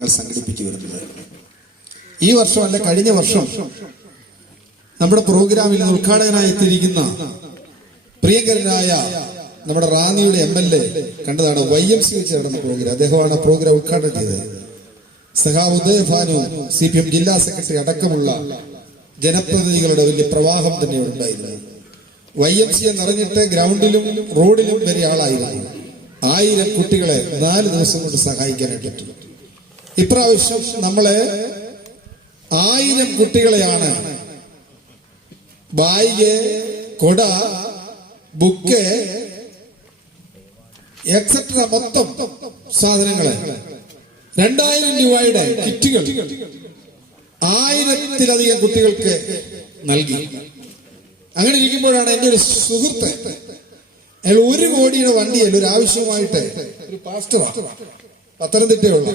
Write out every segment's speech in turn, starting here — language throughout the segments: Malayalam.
ഞങ്ങൾ സംഘടിപ്പിച്ചു വരുന്നത്. ഈ വർഷം അല്ല, കഴിഞ്ഞ വർഷം നമ്മുടെ പ്രോഗ്രാമിൽ ഉദ്ഘാടകനായി എത്തിയിരിക്കുന്ന പ്രിയങ്കരനായ നമ്മുടെ റാന്നിയുടെ MLA കണ്ടതാണ്. YMC വെച്ച് നടന്ന പ്രോഗ്രാം. അദ്ദേഹമാണ് പ്രോഗ്രാം ഉദ്ഘാടനം ചെയ്തത്. സഖാവ് ഉദയഭാനു CPM ജില്ലാ സെക്രട്ടറി അടക്കമുള്ള ജനപ്രതിനിധികളുടെ വലിയ പ്രവാഹം തന്നെ ഉണ്ടായിരുന്നു. YMC നിറഞ്ഞിട്ട് ഗ്രൗണ്ടിലും റോഡിലും വരെ ആളായിരുന്നു. 1000 കുട്ടികളെ 4 ദിവസം കൊണ്ട് സഹായിക്കാനായിട്ട് പറ്റും. ഇപ്രാവശ്യം നമ്മളെ 1000 കുട്ടികളെയാണ് ബാഗ്, കൊട, ബുക്ക് എക്സെട്ര മൊത്തം സാധനങ്ങളെ 2000 രൂപയുടെ കിറ്റുകൾ 1000-ലധികം കുട്ടികൾക്ക് നൽകി. അങ്ങനെ ഇരിക്കുമ്പോഴാണ് എൻ്റെ ഒരു സുഹൃത്ത്, അയാൾ 1 കോടിയുടെ വണ്ടിയല്ല, ഒരു ആവശ്യമായിട്ട് ഒരു പാസ്റ്ററാണ്, പത്തനംതിട്ടയുള്ള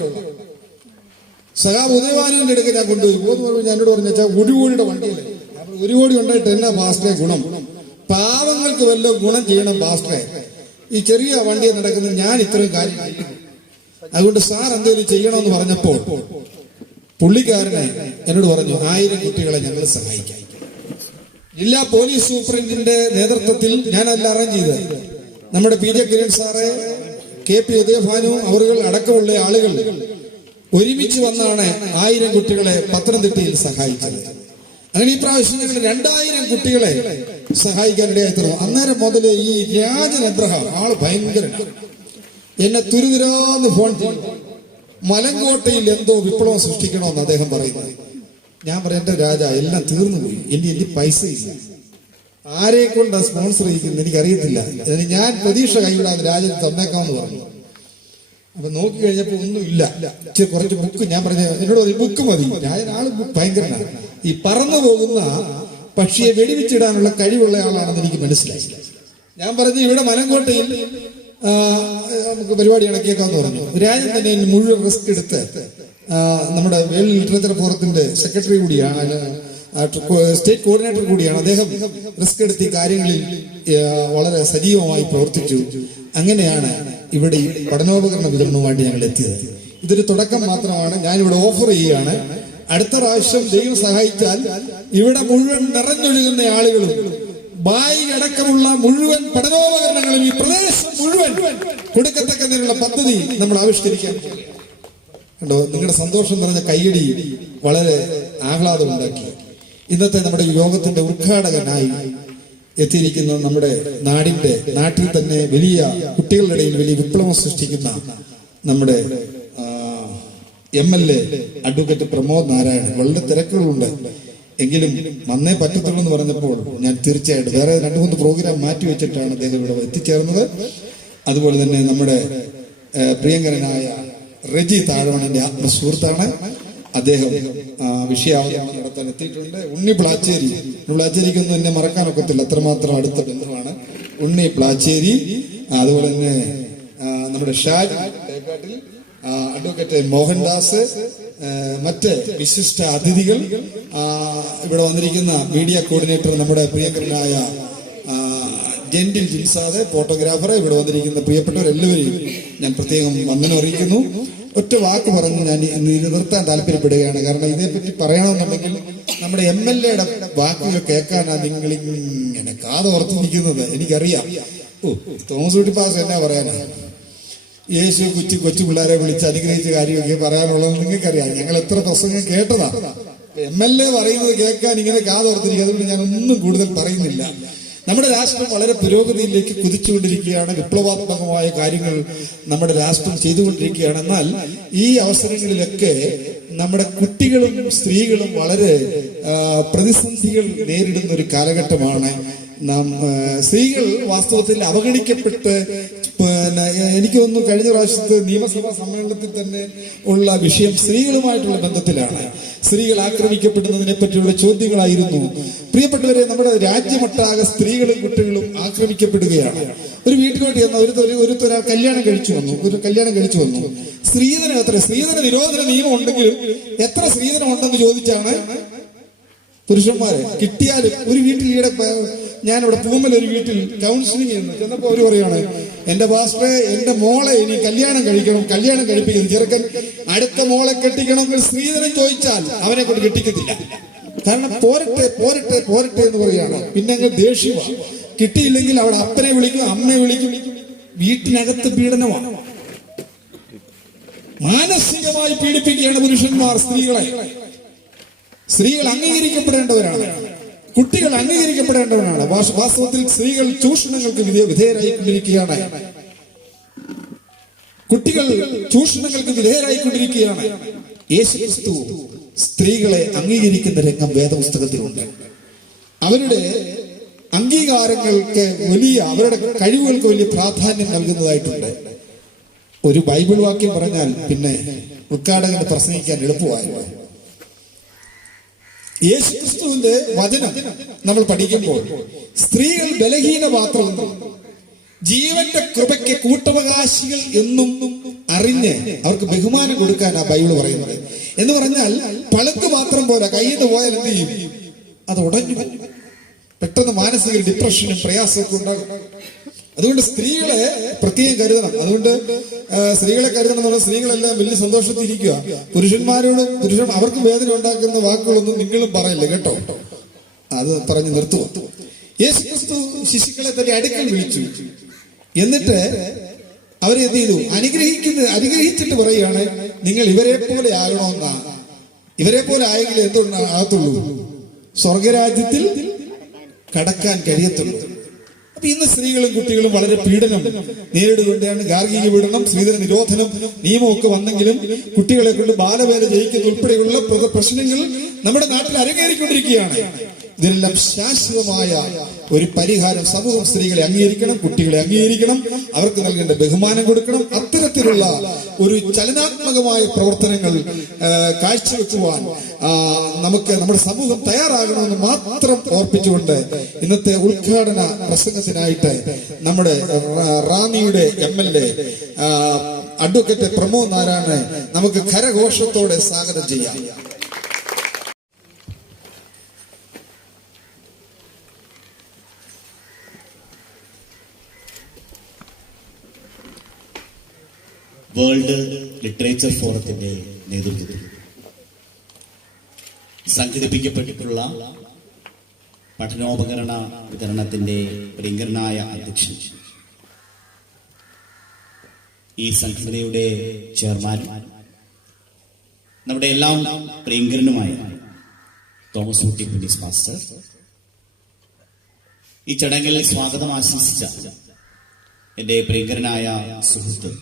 സഖാവ് ഉദയഭാനുവിന്റെ അടുക്ക് ഞാൻ കൊണ്ടുപോയി. പോകുന്ന എന്നോട് പറഞ്ഞു, വെച്ചാൽ 1 കോടിയുടെ വണ്ടിയല്ലേ, 1 കോടി ഉണ്ടായിട്ട് എന്നാ പാസ്റ്ററെ ഗുണം, പാവങ്ങൾക്ക് വല്ല ഗുണം ചെയ്യണം പാസ്റ്ററെ, ഈ ചെറിയ വണ്ടിയെ നടക്കുന്നത് ഞാൻ ഇത്രയും കാര്യം ചെയ്യുന്നു, അതുകൊണ്ട് സാർ എന്തെങ്കിലും ചെയ്യണമെന്ന് പറഞ്ഞപ്പോൾ പുള്ളിക്കാരനെ എന്നോട് പറഞ്ഞു, 1000 കുട്ടികളെ ഞങ്ങൾ സഹായിക്കാം. ജില്ലാ പോലീസ് സൂപ്രണ്ടിന്റെ നേതൃത്വത്തിൽ ഞാൻ അതെല്ലാം അറേഞ്ച് ചെയ്തത്. നമ്മുടെ PJ Kiran sir, KP Udayabhanu അവരുകൾ അടക്കമുള്ള ആളുകൾ ഒരുമിച്ച് വന്നാണ് 1000 കുട്ടികളെ പത്തനംതിട്ടയിൽ സഹായിച്ചത്. അങ്ങനെ ഈ പ്രാവശ്യം ഞങ്ങൾ 2000 കുട്ടികളെ സഹായിക്കാനിടയായി തീർന്നു. അന്നേരം മുതൽ ഈ രാജൻ എബ്രഹാം, ആള് ഭയങ്കരനാണ്, എന്നെ തുരുതുരാന്ന് ഫോൺ ചെയ്തു. മലങ്കോട്ടയിൽ എന്തോ വിപ്ലവം സൃഷ്ടിക്കണമെന്ന് അദ്ദേഹം പറയുന്നത്. ഞാൻ പറയാം, എന്റെ രാജ എല്ലാം തീർന്നു പോയി, എന്റെ പൈസ ഇല്ല, ആരെ കൊണ്ട് സ്പോൺസർ ചെയ്യുന്നത് എനിക്കറിയത്തില്ല, ഞാൻ പ്രതീക്ഷ കൈവിടാതെ രാജൻ തന്നേക്കാമെന്ന് പറഞ്ഞു. അപ്പൊ നോക്കി കഴിഞ്ഞപ്പോ ഒന്നുമില്ല, കുറച്ച് ബുക്ക്. ഞാൻ പറഞ്ഞ എന്നോട് പറയും ബുക്ക് മതി. രാജൻ ആള് ഭയങ്കരനാണ്, ഈ പറന്നു പോകുന്ന പക്ഷിയെ വെടിവെച്ചിടാനുള്ള കഴിവുള്ള ആളാണെന്ന് എനിക്ക് മനസ്സിലായി. ഞാൻ പറഞ്ഞു, ഇവിടെ മലങ്കോട്ടയിൽ നമുക്ക് പരിപാടി ഇണക്കിയേക്കാന്ന് പറഞ്ഞു. രാജൻ തന്നെ മുഴുവൻ റിസ്ക് എടുത്ത്, നമ്മുടെ വേൾഡ് ലിറ്ററേച്ചർ ഫോറത്തിന്റെ സെക്രട്ടറി കൂടിയാണ്, സ്റ്റേറ്റ് കോർഡിനേറ്റർ കൂടിയാണ് അദ്ദേഹം. റിസ്ക് എടുത്ത് ഈ കാര്യങ്ങളിൽ വളരെ സജീവമായി പ്രവർത്തിച്ചു. അങ്ങനെയാണ് ഇവിടെ ഈ പഠനോപകരണ വിതരണവുമായിട്ട് ഞങ്ങൾ എത്തിയത്. ഇതൊരു തുടക്കം മാത്രമാണ്. ഞാനിവിടെ ഓഫർ ചെയ്യുകയാണ്, അടുത്ത പ്രാവശ്യം ദൈവം സഹായിച്ചാൽ ഇവിടെ മുഴുവൻ നിറഞ്ഞൊഴുകുന്ന ആളുകളും ബാഗ് അടക്കമുള്ള മുഴുവൻ പഠനോപകരണങ്ങളും ഈ പ്രദേശം മുഴുവൻ കൊടുക്കത്തക്കതിനുള്ള പദ്ധതി നമ്മൾ ആവിഷ്കരിക്കാൻ കണ്ടോ. നിങ്ങളുടെ സന്തോഷം നിറഞ്ഞ കയ്യടി വളരെ ആഹ്ലാദം ഉണ്ടാക്കി. ഇന്നത്തെ നമ്മുടെ യോഗത്തിന്റെ ഉദ്ഘാടകനായി എത്തിയിരിക്കുന്ന നമ്മുടെ നാട്ടിൽ തന്നെ വലിയ കുട്ടികളുടെ ഇടയിൽ വലിയ വിപ്ലവം സൃഷ്ടിക്കുന്ന നമ്മുടെ MLA അഡ്വക്കേറ്റ് പ്രമോദ് നാരായണൻ. വളരെ തിരക്കുകളുണ്ട്, എങ്കിലും വന്നേ പറ്റത്തുള്ളൂ എന്ന് പറഞ്ഞപ്പോൾ ഞാൻ തീർച്ചയായിട്ടും വേറെ 2-3 പ്രോഗ്രാം മാറ്റി വെച്ചിട്ടാണ് അദ്ദേഹം ഇവിടെ എത്തിച്ചേർന്നത്. അതുപോലെ തന്നെ നമ്മുടെ പ്രിയങ്കരനായ റെജി താഴവണന്റെ ആത്മസുഹൃത്താണ്, അദ്ദേഹം വിഷയാവതരണം നടത്താൻ എത്തിയിട്ടുണ്ട്. ഉണ്ണി പ്ലാച്ചേരിക്കൊന്നും എന്നെ മറക്കാനൊക്കത്തില്ല, അത്രമാത്രം അടുത്ത ബന്ധമാണ് ഉണ്ണി പ്ലാച്ചേരി. അതുപോലെ തന്നെ നമ്മുടെ ഷാജി തേക്കാട്ടിൽ, അഡ്വക്കേറ്റ് മോഹൻദാസ്, മറ്റ് വിശിഷ്ട അതിഥികൾ, ഇവിടെ വന്നിരിക്കുന്ന മീഡിയ കോർഡിനേറ്റർ നമ്മുടെ പ്രിയങ്കരനായ ജെന്റിൽ ജിൻസാദ്, ഫോട്ടോഗ്രാഫർ, ഇവിടെ വന്നിരിക്കുന്ന പ്രിയപ്പെട്ടവരെല്ലാവരെയും ഞാൻ പ്രത്യേകം വന്ദനം അറിയിക്കുന്നു. ഒറ്റ വാക്ക് പറഞ്ഞ് ഞാൻ നിർത്താൻ താല്പര്യപ്പെടുകയാണ്. കാരണം ഇതേപ്പറ്റി പറയണമെന്നുണ്ടെങ്കിൽ നമ്മുടെ MLA-യുടെ വാക്കുകൾ കേൾക്കാനാണ് നിങ്ങളിങ്ങനെ കാതോർത്തിരിക്കുന്നത്. എനിക്കറിയാം. തോമസ് കുട്ടി പാസ് എന്നാ പറയാനാ, യേശു കൊച്ചു പിള്ളേരെ വിളിച്ച് അനുഗ്രഹിച്ച കാര്യമൊക്കെ പറയാനുള്ളത് നിങ്ങൾക്കറിയാം. ഞങ്ങൾ എത്ര പ്രസംഗം കേട്ടതാ. MLA പറയുന്നത് കേൾക്കാൻ ഇങ്ങനെ കാതോർത്തിരിക്കുക. അതുകൊണ്ട് ഞാൻ ഒന്നും കൂടുതൽ പറയുന്നില്ല. നമ്മുടെ രാഷ്ട്രം വളരെ പുരോഗതിയിലേക്ക് കുതിച്ചുകൊണ്ടിരിക്കുകയാണ്. വിപ്ലവാത്മകമായ കാര്യങ്ങൾ നമ്മുടെ രാഷ്ട്രം ചെയ്തുകൊണ്ടിരിക്കുകയാണ്. എന്നാൽ ഈ അവസരങ്ങളിലൊക്കെ നമ്മുടെ കുട്ടികളും സ്ത്രീകളും വളരെ പ്രതിസന്ധികൾ നേരിടുന്ന ഒരു കാലഘട്ടമാണ്. സ്ത്രീകൾ വാസ്തവത്തിൽ അവഗണിക്കപ്പെട്ട്, എനിക്ക് തോന്നുന്നു കഴിഞ്ഞ പ്രാവശ്യത്തെ നിയമസഭാ സമ്മേളനത്തിൽ തന്നെ ഉള്ള വിഷയം സ്ത്രീകളുമായിട്ടുള്ള ബന്ധത്തിലാണ്. സ്ത്രീകൾ ആക്രമിക്കപ്പെടുന്നതിനെ പറ്റിയുള്ള ചോദ്യങ്ങളായിരുന്നു. പ്രിയപ്പെട്ടവരെ, നമ്മുടെ രാജ്യമൊട്ടാകെ സ്ത്രീകളും കുട്ടികളും ആക്രമിക്കപ്പെടുകയാണ്. ഒരു വീട്ടിലോട്ട് ചെന്ന ഒരാൾ കല്യാണം കഴിച്ചു വന്നു. സ്ത്രീധന നിരോധന നിയമം ഉണ്ടെങ്കിലും എത്ര സ്ത്രീധനം ഉണ്ടെന്ന് ചോദിച്ചാണ് പുരുഷന്മാരെ കിട്ടിയാലും. ഒരു വീട്ടിൽ ഈടെ ഞാനിവിടെ പൂമലൊരു വീട്ടിൽ കൗൺസിലിംഗ് ചെയ്യുന്നു. ചെന്നപ്പോ അവര് പറയാണ്, എന്റെ പാസ്റ്ററെ, എന്റെ മോളെ ഇനി കല്യാണം കഴിക്കണം, കല്യാണം കഴിപ്പിക്കുന്നു. ചെറുക്കൻ അടുത്ത മോളെ കെട്ടിക്കണമെങ്കിൽ സ്ത്രീധനം ചോദിച്ചാൽ അവനെ കൊണ്ട് കെട്ടിക്കത്തില്ല. കാരണം പോരട്ടെ പോരട്ടെ പോരട്ടെ എന്ന് പറയുകയാണ്. പിന്നെ അങ്ങ് ദേഷ്യമാണ്. കിട്ടിയില്ലെങ്കിൽ അവിടെ അപ്പനെ വിളിക്കും, അമ്മയെ വിളിക്കും. വീട്ടിനകത്ത് പീഡനമാണ്. മാനസികമായി പീഡിപ്പിക്കുകയാണ് പുരുഷന്മാർ സ്ത്രീകളെ. സ്ത്രീകൾ അംഗീകരിക്കപ്പെടേണ്ടവരാണ്, കുട്ടികൾ അംഗീകരിക്കപ്പെടേണ്ടവരാണ്. വാസ്തവത്തിൽ സ്ത്രീകൾ ചൂഷണങ്ങൾക്ക് വിധേയരായിക്കൊണ്ടിരിക്കുകയാണ്. കുട്ടികൾ ചൂഷണങ്ങൾക്ക് വിധേയരായിക്കൊണ്ടിരിക്കുകയാണ്. യേശുക്രിസ്തു സ്ത്രീകളെ അംഗീകരിക്കുന്ന രംഗം വേദപുസ്തകത്തിലുണ്ട്. അവരുടെ അംഗീകാരങ്ങൾക്ക് അവരുടെ കഴിവുകൾക്ക് വലിയ പ്രാധാന്യം നൽകുന്നതായിട്ടുണ്ട്. ഒരു ബൈബിൾ വാക്യം പറഞ്ഞാൽ പിന്നെ ഉദ്ഘാടകന് പ്രസംഗിക്കാൻ എളുപ്പമായിരുന്നു. യേശുക്രിസ്തുവിന്റെ വചനം നമ്മൾ പഠിക്കുമ്പോൾ സ്ത്രീകൾ ബലഹീന പാത്രമെന്നും ജീവന്റെ കൃപയ്ക്ക് കൂട്ടവകാശികൾ എന്നും അറിഞ്ഞ് അവർക്ക് ബഹുമാനം കൊടുക്കാൻ ആ ബൈബിൾ പറയുന്നത്. എന്ന് പറഞ്ഞാൽ പളുക്ക് മാത്രം പോലെ കയ്യിൽ നിന്ന് പോയാൽ എന്ത് ചെയ്യും? അത് ഉടഞ്ഞു, പെട്ടെന്ന് മാനസിക ഡിപ്രഷനും പ്രയാസമൊക്കെ ഉണ്ടാകും. അതുകൊണ്ട് സ്ത്രീകളെ പ്രത്യേകം കരുതണം. അതുകൊണ്ട് സ്ത്രീകളെ കരുതണം എന്ന് പറഞ്ഞാൽ സ്ത്രീകളെല്ലാം വലിയ സന്തോഷത്തിരിക്കുക. പുരുഷൻ അവർക്ക് വേദന ഉണ്ടാക്കുന്ന വാക്കുകളൊന്നും നിങ്ങളും പറയില്ല കേട്ടോ. അത് പറഞ്ഞു നിർത്തുക. യേശുക്രിസ്തു ശിശുക്കളെ തന്റെ അടുക്കൽ വിളിച്ചു. എന്നിട്ട് അവരെ എന്ത് ചെയ്തു? അനുഗ്രഹിച്ചിട്ട് പറയുകയാണ്, നിങ്ങൾ ഇവരെ പോലെ ആകണമെന്നാ. ഇവരെ പോലെ ആയെങ്കിൽ എന്തുണ്ടാകത്തുള്ളൂ? സ്വർഗരാജ്യത്തിൽ കടക്കാൻ കഴിയത്തുള്ളൂ. അപ്പൊ ഇന്ന് സ്ത്രീകളും കുട്ടികളും വളരെ പീഡനം നേരിടുകൊണ്ടാണ്. ഗാർഹിക പീഡനം, സ്ത്രീധന നിരോധനം നിയമമൊക്കെ വന്നെങ്കിലും കുട്ടികളെ കൊണ്ട് ബാലവേല ചെയ്യിക്കുന്ന ഉൾപ്പെടെയുള്ള പ്രശ്നങ്ങൾ നമ്മുടെ നാട്ടിൽ അരങ്ങേറിക്കൊണ്ടിരിക്കുകയാണ്. ഇതിനെല്ലാം ശാശ്വതമായ ഒരു പരിഹാരം സമൂഹം സ്ത്രീകളെ അംഗീകരിക്കണം, കുട്ടികളെ അംഗീകരിക്കണം, അവർക്ക് നൽകേണ്ട ബഹുമാനം കൊടുക്കണം. അത്തരത്തിലുള്ള ഒരു ചലനാത്മകമായ പ്രവർത്തനങ്ങൾ കാഴ്ചവെക്കുവാൻ നമുക്ക് നമ്മുടെ സമൂഹം തയ്യാറാകണമെന്ന് മാത്രം ഓർപ്പിച്ചുകൊണ്ട് ഇന്നത്തെ ഉദ്ഘാടന പ്രസംഗത്തിനായിട്ട് നമ്മുടെ റാന്നിയുടെ MLA അഡ്വക്കേറ്റ് പ്രമോദ് നാരായണനെ നമുക്ക് കരഘോഷത്തോടെ സ്വാഗതം ചെയ്യാം. വേൾഡ് ലിറ്ററേച്ചർ ഫോറത്തിന്റെ നേതൃത്വത്തിൽ സംഘടിപ്പിക്കപ്പെട്ടിട്ടുള്ള പഠനോപകരണ വിതരണത്തിന്റെ പ്രിയങ്കരനായ അധ്യക്ഷൻ, ഈ സംഘടനയുടെ ചെയർമാൻ, നമ്മുടെ എല്ലാം പ്രിയങ്കരനുമായ തോമസ് ഊട്ടി പുന്നീസ് പാസ്റ്റർ, ഈ ചടങ്ങിൽ സ്വാഗതം ആശംസിച്ച എന്റെ പ്രിയങ്കരനായ സുഹൃത്ത്,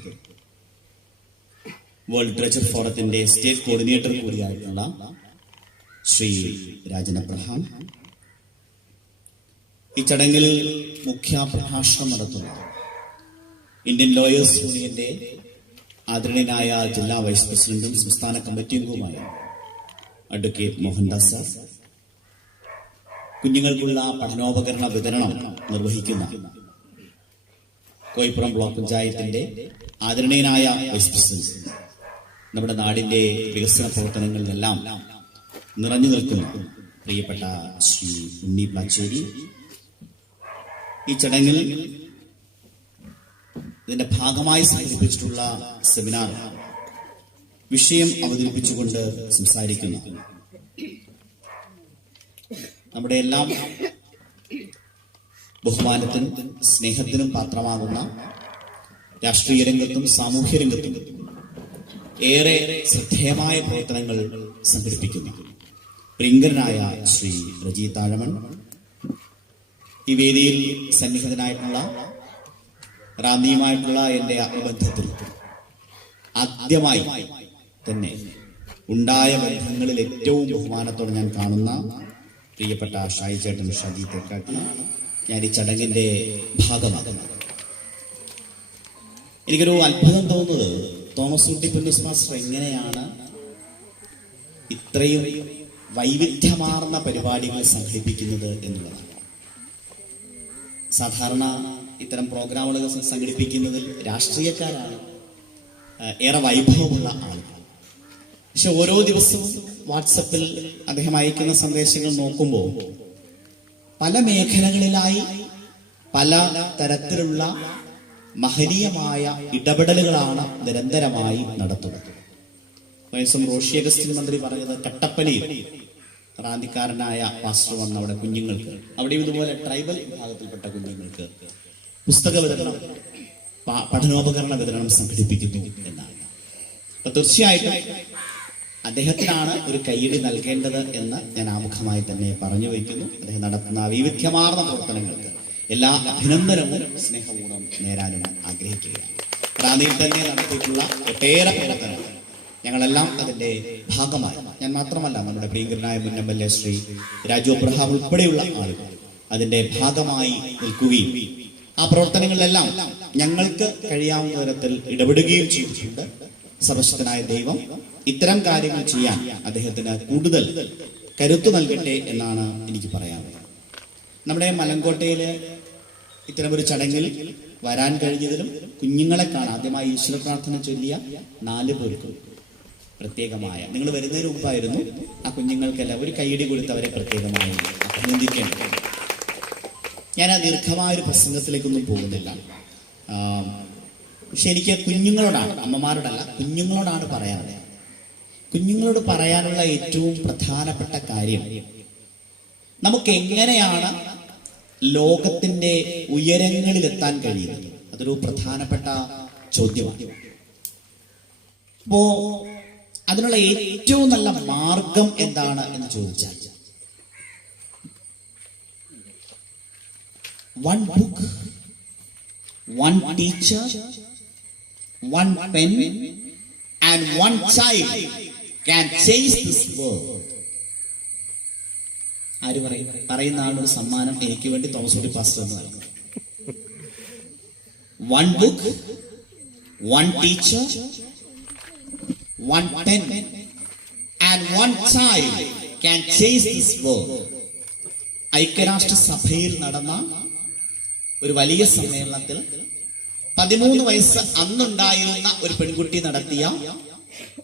വേൾഡ് ലിറ്ററേച്ചർ ഫോറത്തിന്റെ സ്റ്റേറ്റ് കോർഡിനേറ്റർ കൂടിയായിട്ടുള്ള ശ്രീ രാജൻ അബ്രഹാം, ഈ ചടങ്ങിൽ മുഖ്യ പ്രഭാഷണം നടത്തുന്ന ഇന്ത്യൻ ലോയേഴ്സ് യൂണിയന്റെ ആദരണീയനായ ജില്ലാ വൈസ് പ്രസിഡന്റും സംസ്ഥാന കമ്മിറ്റി അംഗവുമായ അഡ്വക്കേറ്റ് മോഹൻദാസ് സാർ, കുഞ്ഞുങ്ങൾക്കുള്ള പഠനോപകരണ വിതരണം നിർവഹിക്കുന്ന കോയിപ്പുറം ബ്ലോക്ക് പഞ്ചായത്തിന്റെ ആദരണീയനായ വൈസ് പ്രസിഡന്റ്, നമ്മുടെ നാടിന്റെ വികസന പ്രവർത്തനങ്ങളിലെല്ലാം നിറഞ്ഞു നിൽക്കുന്ന പ്രിയപ്പെട്ട ശ്രീ ഉണ്ണി പ്ലാച്ചേരി, ഈ ചടങ്ങിൽ ഇതിന്റെ ഭാഗമായി സംഘടിപ്പിച്ചിട്ടുള്ള സെമിനാർ വിഷയം അവതരിപ്പിച്ചുകൊണ്ട് സംസാരിക്കുന്ന നമ്മുടെ എല്ലാം ബഹുമാനത്തിനും സ്നേഹത്തിനും പാത്രമാകുന്ന രാഷ്ട്രീയ രംഗത്തും സാമൂഹ്യ രംഗത്തും ഏറെ ശ്രദ്ധേയമായ പ്രവർത്തനങ്ങൾ സംഘടിപ്പിക്കുന്നു പ്രിയങ്കരനായ ശ്രീ റജി താഴമൺ, ഈ വേദിയിൽ സന്നിഹിതനായിട്ടുള്ള റാന്നിയുമായിട്ടുള്ള എന്റെ ആത്മബന്ധത്തിൽ ആദ്യമായി തന്നെ ഉണ്ടായ ബന്ധങ്ങളിൽ ഏറ്റവും ബഹുമാനത്തോടെ ഞാൻ കാണുന്ന പ്രിയപ്പെട്ട ഷായി ചേട്ടൻ ഷാജി തെക്കാട്ടി, ഞാൻ ഈ ചടങ്ങിന്റെ ഭാഗമാകുന്നത്. എനിക്കൊരു അത്ഭുതം തോന്നുന്നത് തോമസ് ഊട്ടി പുന്നീസ് മാസ്റ്റർ എങ്ങനെയാണ് ഇത്രയും വൈവിധ്യമാർന്ന പരിപാടികൾ സംഘടിപ്പിക്കുന്നത് എന്നുള്ളതാണ്. സാധാരണ ഇത്തരം പ്രോഗ്രാമുകൾ സംഘടിപ്പിക്കുന്നതിൽ രാഷ്ട്രീയക്കാരാണ് ഏറെ വൈഭവമുള്ള ആളുകൾ. പക്ഷെ ഓരോ ദിവസവും വാട്സപ്പിൽ അദ്ദേഹം അയക്കുന്ന സന്ദേശങ്ങൾ നോക്കുമ്പോൾ പല മേഖലകളിലായി പല തരത്തിലുള്ള മഹനീയമായ ഇടപെടലുകളാണ് നിരന്തരമായി നടത്തുന്നത്. വയസ്സും റോഷി അഗസ്റ്റിൻ മന്ത്രി പറഞ്ഞത് കട്ടപ്പനയിൽ റാന്തിക്കാരനായ പാസ്റ്റർ വന്ന അവിടെ കുഞ്ഞുങ്ങൾക്ക്, അവിടെ ഇതുപോലെ ട്രൈബൽ വിഭാഗത്തിൽപ്പെട്ട കുഞ്ഞുങ്ങൾക്ക് പുസ്തക വിതരണം, പഠനോപകരണ വിതരണം സംഘടിപ്പിക്കുന്നു എന്നാണ്. അപ്പൊ തീർച്ചയായിട്ടും അദ്ദേഹത്തിനാണ് ഒരു കയ്യടി നൽകേണ്ടത് എന്ന് ഞാൻ ആമുഖമായി തന്നെ പറഞ്ഞു വയ്ക്കുന്നു. അദ്ദേഹം നടത്തുന്ന വൈവിധ്യമാർന്ന പ്രവർത്തനങ്ങൾക്ക് എല്ലാ അഭിനന്ദനവും സ്നേഹപൂർവ്വം നേരാനും ആഗ്രഹിക്കുകയാണ്. റാന്നിയിൽ തന്നെ നടത്തിയിട്ടുള്ള ഒട്ടേറെ പ്രവർത്തനങ്ങൾ ഞങ്ങളെല്ലാം അതിന്റെ ഭാഗമായി, ഞാൻ മാത്രമല്ല, നമ്മുടെ പ്രിയങ്കരനായ മുൻ MLA ശ്രീ രാജു അബ്രഹാം ഉൾപ്പെടെയുള്ള ആളുകൾ അതിന്റെ ഭാഗമായി നിൽക്കുകയും ആ പ്രവർത്തനങ്ങളിലെല്ലാം ഞങ്ങൾക്ക് കഴിയാവുന്ന തരത്തിൽ ഇടപെടുകയും ചെയ്തിട്ടുണ്ട്. സർവശക്തനായ ദൈവം ഇത്തരം കാര്യങ്ങൾ ചെയ്യാൻ അദ്ദേഹത്തിന് കൂടുതൽ കരുത്തു നൽകട്ടെ എന്നാണ് എനിക്ക് പറയാനുള്ളത്. നമ്മുടെ മലങ്കോട്ടയില് ഇത്തരമൊരു ചടങ്ങിൽ വരാൻ കഴിഞ്ഞതിലും കുഞ്ഞുങ്ങളെ കാണാൻ ആദ്യമായി ഈശ്വര പ്രാർത്ഥന ചൊല്ലിയ 4 പേർക്കും പ്രത്യേകമായ, നിങ്ങൾ വരുന്നതിന് മുമ്പായിരുന്നു, ആ കുഞ്ഞുങ്ങൾക്കെല്ലാം ഒരു കൈയടി കൊടുത്തവരെ പ്രത്യേകമായി അഭിനന്ദിക്കേണ്ടത്. ഞാൻ ആ ദീർഘമായൊരു പ്രസംഗത്തിലേക്കൊന്നും പോകുന്നില്ല. പക്ഷെ എനിക്ക് കുഞ്ഞുങ്ങളോടാണ്, അമ്മമാരോടല്ല, കുഞ്ഞുങ്ങളോടാണ് പറയാനുള്ളത്. കുഞ്ഞുങ്ങളോട് പറയാനുള്ള ഏറ്റവും പ്രധാനപ്പെട്ട കാര്യം, നമുക്ക് എങ്ങനെയാണ് ലോകത്തിന്റെ ഉയരങ്ങളിലെത്താൻ കഴിയുന്നത്? അതൊരു പ്രധാനപ്പെട്ട ചോദ്യമാണ്. അപ്പോ അതിനുള്ള ഏറ്റവും നല്ല മാർഗം എന്താണ് എന്ന് ചോദിച്ചാൽ, one book, one teacher, one pen and one child can change this world. ആര് പറയും? പറയുന്ന ആളൊരു സമ്മാനം എനിക്ക് വേണ്ടി തോമസ് കുട്ടി പാസ്റ്റർ എന്ന് നൽകും. One book, one teacher, one pen and one child can change this world. ഐക്യരാഷ്ട്ര സഭയിൽ നടന്ന ഒരു വലിയ സമ്മേളനത്തിൽ 13 വയസ്സ് അന്നുണ്ടായിരുന്ന ഒരു പെൺകുട്ടി നടത്തിയ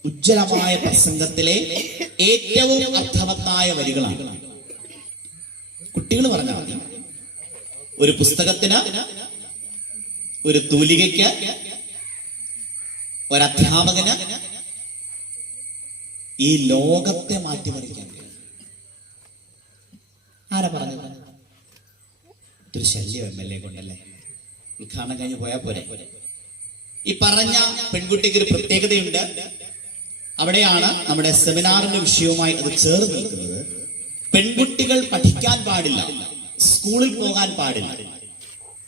ഉജ്ജ്വലമായ പ്രസംഗത്തിലെ ഏറ്റവും അർത്ഥവത്തായ വരികളാണ്. കുട്ടികൾ പറഞ്ഞാൽ മതി, ഒരു പുസ്തകത്തിന്, ഒരു തൂലികയ്ക്ക്, ഒരധ്യാപകന് ഈ ലോകത്തെ മാറ്റിമറിക്കാൻ കഴിയും. ആരാ പറഞ്ഞത്? ഇതൊരു ശല്യം MLA കൊണ്ടല്ലേ? ഉദ്ഘാടനം കഴിഞ്ഞ് പോയാൽ പോരെ. ഈ പറഞ്ഞ പെൺകുട്ടിക്ക് ഒരു പ്രത്യേകതയുണ്ട്. അവിടെയാണ് നമ്മുടെ സെമിനാറിന്റെ വിഷയവുമായി അത് ചേർന്ന് നിൽക്കുന്നത്. പെൺകുട്ടികൾ പഠിക്കാൻ പാടില്ല, സ്കൂളിൽ പോകാൻ പാടില്ല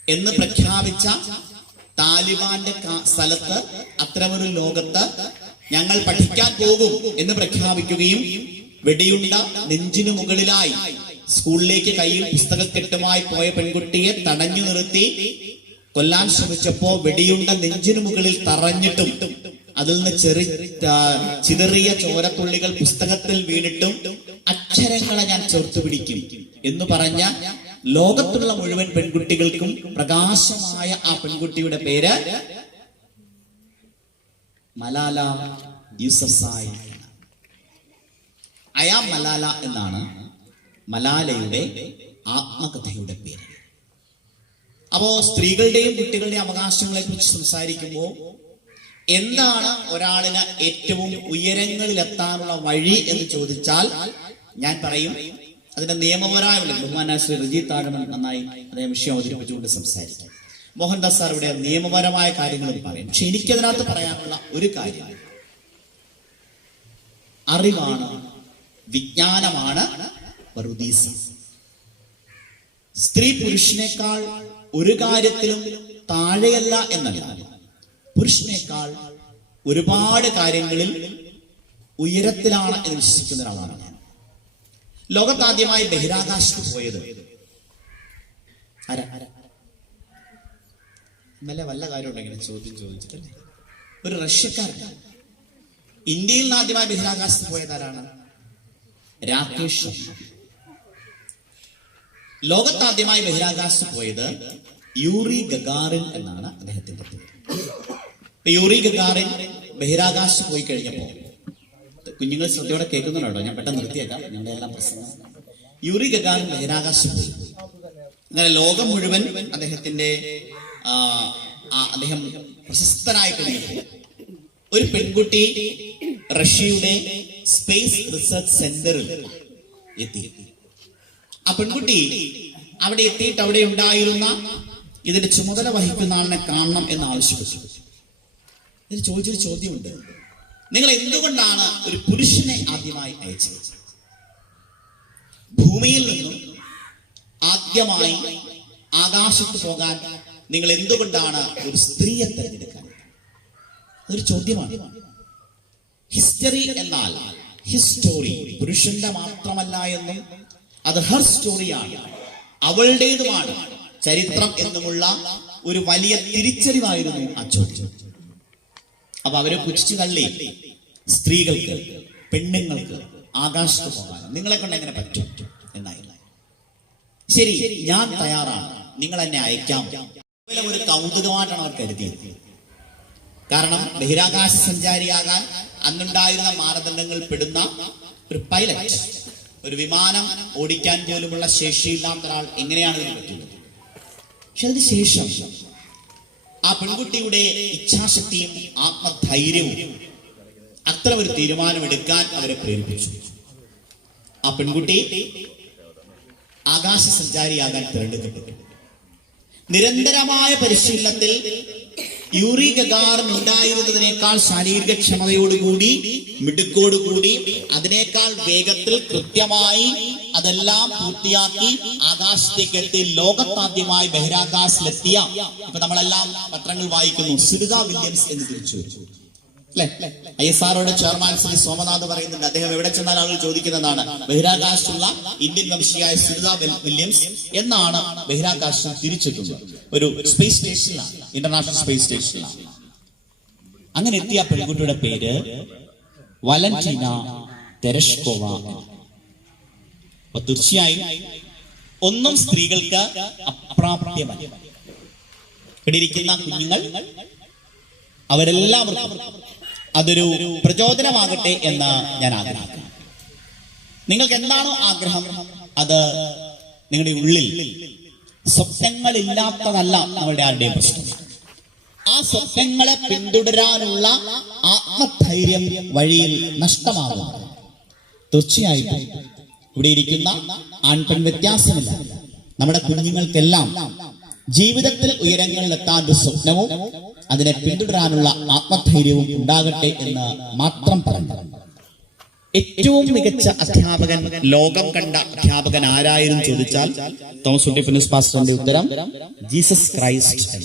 എന്ന് പ്രഖ്യാപിച്ച താലിബാന്റെ സ്ഥലത്ത്, അത്തരമൊരു ലോകത്ത് ഞങ്ങൾ പഠിക്കാൻ പോകും എന്ന് പ്രഖ്യാപിക്കുകയും വെടിയുണ്ട നെഞ്ചിനു മുകളിലായി സ്കൂളിലേക്ക് കയ്യിൽ പുസ്തകക്കെട്ടുമായി പോയ പെൺകുട്ടിയെ തടഞ്ഞു നിർത്തി കൊല്ലാൻ ശ്രമിച്ചപ്പോ വെടിയുണ്ട നെഞ്ചിനു മുകളിൽ തറഞ്ഞിട്ടും അതിൽ നിന്ന് ചിതറിയ ചോരത്തുള്ളികൾ പുസ്തകത്തിൽ വീണിട്ടും അക്ഷരങ്ങളെ ഞാൻ ചേർത്ത് പിടിക്കും എന്ന് പറഞ്ഞ ലോകത്തുള്ള മുഴുവൻ പെൺകുട്ടികൾക്കും പ്രകാശമായ ആ പെൺകുട്ടിയുടെ പേര് മലാല യൂസഫ്സായി. അയാ മലാല എന്നാണ് മലാലയുടെ ആത്മകഥയുടെ പേര്. അപ്പോ സ്ത്രീകളുടെയും കുട്ടികളുടെയും അവകാശങ്ങളെ കുറിച്ച് സംസാരിക്കുമ്പോൾ എന്താണ് ഒരാളിന് ഏറ്റവും ഉയരങ്ങളിലെത്താനുള്ള വഴി എന്ന് ചോദിച്ചാൽ ഞാൻ പറയും അതിന്റെ നിയമപരമായ ബഹുമാനായ ശ്രീ റിജി താഴമൻ നന്നായി അദ്ദേഹം വിഷയം അവതരിപ്പിച്ചുകൊണ്ട് സംസാരിക്കും. മോഹൻദാസ് സാർ ഇവിടെ നിയമപരമായ കാര്യങ്ങൾ പറയും. പക്ഷെ എനിക്കതിനകത്ത് പറയാനുള്ള ഒരു കാര്യം, അറിവാണ്, വിജ്ഞാനമാണ് പറുദീസ. സ്ത്രീ പുരുഷനേക്കാൾ ഒരു കാര്യത്തിലും താഴെയല്ല എന്നല്ല, പുരുഷനേക്കാൾ ഒരുപാട് കാര്യങ്ങളിൽ ഉയരത്തിലാണ് എന്ന് വിശ്വസിക്കുന്ന ഒരാളാണ് ഞാൻ. ലോകത്താദ്യമായി ബഹിരാകാശത്ത് പോയത് ഇന്നലെ വല്ല കാര്യമുണ്ടെങ്കിൽ ചോദ്യം ചോദിച്ചിട്ടല്ലേ, ഒരു റഷ്യക്കാരനാണ്. ഇന്ത്യയിൽ നിന്ന് ആദ്യമായി ബഹിരാകാശത്ത് പോയതാരാണ്? രാകേഷ് ശർമ്മ. ലോകത്താദ്യമായി ബഹിരാകാശത്ത് പോയത് യൂറി ഗഗാറിൻ എന്നാണ് അദ്ദേഹത്തിന്റെ പേര്. യൂറി ഗഗാറിൻ ബഹിരാകാശത്ത് പോയി കഴിഞ്ഞപ്പോ, കുഞ്ഞുങ്ങൾ ശ്രദ്ധയോടെ കേൾക്കുന്നുണ്ടോ? ഞാൻ പെട്ടെന്ന് നിർത്തിയേക്കാം, ഞങ്ങളുടെ എല്ലാം പ്രശ്നം. യൂറി ഗഗാറിൻ ബഹിരാകാശത്ത് പോയി. അങ്ങനെ ലോകം മുഴുവൻ അദ്ദേഹത്തിന്റെ അദ്ദേഹം പ്രശസ്തനായി കഴിഞ്ഞപ്പോൾ ഒരു പെൺകുട്ടി റഷ്യയുടെ സ്പേസ് റിസർച്ച് സെന്ററിൽ എത്തി. ആ പെൺകുട്ടി അവിടെ എത്തിയിട്ട് അവിടെ ഉണ്ടായിരുന്ന ഇതിന്റെ ചുമതല വഹിക്കുന്ന ആളിനെ കാണണം എന്ന് ആവശ്യപ്പെട്ടു. ഇതിൽ ചോദിച്ചൊരു ചോദ്യമുണ്ട്, നിങ്ങൾ എന്തുകൊണ്ടാണ് ഒരു പുരുഷനെ ആദ്യമായി അയച്ചത്? ഭൂമിയിൽ നിന്നും ആദ്യമായി ആകാശത്ത് പോകാൻ നിങ്ങൾ എന്തുകൊണ്ടാണ് ഒരു സ്ത്രീയെ തിരഞ്ഞെടുക്കാൻ? അതൊരു ചോദ്യമാണ്. ഹിസ്റ്ററി എന്നാൽ ഹിസ്റ്റോറി പുരുഷന്റെ മാത്രമല്ല എന്നും അത് ഹർ സ്റ്റോറിയാണ്, അവളുടേതുമാണ് ചരിത്രം എന്നുമുള്ള ഒരു വലിയ തിരിച്ചറിവായിരുന്നു ആ ചോദ്യം. അപ്പൊ അവരെ പുച്ഛിച്ചു തള്ളി. സ്ത്രീകൾക്ക്, പെണ്ണുങ്ങൾക്ക് ആകാശത്ത് പോകാൻ നിങ്ങളെ കൊണ്ട് എങ്ങനെ പറ്റും എന്നായില്ല. ശരി, ഞാൻ തയ്യാറാണ്, നിങ്ങൾ എന്നെ അയക്കാം. ഒരു കൗതുകമായിട്ടാണ് അവർ കരുതിയത്. കാരണം ബഹിരാകാശ സഞ്ചാരിയാകാൻ അന്നുണ്ടായിരുന്ന മാനദണ്ഡങ്ങൾ പെടുന്ന ഒരു പൈലറ്റ്, ഒരു വിമാനം ഓടിക്കാൻ പോലുമുള്ള ശേഷിയില്ലാത്ത ഒരാൾ എങ്ങനെയാണ് ഇതിന് പറ്റുന്നത്? പക്ഷെ അതിനുശേഷം ആ പെൺകുട്ടിയുടെ ഇച്ഛാശക്തിയും ആത്മധൈര്യവും അത്തരം ഒരു തീരുമാനമെടുക്കാൻ അവരെ പ്രേരിപ്പിച്ചു. ആ പെൺകുട്ടി ആകാശ സഞ്ചാരിയാകാൻ തിരഞ്ഞെടുക്കപ്പെട്ടു. നിരന്തരമായ പരിശീലനത്തിൽ യൂറി ഗഗാറിൻ ഉണ്ടായിരുന്നതിനേക്കാൾ ശാരീരിക ക്ഷമതയോടുകൂടി, മിടുക്കോടുകൂടി, അതിനേക്കാൾ വേഗത്തിൽ കൃത്യമായി അതെല്ലാം പൂർത്തിയാക്കി ആകാശത്തേക്ക് എത്തി ലോകത്താദ്യമായി ബഹിരാകാശത്തിലെത്തിയ, ഇപ്പൊ നമ്മളെല്ലാം പത്രങ്ങൾ വായിക്കുന്നു, സുനിത വില്യംസ് എന്ന് തിരിച്ചു അല്ലെ? ISROയുടെ ചെയർമാൻ ശ്രീ സോമനാഥ് പറയുന്നുണ്ട്, അദ്ദേഹം എവിടെ ചെന്നാൽ ആളുകൾ ചോദിക്കുന്നതാണ്, ബഹിരാകാശത്തുള്ള ഇന്ത്യൻ വംശീയായ സുനിത വില്യംസ് എന്നാണ് ബഹിരാകാശം തിരിച്ചെത്തുന്നത്. ഒരു സ്പേസ് സ്റ്റേഷനിലാണ്, ഇന്റർനാഷണൽ സ്പേസ് സ്റ്റേഷനിലാണ്. അങ്ങനെ എത്തിയ പെൺകുട്ടിയുടെ പേര് വലന്റീന തെരഷ്കോവ. അപ്പൊ തീർച്ചയായും ഒന്നും സ്ത്രീകൾക്ക് അപ്രാപ്യമല്ല. ഇവിടെ ഇരിക്കുന്ന കുഞ്ഞുങ്ങൾ അവരെല്ലാവർക്കും അതൊരു പ്രചോദനമാകട്ടെ എന്ന് ഞാൻ ആഗ്രഹിക്കുന്നു. നിങ്ങൾക്ക് എന്താണോ ആഗ്രഹം, അത് നിങ്ങളുടെ ഉള്ളിൽ സ്വപ്നങ്ങളില്ലാത്തതല്ല നമ്മളുടെ ആരുടെയും പ്രശ്നം. ആ സ്വപ്നങ്ങളെ പിന്തുടരാനുള്ള ആത്മധൈര്യം വഴിയിൽ നഷ്ടമാകും. തീർച്ചയായിട്ടും ഇവിടെ ഇരിക്കുന്ന ആൺപെൺ വ്യത്യാസമില്ല, നമ്മുടെ കുഞ്ഞുങ്ങൾക്കെല്ലാം ജീവിതത്തിൽ ഉയരങ്ങളിലെത്താൻ ഒരു സ്വപ്നവും അതിനെ പിന്തുടരാനുള്ള ആത്മധൈര്യവും ഉണ്ടാകട്ടെ എന്ന് മാത്രം പറഞ്ഞു. ഏറ്റവും മികച്ച അധ്യാപകൻ, ലോകം കണ്ട അധ്യാപകൻ ആരായിരുന്നു ചോദിച്ചാൽ തോമസ് ഊട്ടി ഫിലിപ്സ് പാസ്റ്ററിന്റെ ഉത്തരം Jesus Christ.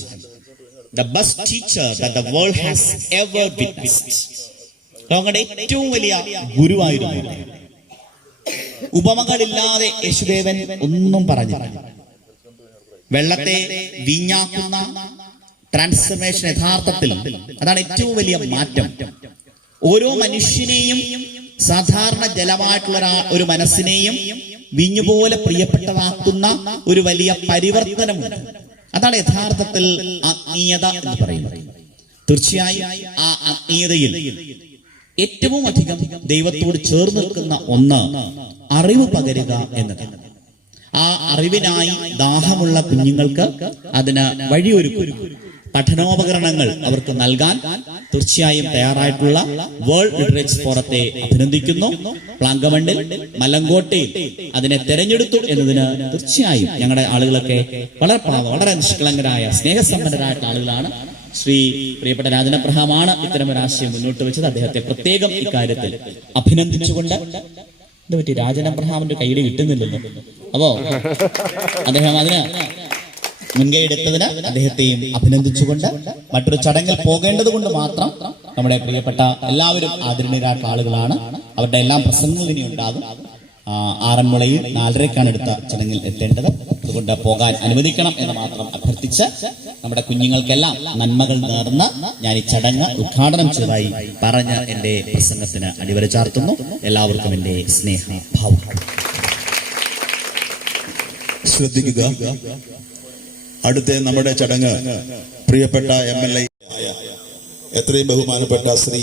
The best teacher that the world has ever witnessed. ലോകയുടെ ഏറ്റവും വലിയ ഗുരുവായിരുന്നു. ഉപമകളില്ലാതെ യേശുദേവൻ ഒന്നും പറഞ്ഞില്ല. വെള്ളത്തെ വീഞ്ഞാക്കുന്ന ട്രാൻസ്ഫർമേഷൻ യഥാർത്ഥത്തിൽ അതാണ് ഏറ്റവും വലിയ മാറ്റം. ഓരോ മനുഷ്യനെയും, സാധാരണ ജലമായിട്ടുള്ള ഒരു മനസ്സിനെയും വീഞ്ഞുപോലെ പ്രിയപ്പെട്ടതാക്കുന്ന ഒരു വലിയ പരിവർത്തനമുണ്ട്. അതാണ് യഥാർത്ഥത്തിൽ ആത്മീയത എന്ന് പറയുന്നത്. തീർച്ചയായും ആ ആത്മീയതയിൽ ഏറ്റവും അധികം ദൈവത്തോട് ചേർന്ന് നിൽക്കുന്ന ഒന്ന് അറിവ് പകരുക എന്നതാണ്. ആ അറിവിനായി ദാഹമുള്ള കുഞ്ഞുങ്ങൾക്ക് അതിന് വഴിയൊരുക്കുക, പഠനോപകരണങ്ങൾ അവർക്ക് നൽകാൻ തീർച്ചയായും തയ്യാറായിട്ടുള്ള വേൾഡ് ലിറ്ററേച്ചർ ഫോറത്തെ അഭിനന്ദിക്കുന്നു. പ്ലാങ്കമണ്ടിൽ, മലങ്കോട്ടയിൽ അതിനെ തെരഞ്ഞെടുത്തു എന്നതിന് തീർച്ചയായും ഞങ്ങളുടെ ആളുകളൊക്കെ വളരെ നിഷ്കളങ്കരായ, സ്നേഹസമ്പന്നരായിട്ടുള്ള ആളുകളാണ്. ശ്രീ പ്രിയപ്പെട്ട രാജൻ അബ്രഹാമാണ് ഇത്തരം ഒരു ആശയം മുന്നോട്ട് വെച്ചത്. അദ്ദേഹത്തെ പ്രത്യേകം ഇക്കാര്യത്തിൽ അഭിനന്ദിച്ചുകൊണ്ട്, ഇത് പറ്റി രാജൻ അബ്രഹാമിന്റെ കയ്യിൽ കിട്ടുന്നില്ലല്ലോ, അപ്പോ അദ്ദേഹം അതിന് മുൻകൈ എടുത്തതിന് അദ്ദേഹത്തെയും അഭിനന്ദിച്ചുകൊണ്ട് മറ്റൊരു ചടങ്ങിൽ പോകേണ്ടത് കൊണ്ട് മാത്രം നമ്മുടെ പ്രിയപ്പെട്ട എല്ലാവരും ആദരണീയരായിട്ടുള്ള ആളുകളാണ്. അവരുടെ എല്ലാം പ്രസംഗങ്ങൾ ഇനി ഉണ്ടാകും. ആറന്മുളയിൽ 4:30 എടുത്ത ചടങ്ങിൽ എത്തേണ്ടത്, അതുകൊണ്ട് പോകാൻ അനുവദിക്കണം എന്ന് മാത്രം അഭ്യർത്ഥിച്ച് നമ്മുടെ കുഞ്ഞുങ്ങൾക്കെല്ലാം നന്മകൾ നേർന്ന് ഞാൻ ഈ ചടങ്ങ് ഉദ്ഘാടനം ചെയ്തതായി പറഞ്ഞ് എന്റെ പ്രസംഗത്തിന് അടിവര ചാർത്തുന്നു. എല്ലാവർക്കും എന്റെ സ്നേഹഭാവം. ശ്രദ്ധിക്കുക, അടുത്ത നമ്മുടെ ചടങ്ങ് പ്രിയപ്പെട്ട MLA എത്രയും ബഹുമാനപ്പെട്ട ശ്രീ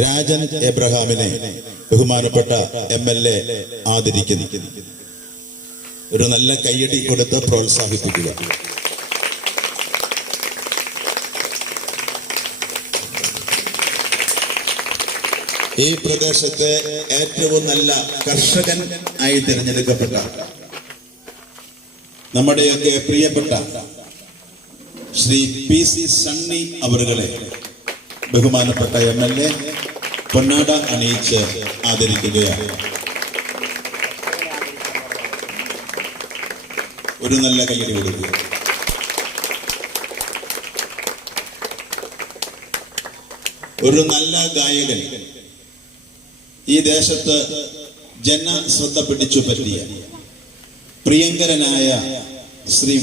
രാജൻ എബ്രഹാമിനെ ബഹുമാനപ്പെട്ട MLA ആദരിക്കുന്നു. ഒരു നല്ല കയ്യടി കൊടുത്ത് പ്രോത്സാഹിപ്പിക്കുക. ഈ പ്രദേശത്തെ ഏറ്റവും നല്ല കർഷകൻ ആയി തിരഞ്ഞെടുക്കപ്പെട്ട നമ്മുടെയൊക്കെ പ്രിയപ്പെട്ട ശ്രീ PC സണ്ണി അവറുകളെ ബഹുമാനപ്പെട്ട MLA പൊന്നാട അണിയിച്ച് ആദരിക്കുകയാണ്. ഒരു നല്ല കയ്യടി കൊടുക്കുക. ഒരു നല്ല ഗായകൻ, ഈ ദേശത്ത് ജനശ്രദ്ധ പിടിച്ചു പറ്റിയ പ്രിയങ്കരനായ ശ്രീ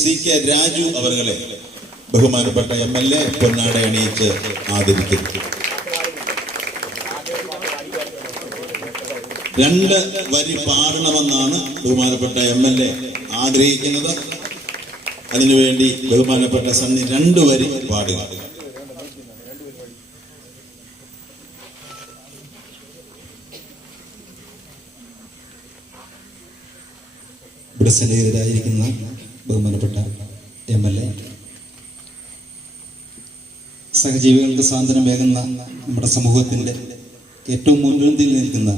CK രാജു അവരുടെ ബഹുമാനപ്പെട്ട MLA പൊന്നാട അണിയിച്ച് ആദരിക്കുന്നു. 2 വരി പാടണമെന്നാണ് ബഹുമാനപ്പെട്ട MLA ആഗ്രഹിക്കുന്നത്. അതിനുവേണ്ടി ബഹുമാനപ്പെട്ട സണ്ണി 2 വരി പാടുക. ഇവിടെ സന്നിഹിതരായിരിക്കുന്ന ബഹുമാനപ്പെട്ട MLA, സഹജീവികൾക്ക് സാന്ത്വനമേകുന്ന നമ്മുടെ സമൂഹത്തിൻ്റെ ഏറ്റവും മുൻപന്തിയിൽ നിൽക്കുന്ന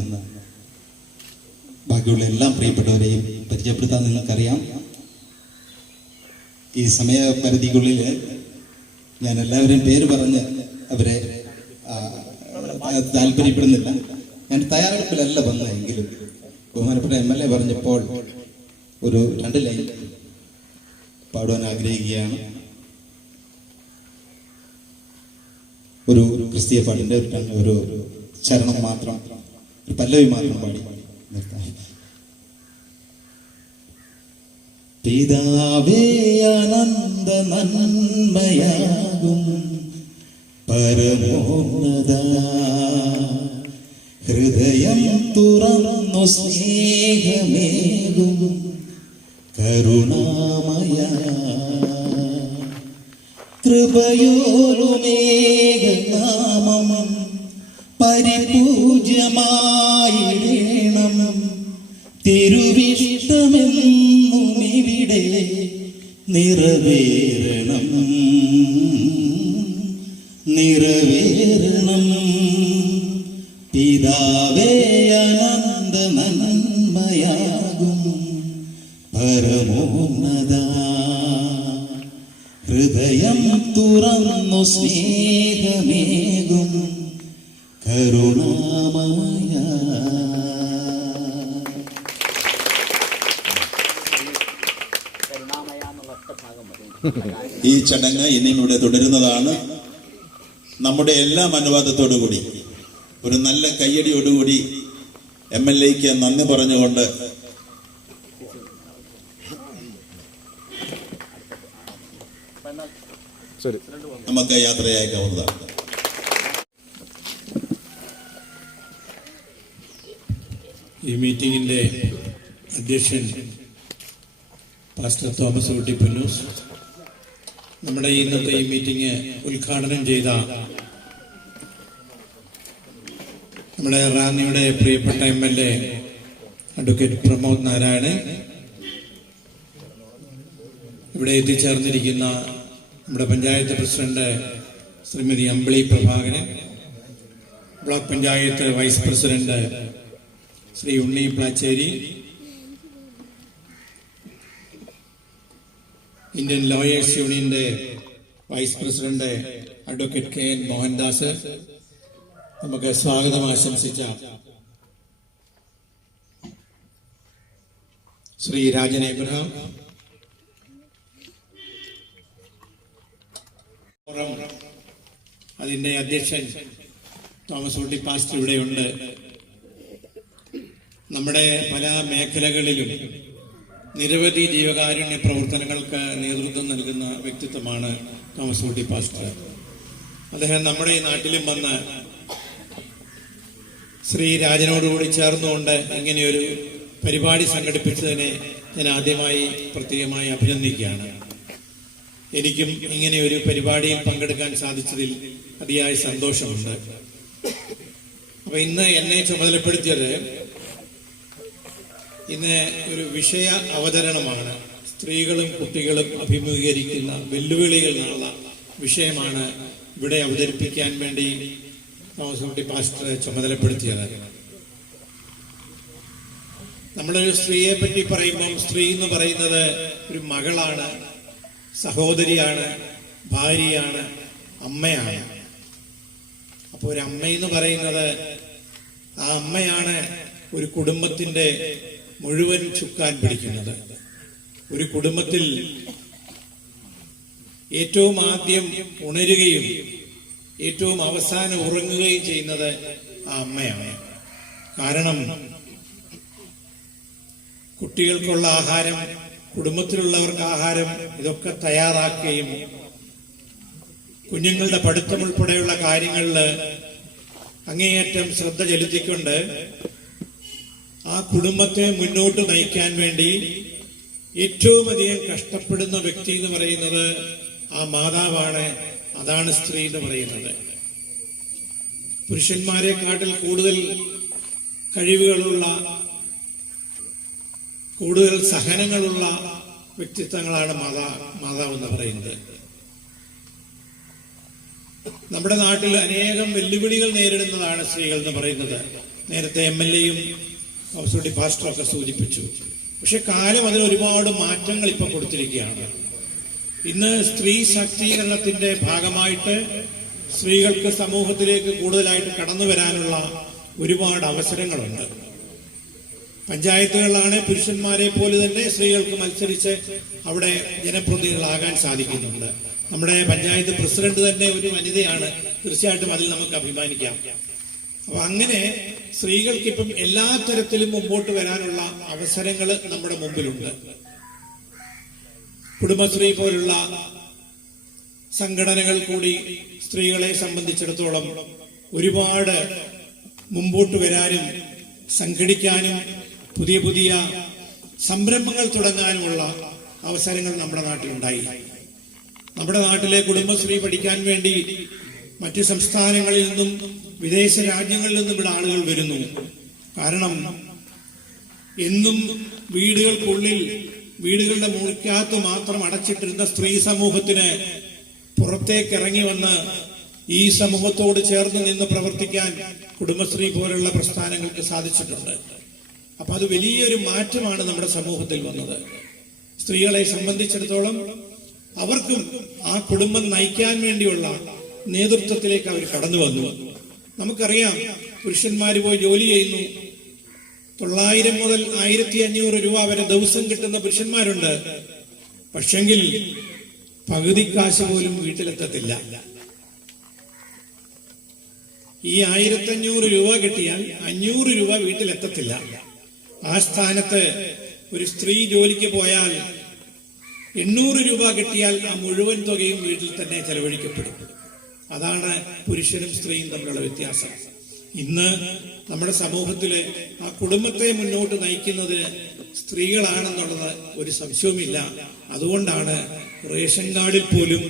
ബാക്കിയുള്ള എല്ലാ പ്രിയപ്പെട്ടവരെയും പരിചയപ്പെടുത്താൻ നിങ്ങൾക്കറിയാം. ഈ സമയപരിധിക്കുള്ളിൽ ഞാൻ എല്ലാവരെയും പേര് പറഞ്ഞ് അവരെ താല്പര്യപ്പെടുന്നില്ല. ഞാൻ തയ്യാറെടുപ്പിലല്ല വന്നതെങ്കിലും ബഹുമാനപ്പെട്ട MLA പറഞ്ഞപ്പോൾ ഒരു 2 ലൈൻ പാടുവാൻ ആഗ്രഹിക്കുകയാണ്. ഒരു ക്രിസ്തീയ പാട്ടിന്റെ ഒരു ചരണം മാത്രം, ഒരു പല്ലവി മാത്രം പാടി നിർത്താം. പിതാവേ ആനന്ദ നന്മയാകും പരമോന്നത, ഹൃദയം തുറന്നു സ്നേഹമേകും കരുണാമയ, കൃപയോരുമേഘനാമം പരിപൂജ്യമായിടേണം, തിരുവിഷ്ടമെന്നും ഇവിടെ നിറവേറണം, നിറവേറണം. പിതാവേ അനന്ത നന്മയാകും പരമോന്നത, ഹൃദയം തുറന്നു സ്നേഹമേകും കരുണാമയ. ഈ ചടങ്ങ് ഇനിയും ഇവിടെ തുടരുന്നതാണ്. നമ്മുടെ എല്ലാം അനുവാദത്തോടുകൂടി ഒരു നല്ല കയ്യടിയോടുകൂടി MLAക്ക് നന്ദി പറഞ്ഞുകൊണ്ട് നമുക്ക് യാത്രയാക്കാവുന്നതാണ്. ഈ മീറ്റിംഗിന്റെ അധ്യക്ഷൻ പാസ്റ്റർ തോമസ് കുട്ടി പുന്നൂസ്, നമ്മുടെ ഇന്നത്തെ ഈ മീറ്റിംഗ് ഉദ്ഘാടനം ചെയ്ത നമ്മുടെ റാന്നിയുടെ പ്രിയപ്പെട്ട MLA അഡ്വക്കേറ്റ് പ്രമോദ് നാരായണൻ, ഇവിടെ എത്തിച്ചേർന്നിരിക്കുന്ന നമ്മുടെ panchayat president Shrimati Ambili Prabhakaran, block panchayat vice president Shri Unni Plachery, Indian lawyers യൂണിയന്റെ vice president advocate KN Mohandas, നമുക്ക് സ്വാഗതം ആശംസിച്ച ശ്രീ രാജൻ എബ്രഹാം, അതിന്റെ അധ്യക്ഷൻ തോമസ് കുട്ടി പാസ്റ്റർ ഇവിടെയുണ്ട്. നമ്മുടെ പല മേഖലകളിലും നിരവധി ജീവകാരുണ്യ പ്രവർത്തനങ്ങൾക്ക് നേതൃത്വം നൽകുന്ന വ്യക്തിത്വമാണ് തോമസ് കുട്ടി പാസ്റ്റർ. അദ്ദേഹം നമ്മുടെ ഈ നാട്ടിലും വന്ന് ശ്രീ രാജനോടുകൂടി ചേർന്നുകൊണ്ട് ഇങ്ങനെയൊരു പരിപാടി സംഘടിപ്പിച്ചതിനെ ഞാൻ ആദ്യമായി പ്രത്യേകമായി അഭിനന്ദിക്കുകയാണ്. എനിക്കും ഇങ്ങനെ ഒരു പരിപാടിയിൽ പങ്കെടുക്കാൻ സാധിച്ചതിൽ അതിയായ സന്തോഷമുണ്ട്. അപ്പൊ ഇന്ന് എന്നെ ചുമതലപ്പെടുത്തിയത് ഇന്ന് ഒരു വിഷയ അവതരണമാണ്. സ്ത്രീകളും കുട്ടികളും അഭിമുഖീകരിക്കുന്ന വെല്ലുവിളികൾ എന്നുള്ള വിഷയമാണ് ഇവിടെ അവതരിപ്പിക്കാൻ വേണ്ടി തോമസ് കുട്ടി പാസ്റ്ററെ ചുമതലപ്പെടുത്തിയത്. നമ്മളൊരു സ്ത്രീയെ പറ്റി പറയുമ്പം സ്ത്രീ എന്ന് പറയുന്നത് ഒരു മകളാണ്, സഹോദരിയാണ്, ഭാര്യയാണ്, അമ്മയാണ്. അപ്പോൾ ഒരു അമ്മയെന്ന് പറയുന്നത് ആ അമ്മയാണ് ഒരു കുടുംബത്തിന്റെ മുഴുവൻ ചുക്കാൻ പിടിക്കുന്നത്. ഒരു കുടുംബത്തിൽ ഏറ്റവും ആദ്യം ഉണരുകയും ഏറ്റവും അവസാനം ഉറങ്ങുകയും ചെയ്യുന്നത് ആ അമ്മയാണ്. കാരണം കുട്ടികൾക്കുള്ള ആഹാരം, കുടുംബത്തിലുള്ളവർക്ക് ആഹാരം, ഇതൊക്കെ തയ്യാറാക്കുകയും കുഞ്ഞുങ്ങളുടെ പഠിത്തം ഉൾപ്പെടെയുള്ള കാര്യങ്ങളിൽ അങ്ങേയറ്റം ശ്രദ്ധ ചെലുത്തിക്കൊണ്ട് ആ കുടുംബത്തെ മുന്നോട്ട് നയിക്കാൻ വേണ്ടി ഏറ്റവും അധികം കഷ്ടപ്പെടുന്ന വ്യക്തി എന്ന് പറയുന്നത് ആ മാതാവാണ്. അതാണ് സ്ത്രീ എന്ന് പറയുന്നത്. പുരുഷന്മാരെക്കാട്ടിൽ കൂടുതൽ കഴിവുകളുള്ള, കൂടുതൽ സഹനങ്ങളുള്ള വ്യക്തിത്വങ്ങളാണ് മാതാവ് എന്ന് പറയുന്നത്. നമ്മുടെ നാട്ടിൽ അനേകം വെല്ലുവിളികൾ നേരിടുന്നതാണ് സ്ത്രീകൾ എന്ന് പറയുന്നത്. നേരത്തെ MLA-യും തോമസ് പാസ്റ്ററും ഒക്കെ സൂചിപ്പിച്ചു. പക്ഷെ കാലം അതിന് ഒരുപാട് മാറ്റങ്ങൾ ഇപ്പൊ കൊടുത്തിരിക്കുകയാണ്. ഇന്ന് സ്ത്രീ ശാക്തീകരണത്തിന്റെ ഭാഗമായിട്ട് സ്ത്രീകൾക്ക് സമൂഹത്തിലേക്ക് കൂടുതലായിട്ട് കടന്നു വരാനുള്ള ഒരുപാട് അവസരങ്ങളുണ്ട്. പഞ്ചായത്തുകളിലാണ് പുരുഷന്മാരെ പോലെ തന്നെ സ്ത്രീകൾക്ക് മത്സരിച്ച് അവിടെ ജനപ്രതിനിധികളാകാൻ സാധിക്കുന്നുണ്ട്. നമ്മുടെ പഞ്ചായത്ത് പ്രസിഡന്റ് തന്നെ ഒരു വനിതയാണ്. തീർച്ചയായിട്ടും അതിൽ നമുക്ക് അഭിമാനിക്കാം. അപ്പൊ അങ്ങനെ സ്ത്രീകൾക്ക് ഇപ്പം എല്ലാ തരത്തിലും മുമ്പോട്ട് വരാനുള്ള അവസരങ്ങൾ നമ്മുടെ മുമ്പിലുണ്ട്. കുടുംബശ്രീ പോലുള്ള സംഘടനകൾ കൂടി സ്ത്രീകളെ സംബന്ധിച്ചിടത്തോളം ഒരുപാട് മുമ്പോട്ട് വരാനും സംഘടിക്കാനും പുതിയ പുതിയ സംരംഭങ്ങൾ തുടങ്ങാനുമുള്ള അവസരങ്ങൾ നമ്മുടെ നാട്ടിലുണ്ടായി. നമ്മുടെ നാട്ടിലെ കുടുംബശ്രീ പഠിക്കാൻ വേണ്ടി മറ്റ് സംസ്ഥാനങ്ങളിൽ നിന്നും വിദേശ രാജ്യങ്ങളിൽ നിന്നും ഇവിടെ ആളുകൾ വരുന്നു. കാരണം എന്നും വീടുകൾക്കുള്ളിൽ, വീടുകളുടെ മുറിക്കകത്ത് മാത്രം അടച്ചിട്ടിരുന്ന സ്ത്രീ സമൂഹത്തിന് പുറത്തേക്ക് ഇറങ്ങി വന്ന് ഈ സമൂഹത്തോട് ചേർന്ന് നിന്ന് പ്രവർത്തിക്കാൻ കുടുംബശ്രീ പോലുള്ള പ്രസ്ഥാനങ്ങൾക്ക് സാധിച്ചിട്ടുണ്ട്. അപ്പൊ അത് വലിയൊരു മാറ്റമാണ് നമ്മുടെ സമൂഹത്തിൽ വന്നത്. സ്ത്രീകളെ സംബന്ധിച്ചിടത്തോളം അവർക്കും ആ കുടുംബം നയിക്കാൻ വേണ്ടിയുള്ള നേതൃത്വത്തിലേക്ക് അവർ കടന്നു വന്നു. നമുക്കറിയാം, പുരുഷന്മാര് പോയി ജോലി ചെയ്യുന്നു. 900 മുതൽ 1500 രൂപ വരെ ദിവസം കിട്ടുന്ന പുരുഷന്മാരുണ്ട്. പക്ഷെങ്കിൽ പകുതി കാശ് പോലും വീട്ടിലെത്തത്തില്ല. ഈ 1500 രൂപ കിട്ടിയാൽ 500 രൂപ വീട്ടിലെത്തത്തില്ല. ആ സ്ഥാനത്ത് ഒരു സ്ത്രീ ജോലിക്ക് പോയാൽ 800 രൂപ കിട്ടിയാൽ ആ മുഴുവൻ തുകയും വീട്ടിൽ തന്നെ ചെലവഴിക്കപ്പെടും. അതാണ് പുരുഷനും സ്ത്രീയും തമ്മിലുള്ള വ്യത്യാസം. ഇന്ന് നമ്മുടെ സമൂഹത്തിലെ ആ കുടുംബത്തെ മുന്നോട്ട് നയിക്കുന്നത് സ്ത്രീകളാണെന്നുള്ളത് ഒരു സംശയവുമില്ല. അതുകൊണ്ടാണ് റേഷൻ കാർഡിൽ പോലും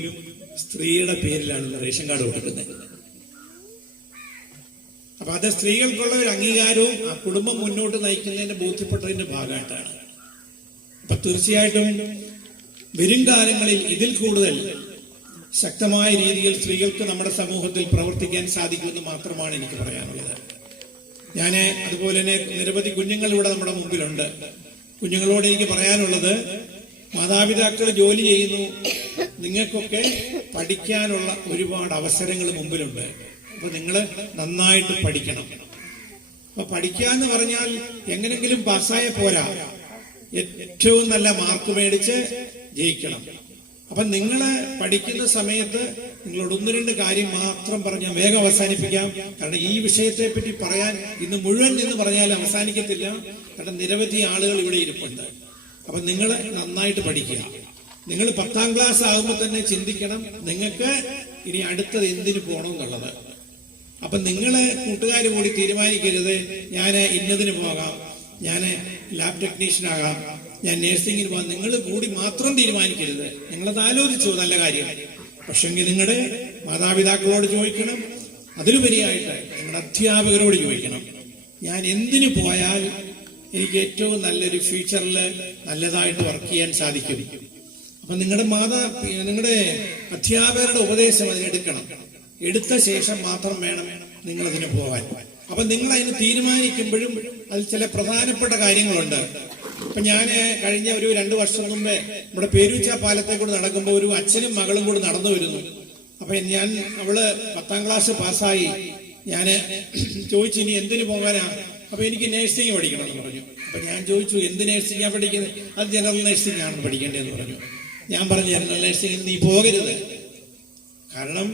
സ്ത്രീയുടെ പേരിലാണ് റേഷൻ കാർഡ് കൊടുക്കുന്നത്. അപ്പൊ അത് സ്ത്രീകൾക്കുള്ള ഒരു അംഗീകാരവും ആ കുടുംബം മുന്നോട്ട് നയിക്കുന്നതിന് ബോധ്യപ്പെട്ടതിന്റെ ഭാഗമായിട്ടാണ്. അപ്പൊ തീർച്ചയായിട്ടും വരും കാലങ്ങളിൽ ഇതിൽ കൂടുതൽ ശക്തമായ രീതിയിൽ സ്ത്രീകൾക്ക് നമ്മുടെ സമൂഹത്തിൽ പ്രവർത്തിക്കാൻ സാധിക്കുമെന്ന് മാത്രമാണ് എനിക്ക് പറയാനുള്ളത്. അതുപോലെ തന്നെ നിരവധി കുഞ്ഞുങ്ങൾ ഇവിടെ നമ്മുടെ മുമ്പിലുണ്ട്. കുഞ്ഞുങ്ങളോട് എനിക്ക് പറയാനുള്ളത്, മാതാപിതാക്കൾ ജോലി ചെയ്യുന്നു, നിങ്ങൾക്കൊക്കെ പഠിക്കാനുള്ള ഒരുപാട് അവസരങ്ങൾ മുമ്പിലുണ്ട്. അപ്പൊ നിങ്ങൾ നന്നായിട്ട് പഠിക്കണം. അപ്പൊ പഠിക്കാന്ന് പറഞ്ഞാൽ എങ്ങനെങ്കിലും പാസ്സായ പോരാ, ഏറ്റവും നല്ല മാർക്ക് മേടിച്ച് ജയിക്കണം. അപ്പൊ നിങ്ങള് പഠിക്കുന്ന സമയത്ത് നിങ്ങളോട് 1-2 കാര്യം മാത്രം പറഞ്ഞ് വേഗം അവസാനിപ്പിക്കാം. കാരണം ഈ വിഷയത്തെ പറ്റി പറയാൻ ഇന്ന് മുഴുവൻ എന്ന് പറഞ്ഞാൽ അവസാനിക്കത്തില്ല. കാരണം നിരവധി ആളുകൾ ഇവിടെ ഇരിപ്പുണ്ട്. അപ്പൊ നിങ്ങൾ നന്നായിട്ട് പഠിക്കുക. നിങ്ങൾ 10ാം ക്ലാസ് ആകുമ്പോൾ തന്നെ ചിന്തിക്കണം നിങ്ങൾക്ക് ഇനി അടുത്തത് എന്തിനു പോകണം എന്നുള്ളത്. അപ്പൊ നിങ്ങള് കൂട്ടുകാർ കൂടി തീരുമാനിക്കരുത് ഞാൻ ഇന്നതിന് പോകാം, ഞാൻ ലാബ് ടെക്നീഷ്യൻ ആകാം, ഞാൻ നഴ്സിംഗിന് പോകാം. നിങ്ങൾ കൂടി മാത്രം തീരുമാനിക്കരുത്. നിങ്ങളത് ആലോചിച്ചു, നല്ല കാര്യം. പക്ഷെങ്കിൽ നിങ്ങളുടെ മാതാപിതാക്കളോട് ചോദിക്കണം. അതിലുപരിയായിട്ട് നിങ്ങളുടെ അധ്യാപകരോട് ചോദിക്കണം, ഞാൻ എന്തിനു പോയാൽ എനിക്ക് ഏറ്റവും നല്ലൊരു ഫ്യൂച്ചറിൽ നല്ലതായിട്ട് വർക്ക് ചെയ്യാൻ സാധിക്കും. അപ്പൊ നിങ്ങളുടെ അധ്യാപകരുടെ ഉപദേശം അതിനെടുക്കണം. എടുത്ത ശേഷം മാത്രം വേണം നിങ്ങൾ അതിന് പോകാൻ. അപ്പൊ നിങ്ങൾ അതിന് തീരുമാനിക്കുമ്പോഴും അതിൽ ചില പ്രധാനപ്പെട്ട കാര്യങ്ങളുണ്ട്. ഇപ്പൊ ഞാൻ കഴിഞ്ഞ ഒരു 2 വർഷം മുമ്പേ നമ്മുടെ പേരൂച്ച പാലത്തെ കൂടെ നടക്കുമ്പോൾ ഒരു അച്ഛനും മകളും കൂടെ നടന്നു വരുന്നു. അപ്പൊ അവള് 10ാം ക്ലാസ് പാസ്സായി. ഞാൻ ചോദിച്ചു ഇനി എന്തിനു പോകാനാ? അപ്പൊ എനിക്ക് നഴ്സിംഗ് പഠിക്കണം എന്ന് പറഞ്ഞു. അപ്പൊ ഞാൻ ചോദിച്ചു എന്ത് നഴ്സിംഗാ പഠിക്കുന്നത്? അത് ജനറൽ നഴ്സിംഗ് ആണ് പഠിക്കേണ്ടതെന്ന് പറഞ്ഞു. ഞാൻ പറഞ്ഞു ജനറൽ നഴ്സിംഗിൽ നീ പോകരുത്. കാരണം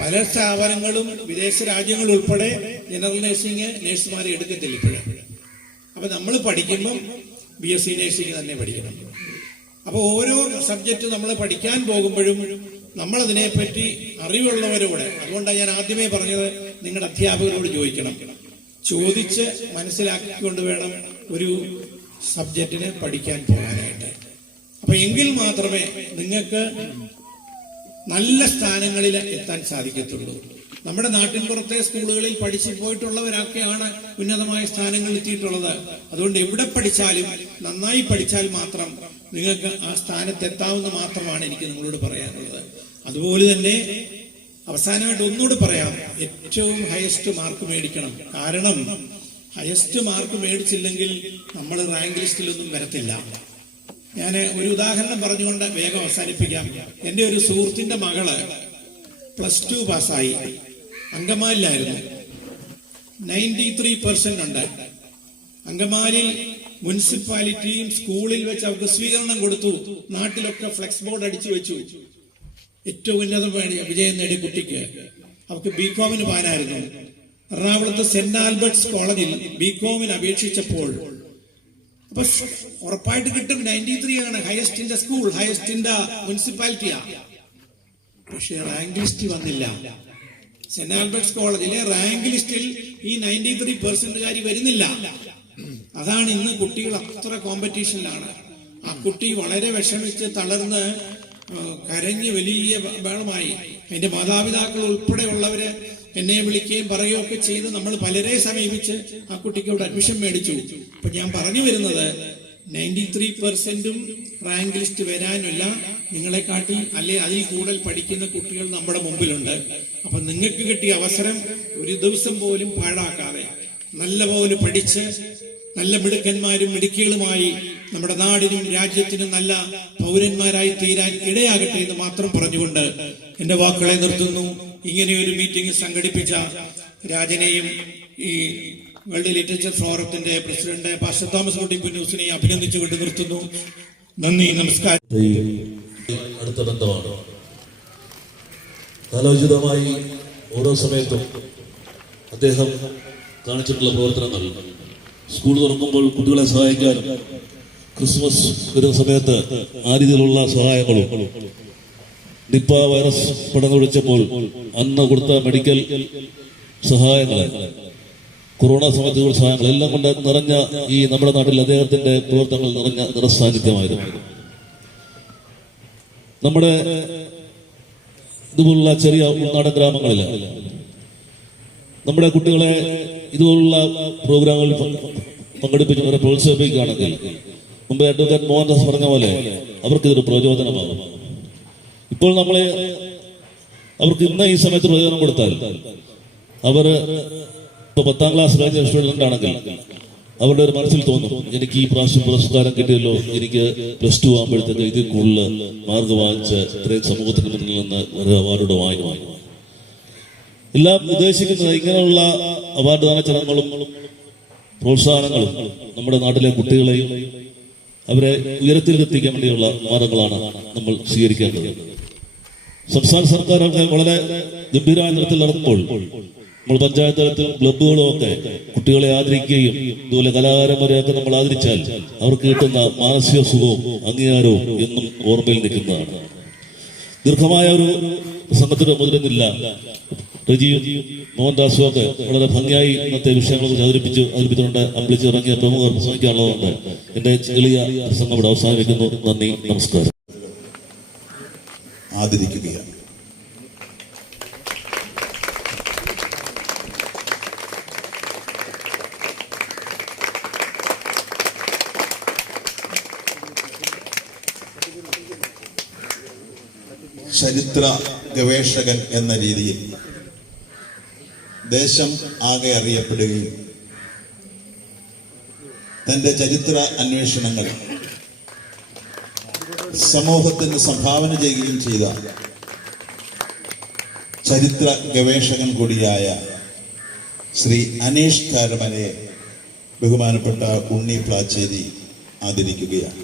പല സ്ഥാപനങ്ങളും വിദേശ രാജ്യങ്ങൾ ഉൾപ്പെടെ ജനറൽ നഴ്സിംഗ് നഴ്സുമാരെ എടുക്കത്തില്ല ഇപ്പോഴും. അപ്പൊ നമ്മൾ പഠിക്കുമ്പം BSc നഴ്സിംഗ് തന്നെ പഠിക്കണം. അപ്പൊ ഓരോ സബ്ജക്റ്റ് നമ്മൾ പഠിക്കാൻ പോകുമ്പോഴും നമ്മൾ അതിനെപ്പറ്റി അറിവുള്ളവരോട്, അതുകൊണ്ടാണ് ഞാൻ ആദ്യമേ പറഞ്ഞത് നിങ്ങളുടെ അധ്യാപകരോട് ചോദിക്കണം. ചോദിച്ച് മനസ്സിലാക്കിക്കൊണ്ട് വേണം ഒരു സബ്ജക്റ്റിന് പഠിക്കാൻ പോകാനായിട്ട്. അപ്പൊ എങ്കിൽ മാത്രമേ നിങ്ങൾക്ക് നല്ല സ്ഥാനങ്ങളിൽ എത്താൻ സാധിക്കത്തുള്ളൂ. നമ്മുടെ നാട്ടിൻ പുറത്തെ സ്കൂളുകളിൽ പഠിച്ചു പോയിട്ടുള്ളവരൊക്കെയാണ് ഉന്നതമായ സ്ഥാനങ്ങളിൽ എത്തിയിട്ടുള്ളത്. അതുകൊണ്ട് എവിടെ പഠിച്ചാലും നന്നായി പഠിച്ചാൽ മാത്രം നിങ്ങൾക്ക് ആ സ്ഥാനത്തെത്താവുന്ന മാത്രമാണ് എനിക്ക് നിങ്ങളോട് പറയാനുള്ളത്. അതുപോലെ തന്നെ അവസാനമായിട്ട് ഒന്നുകൂടി പറയാം, ഏറ്റവും ഹയസ്റ്റ് മാർക്ക് മേടിക്കണം. കാരണം ഹയസ്റ്റ് മാർക്ക് മേടിച്ചില്ലെങ്കിൽ നമ്മൾ റാങ്ക് ലിസ്റ്റിലൊന്നും വരത്തില്ല. ഞാൻ ഒരു ഉദാഹരണം പറഞ്ഞുകൊണ്ട് വേഗം അവസാനിപ്പിക്കാം. എൻ്റെ ഒരു സുഹൃത്തിന്റെ മകള് +2 പാസ്സായി, അങ്കമാലിയിലായിരുന്നു. 93% ഉണ്ട്. അങ്കമാലി മുനിസിപ്പാലിറ്റിയും സ്കൂളിൽ വെച്ച് അവർക്ക് സ്വീകരണം കൊടുത്തു. നാട്ടിലൊക്കെ ഫ്ലെക്സ് ബോർഡ് അടിച്ചു വെച്ചു. ഏറ്റവും ഉന്നതമായ വിജയം നേടിയ കുട്ടിക്ക് അവർക്ക് ബികോമിന് പോകാനായിരുന്നു. എറണാകുളത്ത് സെന്റ് ആൽബർട്ട്സ് കോളേജിൽ ബികോമിന് അപേക്ഷിച്ചപ്പോൾ അപ്പൊ ഉറപ്പായിട്ട് കിട്ടും. 93 ആണ് highest in the school, highest in the മുനിസിപ്പാലിറ്റിയാ. പക്ഷെ റാങ്ക് ലിസ്റ്റ് വന്നില്ല. സെന്റ് ആൽബർട്ട്സ് കോളേജിലെ റാങ്ക് ലിസ്റ്റിൽ ഈ 93% വരുന്നില്ല. അതാണ് ഇന്ന് കുട്ടികൾ അത്ര കോമ്പറ്റീഷനിലാണ്. ആ കുട്ടി വളരെ വിഷമിച്ച് തളർന്ന് കരഞ്ഞ് വലിയ ബഹളമായി. അതിന്റെ മാതാപിതാക്കൾ ഉൾപ്പെടെയുള്ളവര് എന്നെ വിളിക്കുകയും പറയുകയൊക്കെ ചെയ്ത് നമ്മൾ പലരെ സമീപിച്ച് ആ കുട്ടിക്ക് അവിടെ അഡ്മിഷൻ മേടിച്ചു. അപ്പൊ ഞാൻ പറഞ്ഞു വരുന്നത് 93%ഉം റാങ്ക് ലിസ്റ്റ് വരാനില്ല. നിങ്ങളെക്കാട്ടി അല്ലെ അതിൽ കൂടുതൽ പഠിക്കുന്ന കുട്ടികൾ നമ്മുടെ മുമ്പിലുണ്ട്. അപ്പൊ നിങ്ങൾക്ക് കിട്ടിയ അവസരം ഒരു ദിവസം പോലും പാഴാക്കാതെ നല്ലപോലെ പഠിച്ച് നല്ല മിടുക്കന്മാരും മിടുക്കികളുമായി നമ്മുടെ നാടിനും രാജ്യത്തിനും നല്ല പൗരന്മാരായി തീരാൻ ഇടയാകട്ടെ എന്ന് മാത്രം പറഞ്ഞുകൊണ്ട് എന്റെ വാക്കുകളെ നിർത്തുന്നു. ഇങ്ങനെയൊരു മീറ്റിംഗ് സംഘടിപ്പിച്ച രാജനെയും ഈ വേൾഡ് ലിറ്ററേച്ചർ ഫോറത്തിന്റെ പ്രസിഡന്റ് പാസ്റ്റർ തോമസ് കുട്ടി പുന്നൂസിനെയും അഭിനന്ദിച്ചുകൊണ്ട് നിർത്തുന്നു. നന്ദി, നമസ്കാരം. അടുത്ത ബന്ധമാണ്. കാലോചിതമായി ഓരോ സമയത്തും അദ്ദേഹം കാണിച്ചിട്ടുള്ള പ്രവർത്തനങ്ങൾ സ്കൂൾ തുറക്കുമ്പോൾ കുട്ടികളെ സഹായിക്കാനും ക്രിസ്മസ് വരുന്ന സമയത്ത് ആ രീതിയിലുള്ള സഹായങ്ങളും നിപ്പ വൈറസ് പടർന്നു പിടിച്ചപ്പോൾ അന്ന് കൊടുത്ത മെഡിക്കൽ സഹായങ്ങൾ, കൊറോണ സമയത്തുള്ള സഹായങ്ങൾ എല്ലാം കൊണ്ട് നിറഞ്ഞ ഈ നമ്മുടെ നാട്ടിൽ അദ്ദേഹത്തിന്റെ പ്രവർത്തനങ്ങൾ നിറഞ്ഞ നിറസാന്നിധ്യമായിരുന്നു. നമ്മുടെ ഇതുപോലുള്ള ചെറിയ ഉൾനാടൻ ഗ്രാമങ്ങളിൽ നമ്മുടെ കുട്ടികളെ ഇതുപോലുള്ള പ്രോഗ്രാമുകളിൽ പങ്കെടുപ്പിച്ച് അവരെ പ്രോത്സാഹിപ്പിക്കുകയാണെങ്കിൽ മുമ്പ് അഡ്വക്കേറ്റ് മോഹൻദാസ് പറഞ്ഞ പോലെ അവർക്കിതൊരു പ്രചോദനമാകും. ഇപ്പോൾ അവർക്ക് ഇന്ന് ഈ സമയത്ത് പ്രചോദനം കൊടുത്താൽ അവർ ഇപ്പൊ 10ാം ക്ലാസ് കഴിഞ്ഞ സ്റ്റുഡന്റ് ആണെങ്കിൽ അവരുടെ ഒരു മനസ്സിൽ തോന്നും, എനിക്ക് ഈ പ്രാവശ്യം പുരസ്കാരം കിട്ടിയല്ലോ, എനിക്ക് +2 ആകുമ്പോഴത്തേക്ക് ഇതിൽ കൂടുതൽ മാർക്ക് വാങ്ങിച്ച് ഇത്രയും സമൂഹത്തിന് മുന്നിൽ നിന്ന് ഒരു അവാർഡ് വാങ്ങി. എല്ലാം ഉദ്ദേശിക്കുന്നത് ഇങ്ങനെയുള്ള അവാർഡ് ദാന ചടങ്ങുകളും പ്രോത്സാഹനങ്ങളും നമ്മുടെ നാട്ടിലെ കുട്ടികളെയും അവരെ ഉയരത്തിലെത്തിക്കാൻ വേണ്ടിയുള്ള മാർഗങ്ങളാണ് നമ്മൾ സ്വീകരിക്കേണ്ടത്. സംസ്ഥാന സർക്കാർ വളരെ ഗംഭീരമായ തലത്തിൽ നടത്തുമ്പോൾ നമ്മൾ പഞ്ചായത്ത് തലത്തിൽ ക്ലബ്ബുകളും ഒക്കെ കുട്ടികളെ ആദരിക്കുകയും ഇതുപോലെ കലാകാരന്മാരെയൊക്കെ നമ്മൾ ആദരിച്ചാൽ അവർക്ക് കിട്ടുന്ന മാനസിക സുഖവും അംഗീകാരവും എന്നും ഓർമ്മയിൽ നിൽക്കുന്നതാണ്. ദീർഘമായ ഒരു പ്രസംഗത്തിന് മുതിരുന്നില്ല. റജിയും മോഹൻദാസും ഒക്കെ വളരെ ഭംഗിയായി ഇന്നത്തെ വിഷയങ്ങളൊക്കെ അവതരിപ്പിച്ചുകൊണ്ട് അമ്പിളിച്ചിറങ്ങിയ പ്രമുഖർ പ്രസംഗിക്കാനുള്ളതുകൊണ്ട് എന്റെ ചെറിയ പ്രസംഗം ഇവിടെ അവസാനിപ്പിക്കുന്നു. നന്ദി, നമസ്കാരം. ആദരിക്കുകയാണ്. ചരിത്ര ഗവേഷകൻ എന്ന രീതിയിൽ ദേശം ആകെ അറിയപ്പെടുകയും തന്റെ ചരിത്ര അന്വേഷണങ്ങൾ സമൂഹത്തിന് സംഭാവന ചെയ്യുകയും ചെയ്ത ചരിത്ര ഗവേഷകൻ കൂടിയായ ശ്രീ അനീഷ് കാരമനെ ബഹുമാനപ്പെട്ട ഉണ്ണി പ്ലാച്ചേരി ആദരിക്കുകയാണ്.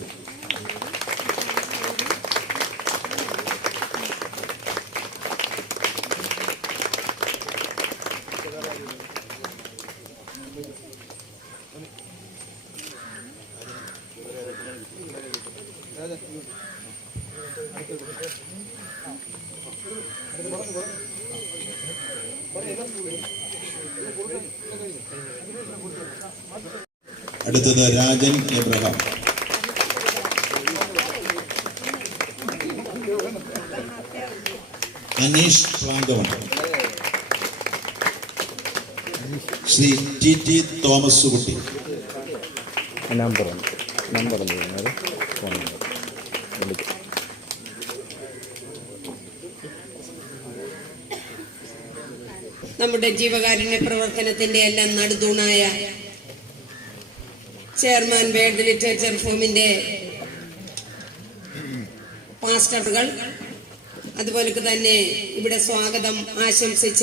അടുത്തത് രാജൻ എബ്രഹാം. അനീഷ് പ്രാങ്കവൻ, ശ്രീ ടി തോമസ് കുട്ടി. നമ്മുടെ ജീവകാരുണ്യ പ്രവർത്തനത്തിന്റെ എല്ലാം നടുതൂണായ ചെയർമാൻ വേൾഡ് ലിറ്ററേച്ചർ ഫോമിന്റെ പാസ്റ്ററുകൾ, അതുപോലെ തന്നെ ഇവിടെ സ്വാഗതം ആശംസിച്ച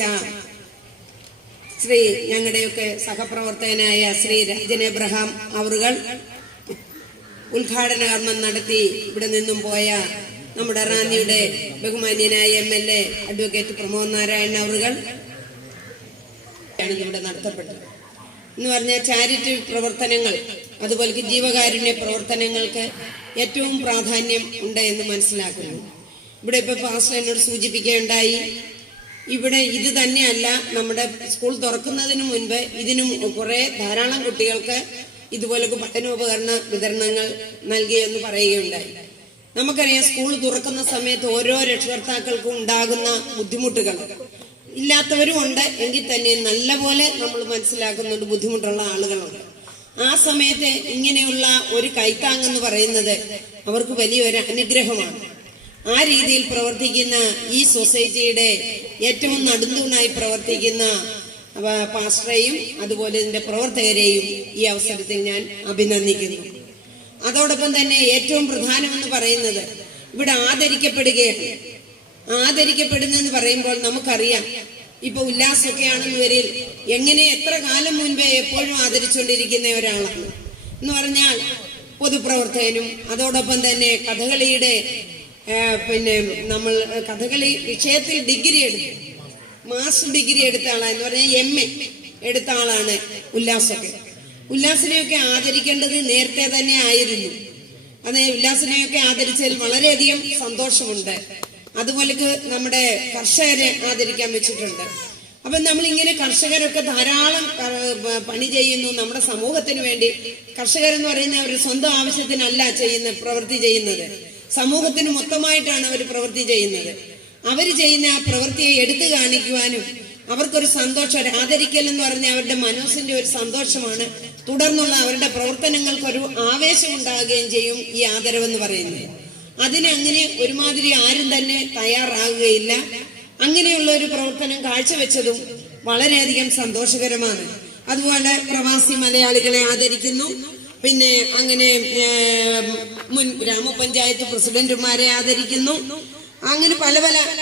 ശ്രീ ഞങ്ങളുടെയൊക്കെ സഹപ്രവർത്തകനായ ശ്രീ രാജൻ എബ്രഹാം അവറുകൾ, ഉദ്ഘാടന കർമ്മം നടത്തി ഇവിടെ നിന്നും പോയ നമ്മുടെ റാന്നിയുടെ ബഹുമാന്യനായ MLA അഡ്വക്കേറ്റ് പ്രമോദ് നാരായണൻ അവറുകൾ ഇവിടെ നടത്തപ്പെട്ടത്. എന്ന് പറഞ്ഞാൽ ചാരിറ്റി പ്രവർത്തനങ്ങൾ, അതുപോലെ ജീവകാരുണ്യ പ്രവർത്തനങ്ങൾക്ക് ഏറ്റവും പ്രാധാന്യം ഉണ്ട് എന്ന് മനസ്സിലാക്കുന്നു. ഇവിടെ ഇപ്പൊ പാസ്റ്റർ എന്നോട് സൂചിപ്പിക്കുകയുണ്ടായി, ഇവിടെ ഇത് തന്നെയല്ല, നമ്മുടെ സ്കൂൾ തുറക്കുന്നതിന് മുൻപ് ഇതിനും ധാരാളം കുട്ടികൾക്ക് ഇതുപോലെ പഠനോപകരണ വിതരണങ്ങൾ നൽകിയെന്ന് പറയുകയുണ്ടായി. നമുക്കറിയാം, സ്കൂൾ തുറക്കുന്ന സമയത്ത് ഓരോ രക്ഷകർത്താക്കൾക്കും ഉണ്ടാകുന്ന ബുദ്ധിമുട്ടുകൾ ഇല്ലാത്തവരും ഉണ്ട്, എങ്കിൽ തന്നെ നല്ലപോലെ നമ്മൾ മനസ്സിലാക്കുന്നുണ്ട് ബുദ്ധിമുട്ടുള്ള ആളുകളുണ്ട്. ആ സമയത്ത് ഇങ്ങനെയുള്ള ഒരു കൈത്താങ്ങെന്ന് പറയുന്നത് അവർക്ക് വലിയൊരു അനുഗ്രഹമാണ്. ആ രീതിയിൽ പ്രവർത്തിക്കുന്ന ഈ സൊസൈറ്റിയുടെ ഏറ്റവും നടുന്തൂണായി പ്രവർത്തിക്കുന്ന പാസ്റ്ററെയും അതുപോലെ ഇതിന്റെ പ്രവർത്തകരെയും ഈ അവസരത്തിൽ ഞാൻ അഭിനന്ദിക്കുന്നു. അതോടൊപ്പം തന്നെ ഏറ്റവും പ്രധാനമെന്ന് പറയുന്നത് ഇവിടെ ആദരിക്കപ്പെടുകയാണ്. ആദരിക്കപ്പെടുന്നെന്ന് പറയുമ്പോൾ നമുക്കറിയാം, ഇപ്പൊ ഉല്ലാസമൊക്കെ ആണെന്ന് വരിൽ എങ്ങനെ എത്ര കാലം മുൻപേ എപ്പോഴും ആദരിച്ചുകൊണ്ടിരിക്കുന്ന ഒരാളാണ് എന്ന് പറഞ്ഞാൽ പൊതുപ്രവർത്തകനും, അതോടൊപ്പം തന്നെ കഥകളിയുടെ നമ്മൾ കഥകളി വിഷയത്തിൽ ഡിഗ്രി എടുത്തു, മാസ്റ്റർ ഡിഗ്രി എടുത്ത ആളാണ് എന്ന് പറഞ്ഞാൽ MA എടുത്ത ആളാണ് ഉല്ലാസൊക്കെ. ഉല്ലാസിനെയൊക്കെ ആദരിക്കേണ്ടത് നേരത്തെ തന്നെ ആയിരുന്നു. അത് ഉല്ലാസിനെയൊക്കെ ആദരിച്ചതിൽ വളരെയധികം സന്തോഷമുണ്ട്. അതുപോലെ നമ്മുടെ കർഷകരെ ആദരിക്കാൻ വെച്ചിട്ടുണ്ട്. അപ്പൊ നമ്മളിങ്ങനെ കർഷകരൊക്കെ ധാരാളം പണി ചെയ്യുന്നു നമ്മുടെ സമൂഹത്തിന് വേണ്ടി. കർഷകരെന്ന് പറയുന്ന അവർ സ്വന്തം ആവശ്യത്തിനല്ല പ്രവൃത്തി ചെയ്യുന്നത്, സമൂഹത്തിന് മൊത്തമായിട്ടാണ് അവർ പ്രവൃത്തി ചെയ്യുന്നത്. അവർ ചെയ്യുന്ന ആ പ്രവൃത്തിയെ എടുത്തു കാണിക്കുവാനും അവർക്കൊരു സന്തോഷം, ആദരിക്കൽ എന്ന് പറഞ്ഞാൽ അവരുടെ മനസ്സിന്റെ ഒരു സന്തോഷമാണ്. തുടർന്നുള്ള അവരുടെ പ്രവർത്തനങ്ങൾക്കൊരു ആവേശം ഉണ്ടാകുകയും ചെയ്യും ഈ ആദരവെന്ന് പറയുന്നത്. അതിനങ്ങനെ ഒരുമാതിരി ആരും തന്നെ തയ്യാറാകുകയില്ല. അങ്ങനെയുള്ള ഒരു പ്രവർത്തനം കാഴ്ചവെച്ചതും വളരെയധികം സന്തോഷകരമാണ്. അതുപോലെ പ്രവാസി മലയാളികളെ ആദരിക്കുന്നു. പിന്നെ അങ്ങനെ മുൻ ഗ്രാമപഞ്ചായത്ത് പ്രസിഡന്റുമാരെ ആദരിക്കുന്നു. അങ്ങനെ പല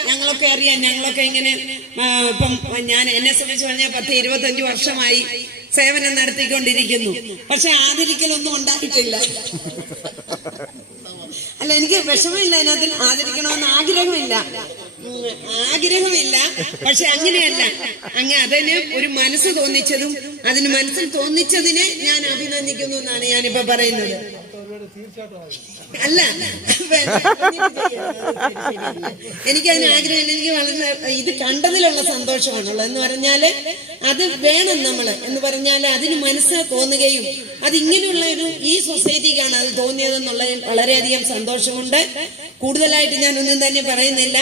ഞങ്ങളൊക്കെ അറിയാം, ഞങ്ങളൊക്കെ ഇങ്ങനെ ഇപ്പം എന്നെ സംബന്ധിച്ച് പറഞ്ഞാൽ 10-25 വർഷമായി സേവനം നടത്തിക്കൊണ്ടിരിക്കുന്നു. പക്ഷെ ആദരിക്കലൊന്നും ഉണ്ടായിട്ടില്ല. അല്ല, എനിക്ക് വിഷമമില്ല, അതിനകത്ത് ആദരിക്കണമെന്ന് ആഗ്രഹമില്ല. പക്ഷെ അങ്ങനെയല്ല, അതിന് ഒരു മനസ്സ് തോന്നിച്ചതും അതിന് മനസ്സിൽ തോന്നിച്ചതിനെ ഞാൻ അഭിനന്ദിക്കുന്നു എന്നാണ് ഞാനിപ്പോ പറയുന്നത്. അല്ല, എനിക്കതിന് ആഗ്രഹമില്ല. എനിക്ക് വളരെ ഇത് കണ്ടതിലുള്ള സന്തോഷമാണുള്ളത്. എന്ന് പറഞ്ഞാല് അത് വേണം നമ്മള് എന്ന് പറഞ്ഞാല് അതിന് മനസ്സ് തോന്നുകയും അതിങ്ങനെയുള്ള ഈ സൊസൈറ്റിക്കാണ് അത് തോന്നിയതെന്നുള്ളതിൽ വളരെയധികം സന്തോഷമുണ്ട്. കൂടുതലായിട്ട് ഞാൻ ഒന്നും തന്നെ പറയുന്നില്ല.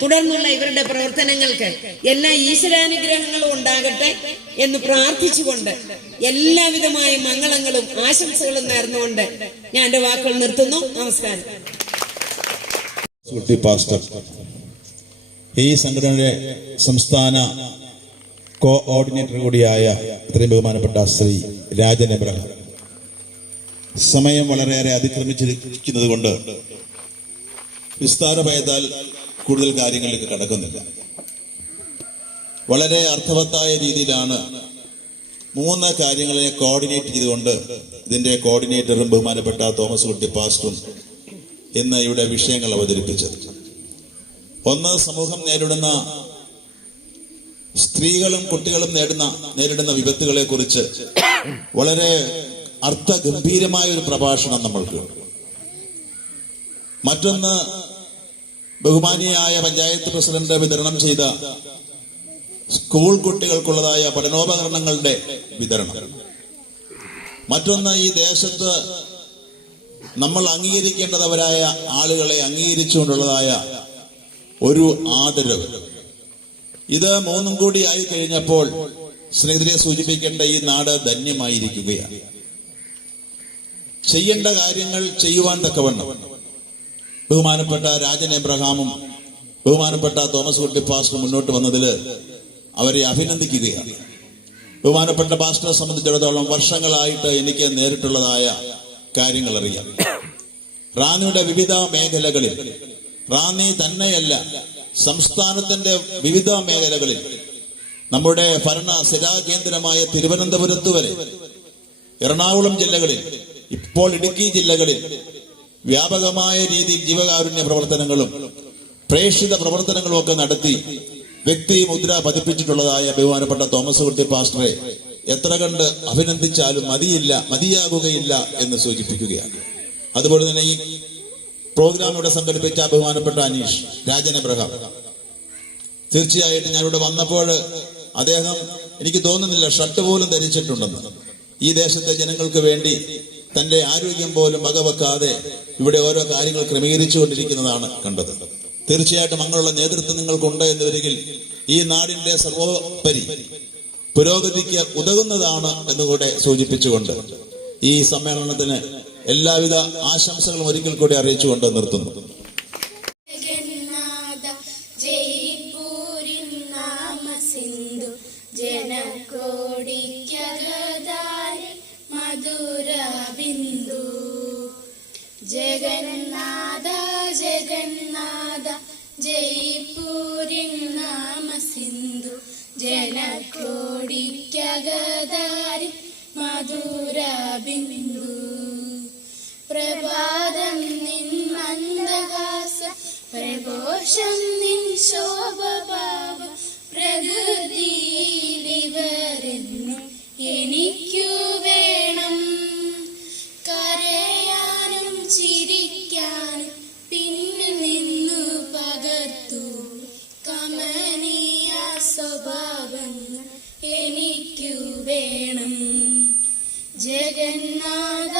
തുടർന്നുള്ള ഇവരുടെ പ്രവർത്തനങ്ങൾക്ക് എല്ലാ ഈശ്വരാനുഗ്രഹങ്ങളും ഉണ്ടാകട്ടെ എന്ന് പ്രാർത്ഥിച്ചുകൊണ്ട് എല്ലാവിധമായ മംഗളങ്ങളും ആശംസകളും നേർന്നുകൊണ്ട് ഞാൻ എന്റെ വാക്കുകൾ നിർത്തുന്നു. നമസ്കാരം. പാസ്റ്റർ ഈ സംഘടനയുടെ സംസ്ഥാന കോഓർഡിനേറ്റർ കൂടിയായ ഇത്രയും ബഹുമാനപ്പെട്ട ശ്രീ രാജൻ എബ്രഹാം. സമയം വളരെയേറെ അതിക്രമിച്ചിരിക്കുന്നത് കൊണ്ട് വിസ്താരഭേദാൽ കൂടുതൽ കാര്യങ്ങളിലേക്ക് കടക്കുന്നില്ല. വളരെ അർത്ഥവത്തായ രീതിയിലാണ് 3 കാര്യങ്ങളെ കോർഡിനേറ്റ് ചെയ്തുകൊണ്ട് ഇതിന്റെ കോർഡിനേറ്ററും ബഹുമാനപ്പെട്ട തോമസ് കുട്ടി പാസ്റ്ററും ഇന്ന് ഇവിടെ വിഷയങ്ങൾ അവതരിപ്പിച്ചത്. ഒന്ന്, സമൂഹം നേരിടുന്ന, സ്ത്രീകളും കുട്ടികളും നേരിടുന്ന വിപത്തുകളെ കുറിച്ച് വളരെ അർത്ഥഗംഭീരമായ ഒരു പ്രഭാഷണം നമ്മൾക്ക്. മറ്റൊന്ന്, ബഹുമാനിയായ പഞ്ചായത്ത് പ്രസിഡന്റ് വിതരണം ചെയ്ത സ്കൂൾ കുട്ടികൾക്കുള്ളതായ പഠനോപകരണങ്ങളുടെ വിതരണം. മറ്റൊന്ന്, ഈ ദേശത്ത് നമ്മൾ അംഗീകരിക്കേണ്ടവരായ ആളുകളെ അംഗീകരിച്ചുകൊണ്ടുള്ളതായ ഒരു ആദരവ്. ഇത് 3 കൂടി ആയി കഴിഞ്ഞപ്പോൾ സ്നേഹിതരെ സൂചിപ്പിക്കേണ്ട ഈ നാട് ധന്യമായിരിക്കുകയാണ്. ചെയ്യേണ്ട കാര്യങ്ങൾ ചെയ്യുവാൻ തക്കവണ്ണം ബഹുമാനപ്പെട്ട രാജൻ എബ്രഹാമും ബഹുമാനപ്പെട്ട തോമസ് കുട്ടി പാസ്റ്റർ മുന്നോട്ട് വന്നതിൽ അവരെ അഭിനന്ദിക്കുകയാണ്. ബഹുമാനപ്പെട്ട പാസ്റ്ററെ സംബന്ധിച്ചിടത്തോളം വർഷങ്ങളായിട്ട് എനിക്ക് നേരിട്ടുള്ളതായ കാര്യങ്ങൾ അറിയാം. റാന്നിയുടെ വിവിധ മേഖലകളിൽ, റാന്നി തന്നെയല്ല സംസ്ഥാനത്തിന്റെ വിവിധ മേഖലകളിൽ, നമ്മുടെ ഭരണ സ്ഥിരാകേന്ദ്രമായ തിരുവനന്തപുരത്ത് വരെ, എറണാകുളം ജില്ലകളിൽ, ഇപ്പോൾ ഇടുക്കി ജില്ലകളിൽ വ്യാപകമായ രീതിയിൽ ജീവകാരുണ്യ പ്രവർത്തനങ്ങളും പ്രേക്ഷിത പ്രവർത്തനങ്ങളും ഒക്കെ നടത്തി വ്യക്തി മുദ്ര പതിപ്പിച്ചിട്ടുള്ളതായ ബഹുമാനപ്പെട്ട തോമസ് കുട്ടി പാസ്റ്ററെ എത്ര കണ്ട് അഭിനന്ദിച്ചാലും മതിയാകുകയില്ല എന്ന് സൂചിപ്പിക്കുകയാണ്. അതുപോലെ തന്നെ ഈ പ്രോഗ്രാം ഇവിടെ സംഘടിപ്പിച്ച ബഹുമാനപ്പെട്ട അനീഷ് രാജൻ എബ്രഹാം, തീർച്ചയായിട്ടും ഞാനിവിടെ വന്നപ്പോൾ അദ്ദേഹം, എനിക്ക് തോന്നുന്നില്ല ഷർട്ട് പോലും ധരിച്ചിട്ടുണ്ടെന്ന്. ഈ ദേശത്തെ ജനങ്ങൾക്ക് വേണ്ടി തന്റെ ആരോഗ്യം പോലും വകവെക്കാതെ ഇവിടെ ഓരോ കാര്യങ്ങൾ ക്രമീകരിച്ചുകൊണ്ടിരിക്കുന്നതാണ് കണ്ടത്. തീർച്ചയായിട്ടും അങ്ങനെയുള്ള നേതൃത്വം നിങ്ങൾക്കുണ്ട് എന്ന് വരികിൽ ഈ നാടിന്റെ സർവോപരി പുരോഗതിക്ക് ഉതകുന്നതാണ് എന്നുകൂടെ സൂചിപ്പിച്ചുകൊണ്ട് ഈ സമ്മേളനത്തിന് എല്ലാവിധ ആശംസകളും ഒരിക്കൽ കൂടി അറിയിച്ചുകൊണ്ട് നിർത്തുന്നു. ജഗന്നാഥ ജഗന്നാഥ ജയ്പൂരിൻ നാമ സിന്ധു ജനകോടിക്കകതാരി മധുര ബിന്ദു. പ്രഭാതം നിൻ മന്ദഹാസ പ്രഘോഷം നിൻ ശോഭഭാവ പ്രകൃതിയിലിവരെന്നും എനിക്കു വേണം. കരയാനും ചിരിക്കാനും പിന്നിൽ നിന്നു പകർത്തു കമനീയ സ്വഭാവങ്ങൾ എനിക്കു വേണം. ജഗന്നാഥ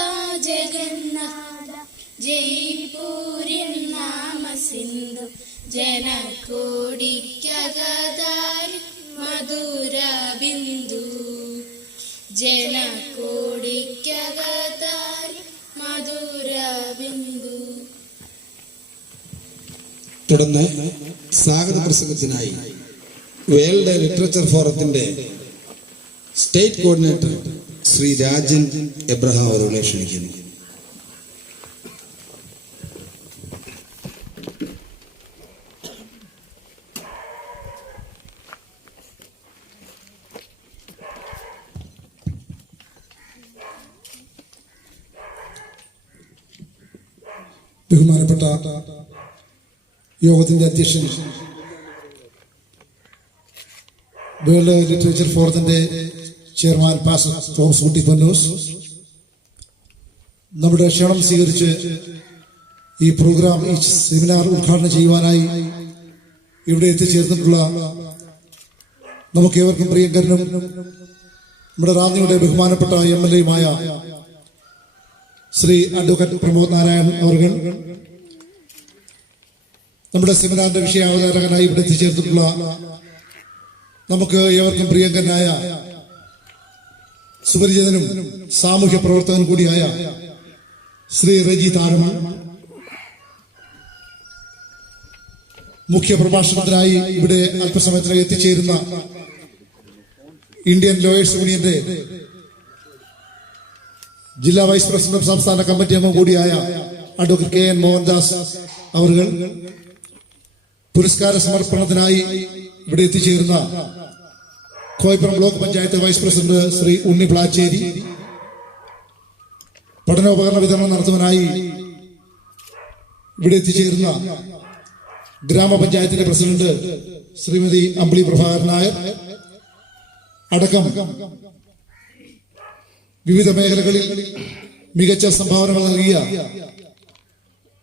ജഗന്നാഥ ജയ്പൂരിൻ നാമ സിന്ധു ജനകോടിക്കകതാരി മധുര ബിന്ദു. ജനകോടിക്കകതാരി മധുര ബിന്ദു. തുടർന്ന് സ്വാഗത പ്രസംഗത്തിനായി വേൾഡ് ലിറ്ററേച്ചർ ഫോറത്തിന്റെ state coordinator Shri Rajan Abraham അവരെ ക്ഷണിക്കുന്നു. ബഹുമാനപ്പെട്ട യോഗത്തിന്റെ അധ്യക്ഷൻ, വേൾഡ് ലിറ്ററേച്ചർ ഫോറത്തിന്റെ ചെയർമാൻ പാസ്റ്റർ തോമസ് കുട്ടി പന്നൂസ്, നമ്മുടെ ക്ഷണം സ്വീകരിച്ച് ഈ പ്രോഗ്രാം, ഈ സെമിനാർ ഉദ്ഘാടനം ചെയ്യുവാനായി ഇവിടെ എത്തിച്ചേർന്നിട്ടുള്ള നമുക്കേവർക്കും പ്രിയങ്കരനും നമ്മുടെ റാന്നിയുടെ ബഹുമാനപ്പെട്ട MLA-യുമായ ശ്രീ അഡ്വക്കേറ്റ് പ്രമോദ് നാരായണൻ അവർ, നമ്മുടെ സെമിനാറിന്റെ വിഷയാവതാരകനായി ഇവിടെ എത്തിച്ചേർന്നിട്ടുള്ള നമുക്ക് ഏവർക്കും പ്രിയങ്കരനായ സുപരിചിതനും സാമൂഹ്യ പ്രവർത്തകൻ കൂടിയായ ശ്രീ റെജി താരമൺ, മുഖ്യ പ്രഭാഷണത്തിനായി ഇവിടെ അല്പസമയത്തിനായി എത്തിച്ചേരുന്ന ഇന്ത്യൻ ലോയേഴ്സ് യൂണിയന്റെ ജില്ലാ വൈസ് പ്രസിഡന്റും സംസ്ഥാന കമ്മിറ്റി അംഗം കൂടിയായ അഡ്വക്കേറ്റ് കെ എൻ മോഹൻദാസ് അവർ, പുരസ്കാര സമർപ്പണത്തിനായി ഇവിടെ എത്തിച്ചേരുന്ന Koippuram block panchayat vice president Shri Unni Plachery, പഠനോപകരണ വിതരണം നടത്തുവാനായി ഇവിടെ എത്തിച്ചേരുന്ന ഗ്രാമപഞ്ചായത്തിന്റെ പ്രസിഡന്റ് ശ്രീമതി അമ്പിളി പ്രഭാകരൻ നായർ അടക്കം വിവിധ മേഖലകളിൽ മികച്ച സംഭാവനകൾ നൽകിയ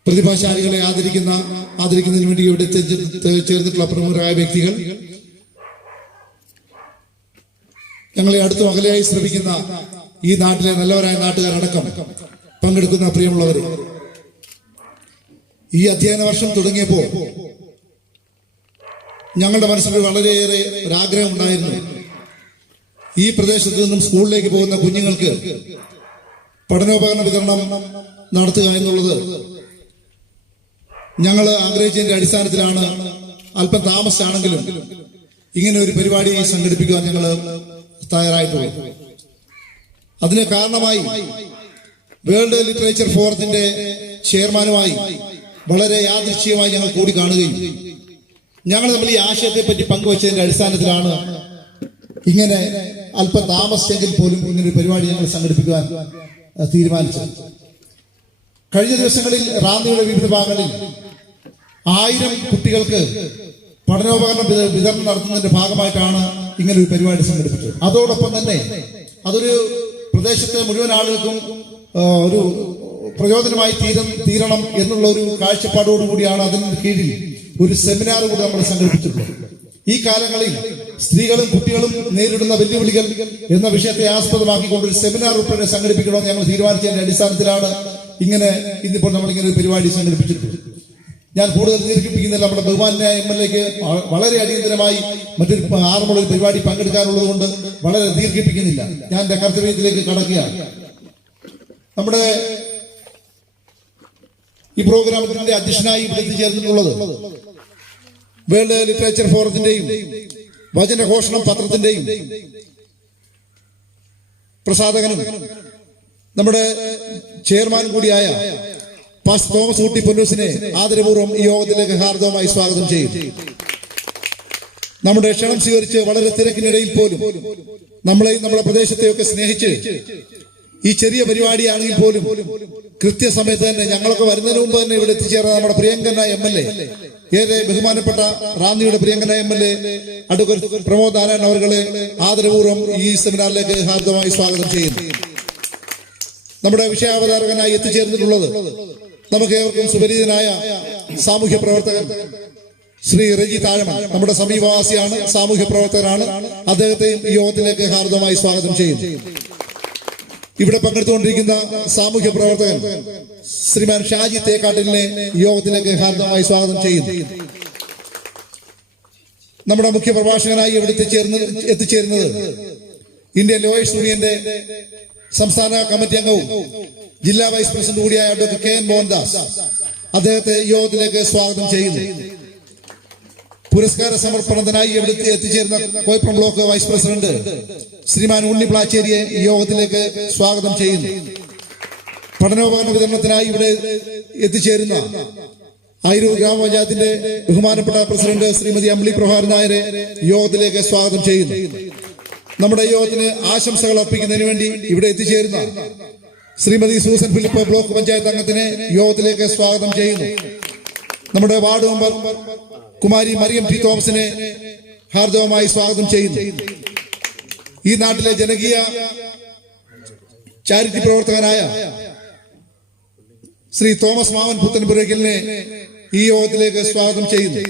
പ്രതിഭാശാലികളെ ആദരിക്കുന്നതിന് വേണ്ടി ഇവിടെ ചേർന്നിട്ടുള്ള പ്രമുഖരായ വ്യക്തികൾ, ഞങ്ങളെ അടുത്തും അകലെയായി ശ്രമിക്കുന്ന ഈ നാട്ടിലെ നല്ലവരായ നാട്ടുകാരടക്കം പങ്കെടുക്കുന്ന പ്രിയമുള്ളവരെ, ഈ അധ്യയന വർഷം തുടങ്ങിയപ്പോൾ ഞങ്ങളുടെ മനസ്സിൽ വളരെയേറെ ഒരാഗ്രഹം ഉണ്ടായിരുന്നു. ഈ പ്രദേശത്ത് നിന്നും സ്കൂളിലേക്ക് പോകുന്ന കുഞ്ഞുങ്ങൾക്ക് പഠനോപകരണ വിതരണം നടത്തുക എന്നുള്ളത് ഞങ്ങൾ ആഗ്രഹിച്ചതിന്റെ അടിസ്ഥാനത്തിലാണ് അല്പം താമസിച്ചാണെങ്കിലും ഇങ്ങനെ ഒരു പരിപാടി സംഘടിപ്പിക്കുവാൻ ഞങ്ങൾ തയ്യാറായിട്ടുള്ളത്. അതിന് കാരണമായി വേൾഡ് ലിറ്ററേച്ചർ ഫോറത്തിന്റെ ചെയർമാനുമായി വളരെ യാദൃശ്ചികമായി ഞങ്ങൾ കൂടി കാണുകയും ഞങ്ങൾ തമ്മിൽ ഈ ആശയത്തെ പറ്റി പങ്കുവച്ചതിന്റെ അടിസ്ഥാനത്തിലാണ് ഇങ്ങനെ അല്പം താമസിച്ചെങ്കിൽ പോലും ഇങ്ങനൊരു പരിപാടി ഞങ്ങൾ സംഘടിപ്പിക്കുവാൻ തീരുമാനിച്ചത്. കഴിഞ്ഞ ദിവസങ്ങളിൽ റാന്നിയുടെ വിവിധ ഭാഗങ്ങളിൽ 1000 കുട്ടികൾക്ക് പഠനോപകരണ വിതരണം നടത്തുന്നതിന്റെ ഭാഗമായിട്ടാണ് ഇങ്ങനെ ഒരു പരിപാടി സംഘടിപ്പിച്ചത്. അതോടൊപ്പം തന്നെ അതൊരു പ്രദേശത്തെ മുഴുവൻ ആളുകൾക്കും ഒരു പ്രയോജനമായി തീരണം എന്നുള്ള ഒരു കാഴ്ചപ്പാടോടുകൂടിയാണ് അതിന് കീഴിൽ ഒരു സെമിനാർ കൂടി നമ്മൾ സംഘടിപ്പിച്ചിട്ടുള്ളത്. ഈ കാലങ്ങളിൽ സ്ത്രീകളും കുട്ടികളും നേരിടുന്ന വെല്ലുവിളികൾ എന്ന വിഷയത്തെ ആസ്പദമാക്കിക്കൊണ്ട് ഒരു സെമിനാർ ഉൾപ്പെടെ സംഘടിപ്പിക്കണമെന്ന് ഞങ്ങൾ തീരുമാനിച്ചതിന്റെ അടിസ്ഥാനത്തിലാണ് ഇന്നിപ്പോൾ നമ്മൾ ഇങ്ങനെ ഒരു പരിപാടി സംഘടിപ്പിച്ചിട്ടുള്ളത്. ഞാൻ കൂടുതൽ ദീർഘിപ്പിക്കുന്നില്ല. നമ്മുടെ ബഹുമാന്യ MLA വളരെ അടിയന്തരമായി മറ്റൊരു ആറുമുള്ള ഒരു പരിപാടി പങ്കെടുക്കാനുള്ളത് കൊണ്ട് വളരെ ദീർഘിപ്പിക്കുന്നില്ല. ഞാൻ എന്റെ കർത്തവ്യത്തിലേക്ക് കടക്കുകയാണ്. നമ്മുടെ ഈ പ്രോഗ്രാമിന്റെ അധ്യക്ഷനായി ഇവിടെ എത്തിച്ചേർന്നിട്ടുള്ളത് വേൾഡ് ലിറ്ററേച്ചർ ഫോറത്തിന്റെയും വചനഘോഷണം പത്രത്തിന്റെയും പ്രസാധകനും നമ്മുടെ ചെയർമാൻ കൂടിയായ പാസ്റ്റർ തോമസ് ഊട്ടി പൊന്നൂസിനെ ആദരപൂർവ്വം ഈ യോഗത്തിലേക്ക് ഹാർദവമായി സ്വാഗതം ചെയ്യും. നമ്മുടെ ക്ഷണം സ്വീകരിച്ച് വളരെ തിരക്കിനിടയിൽ പോലും നമ്മളെയും നമ്മുടെ പ്രദേശത്തെയൊക്കെ സ്നേഹിച്ച് ഈ ചെറിയ പരിപാടിയാണെങ്കിൽ പോലും കൃത്യസമയത്ത് തന്നെ ഞങ്ങളൊക്കെ വരുന്നതിന് മുമ്പ് തന്നെ ഇവിടെ എത്തിച്ചേർന്ന നമ്മുടെ പ്രിയങ്കനായ MLA, ഏറെ ബഹുമാനപ്പെട്ട റാന്നിയുടെ പ്രിയങ്കനായ MLA അഡ്വക്കേറ്റ് പ്രമോദ് നാരായണൻ അവരുടെ ആദരപൂർവ്വം ഈ സെമിനാറിലേക്ക് ഹാർദവമായി സ്വാഗതം ചെയ്യുന്നു. നമ്മുടെ വിഷയാവതാരകനായി എത്തിച്ചേർന്നിട്ടുള്ളത് നമുക്ക് ഏവർക്കും സുപരിചിതനായ സാമൂഹ്യ പ്രവർത്തകൻ ശ്രീ റെജി താഴമൺ, നമ്മുടെ സമീപവാസിയാണ്, സാമൂഹ്യ പ്രവർത്തകനാണ്. അദ്ദേഹത്തെയും ഈ യോഗത്തിലേക്ക് ഹാർദവമായി സ്വാഗതം ചെയ്യുന്നു. ഇവിടെ പങ്കെടുത്തുകൊണ്ടിരിക്കുന്ന സാമൂഹ്യ പ്രവർത്തകൻ ശ്രീമാൻ ഷാജി തേക്കാട്ടിലിനെ യോഗത്തിലേക്ക് ഹാർദവമായി സ്വാഗതം ചെയ്യുന്നു. നമ്മുടെ മുഖ്യ പ്രഭാഷകനായി ഇവിടെ എത്തിച്ചേരുന്നത് ഇന്ത്യൻ ലോയേഴ്സ് യൂണിയന്റെ സംസ്ഥാന കമ്മിറ്റി അംഗവും ജില്ലാ വൈസ് പ്രസിഡന്റ് കൂടിയായ അഡ്വക്കേറ്റ് കെ എൻ മോഹൻദാസ്, അദ്ദേഹത്തെ യോഗത്തിലേക്ക് സ്വാഗതം ചെയ്യുന്നു. പുരസ്കാര സമർപ്പണത്തിനായി ഇവിടെ എത്തിച്ചേരുന്ന കോയിപ്പുറം ബ്ലോക്ക് വൈസ് പ്രസിഡന്റ് ശ്രീമാൻ ഉണ്ണി പ്ലാച്ചേരിയെ ഈ യോഗത്തിലേക്ക് സ്വാഗതം ചെയ്യുന്നു. പഠനോപകരണ വിതരണത്തിനായി ഇവിടെ എത്തിച്ചേരുന്ന ആയിരൂർ ഗ്രാമപഞ്ചായത്തിന്റെ ബഹുമാനപ്പെട്ട പ്രസിഡന്റ് ശ്രീമതി അമ്പിളി പ്രഭാകരൻ നായരെ യോഗത്തിലേക്ക് സ്വാഗതം ചെയ്യുന്നു. നമ്മുടെ യോഗത്തിന് ആശംസകൾ അർപ്പിക്കുന്നതിന് വേണ്ടി ഇവിടെ എത്തിച്ചേരുന്ന Shrimati Susan Philip block panchayat അംഗത്തിനെ യോഗത്തിലേക്ക് സ്വാഗതം ചെയ്യുന്നു. നമ്മുടെ ward member Kumari Mariyam T തോമസിനെ ഹാർദവമായി സ്വാഗതം ചെയ്യുന്നു. ഈ നാട്ടിലെ ജനകീയ ചാരിറ്റി പ്രവർത്തകനായ ശ്രീ തോമസ് മാവൻ പുത്തൻപുരയ്ക്കലിനെ ഈ യോഗത്തിലേക്ക് സ്വാഗതം ചെയ്യുന്നു.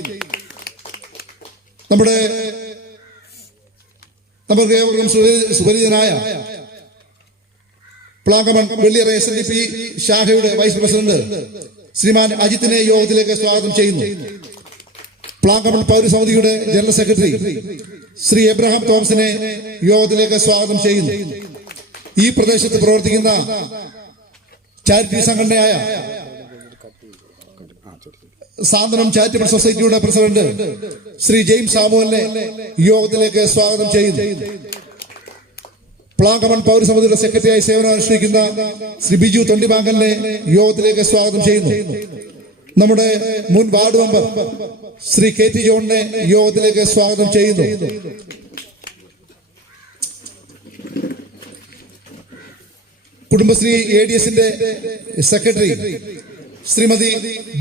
നമുക്ക് ഏവർക്കും സുപരിചിതനായ പ്ലാങ്കമൺ വെള്ളിയറ SNDP ശാഖയുടെ വൈസ് പ്രസിഡന്റ് ശ്രീമാൻ അജിത്തിനെ യോഗത്തിലേക്ക് സ്വാഗതം ചെയ്യുന്നു. പ്ലാങ്കമൺ പൗരസമിതിയുടെ ജനറൽ സെക്രട്ടറി ശ്രീ എബ്രഹാം തോമസിനെ യോഗത്തിലേക്ക് സ്വാഗതം ചെയ്യുന്നു. ഈ പ്രദേശത്ത് പ്രവർത്തിക്കുന്ന ചാരിറ്റി സംഘടനയായ സാന്ത്വനം ചാരിറ്റബിൾ സൊസൈറ്റിയുടെ പ്രസിഡന്റ് ശ്രീ ജെയിംസ് സാമുവലിനെ യോഗത്തിലേക്ക് സ്വാഗതം ചെയ്യുന്നു. പ്ലാങ്കമൺ പൗരസമിതിയുടെ സെക്രട്ടറിയായി സേവനമനുഷ്ഠിക്കുന്ന ശ്രീ ബിജു തൊണ്ടിമാങ്കലിനെ യോഗത്തിലേക്ക് സ്വാഗതം ചെയ്യുന്നു. നമ്മുടെ മുൻ ward member Shri K T ജോണിനെ യോഗത്തിലേക്ക് സ്വാഗതം ചെയ്യുന്നു. കുടുംബശ്രീ ADSന്റെ സെക്രട്ടറി ശ്രീമതി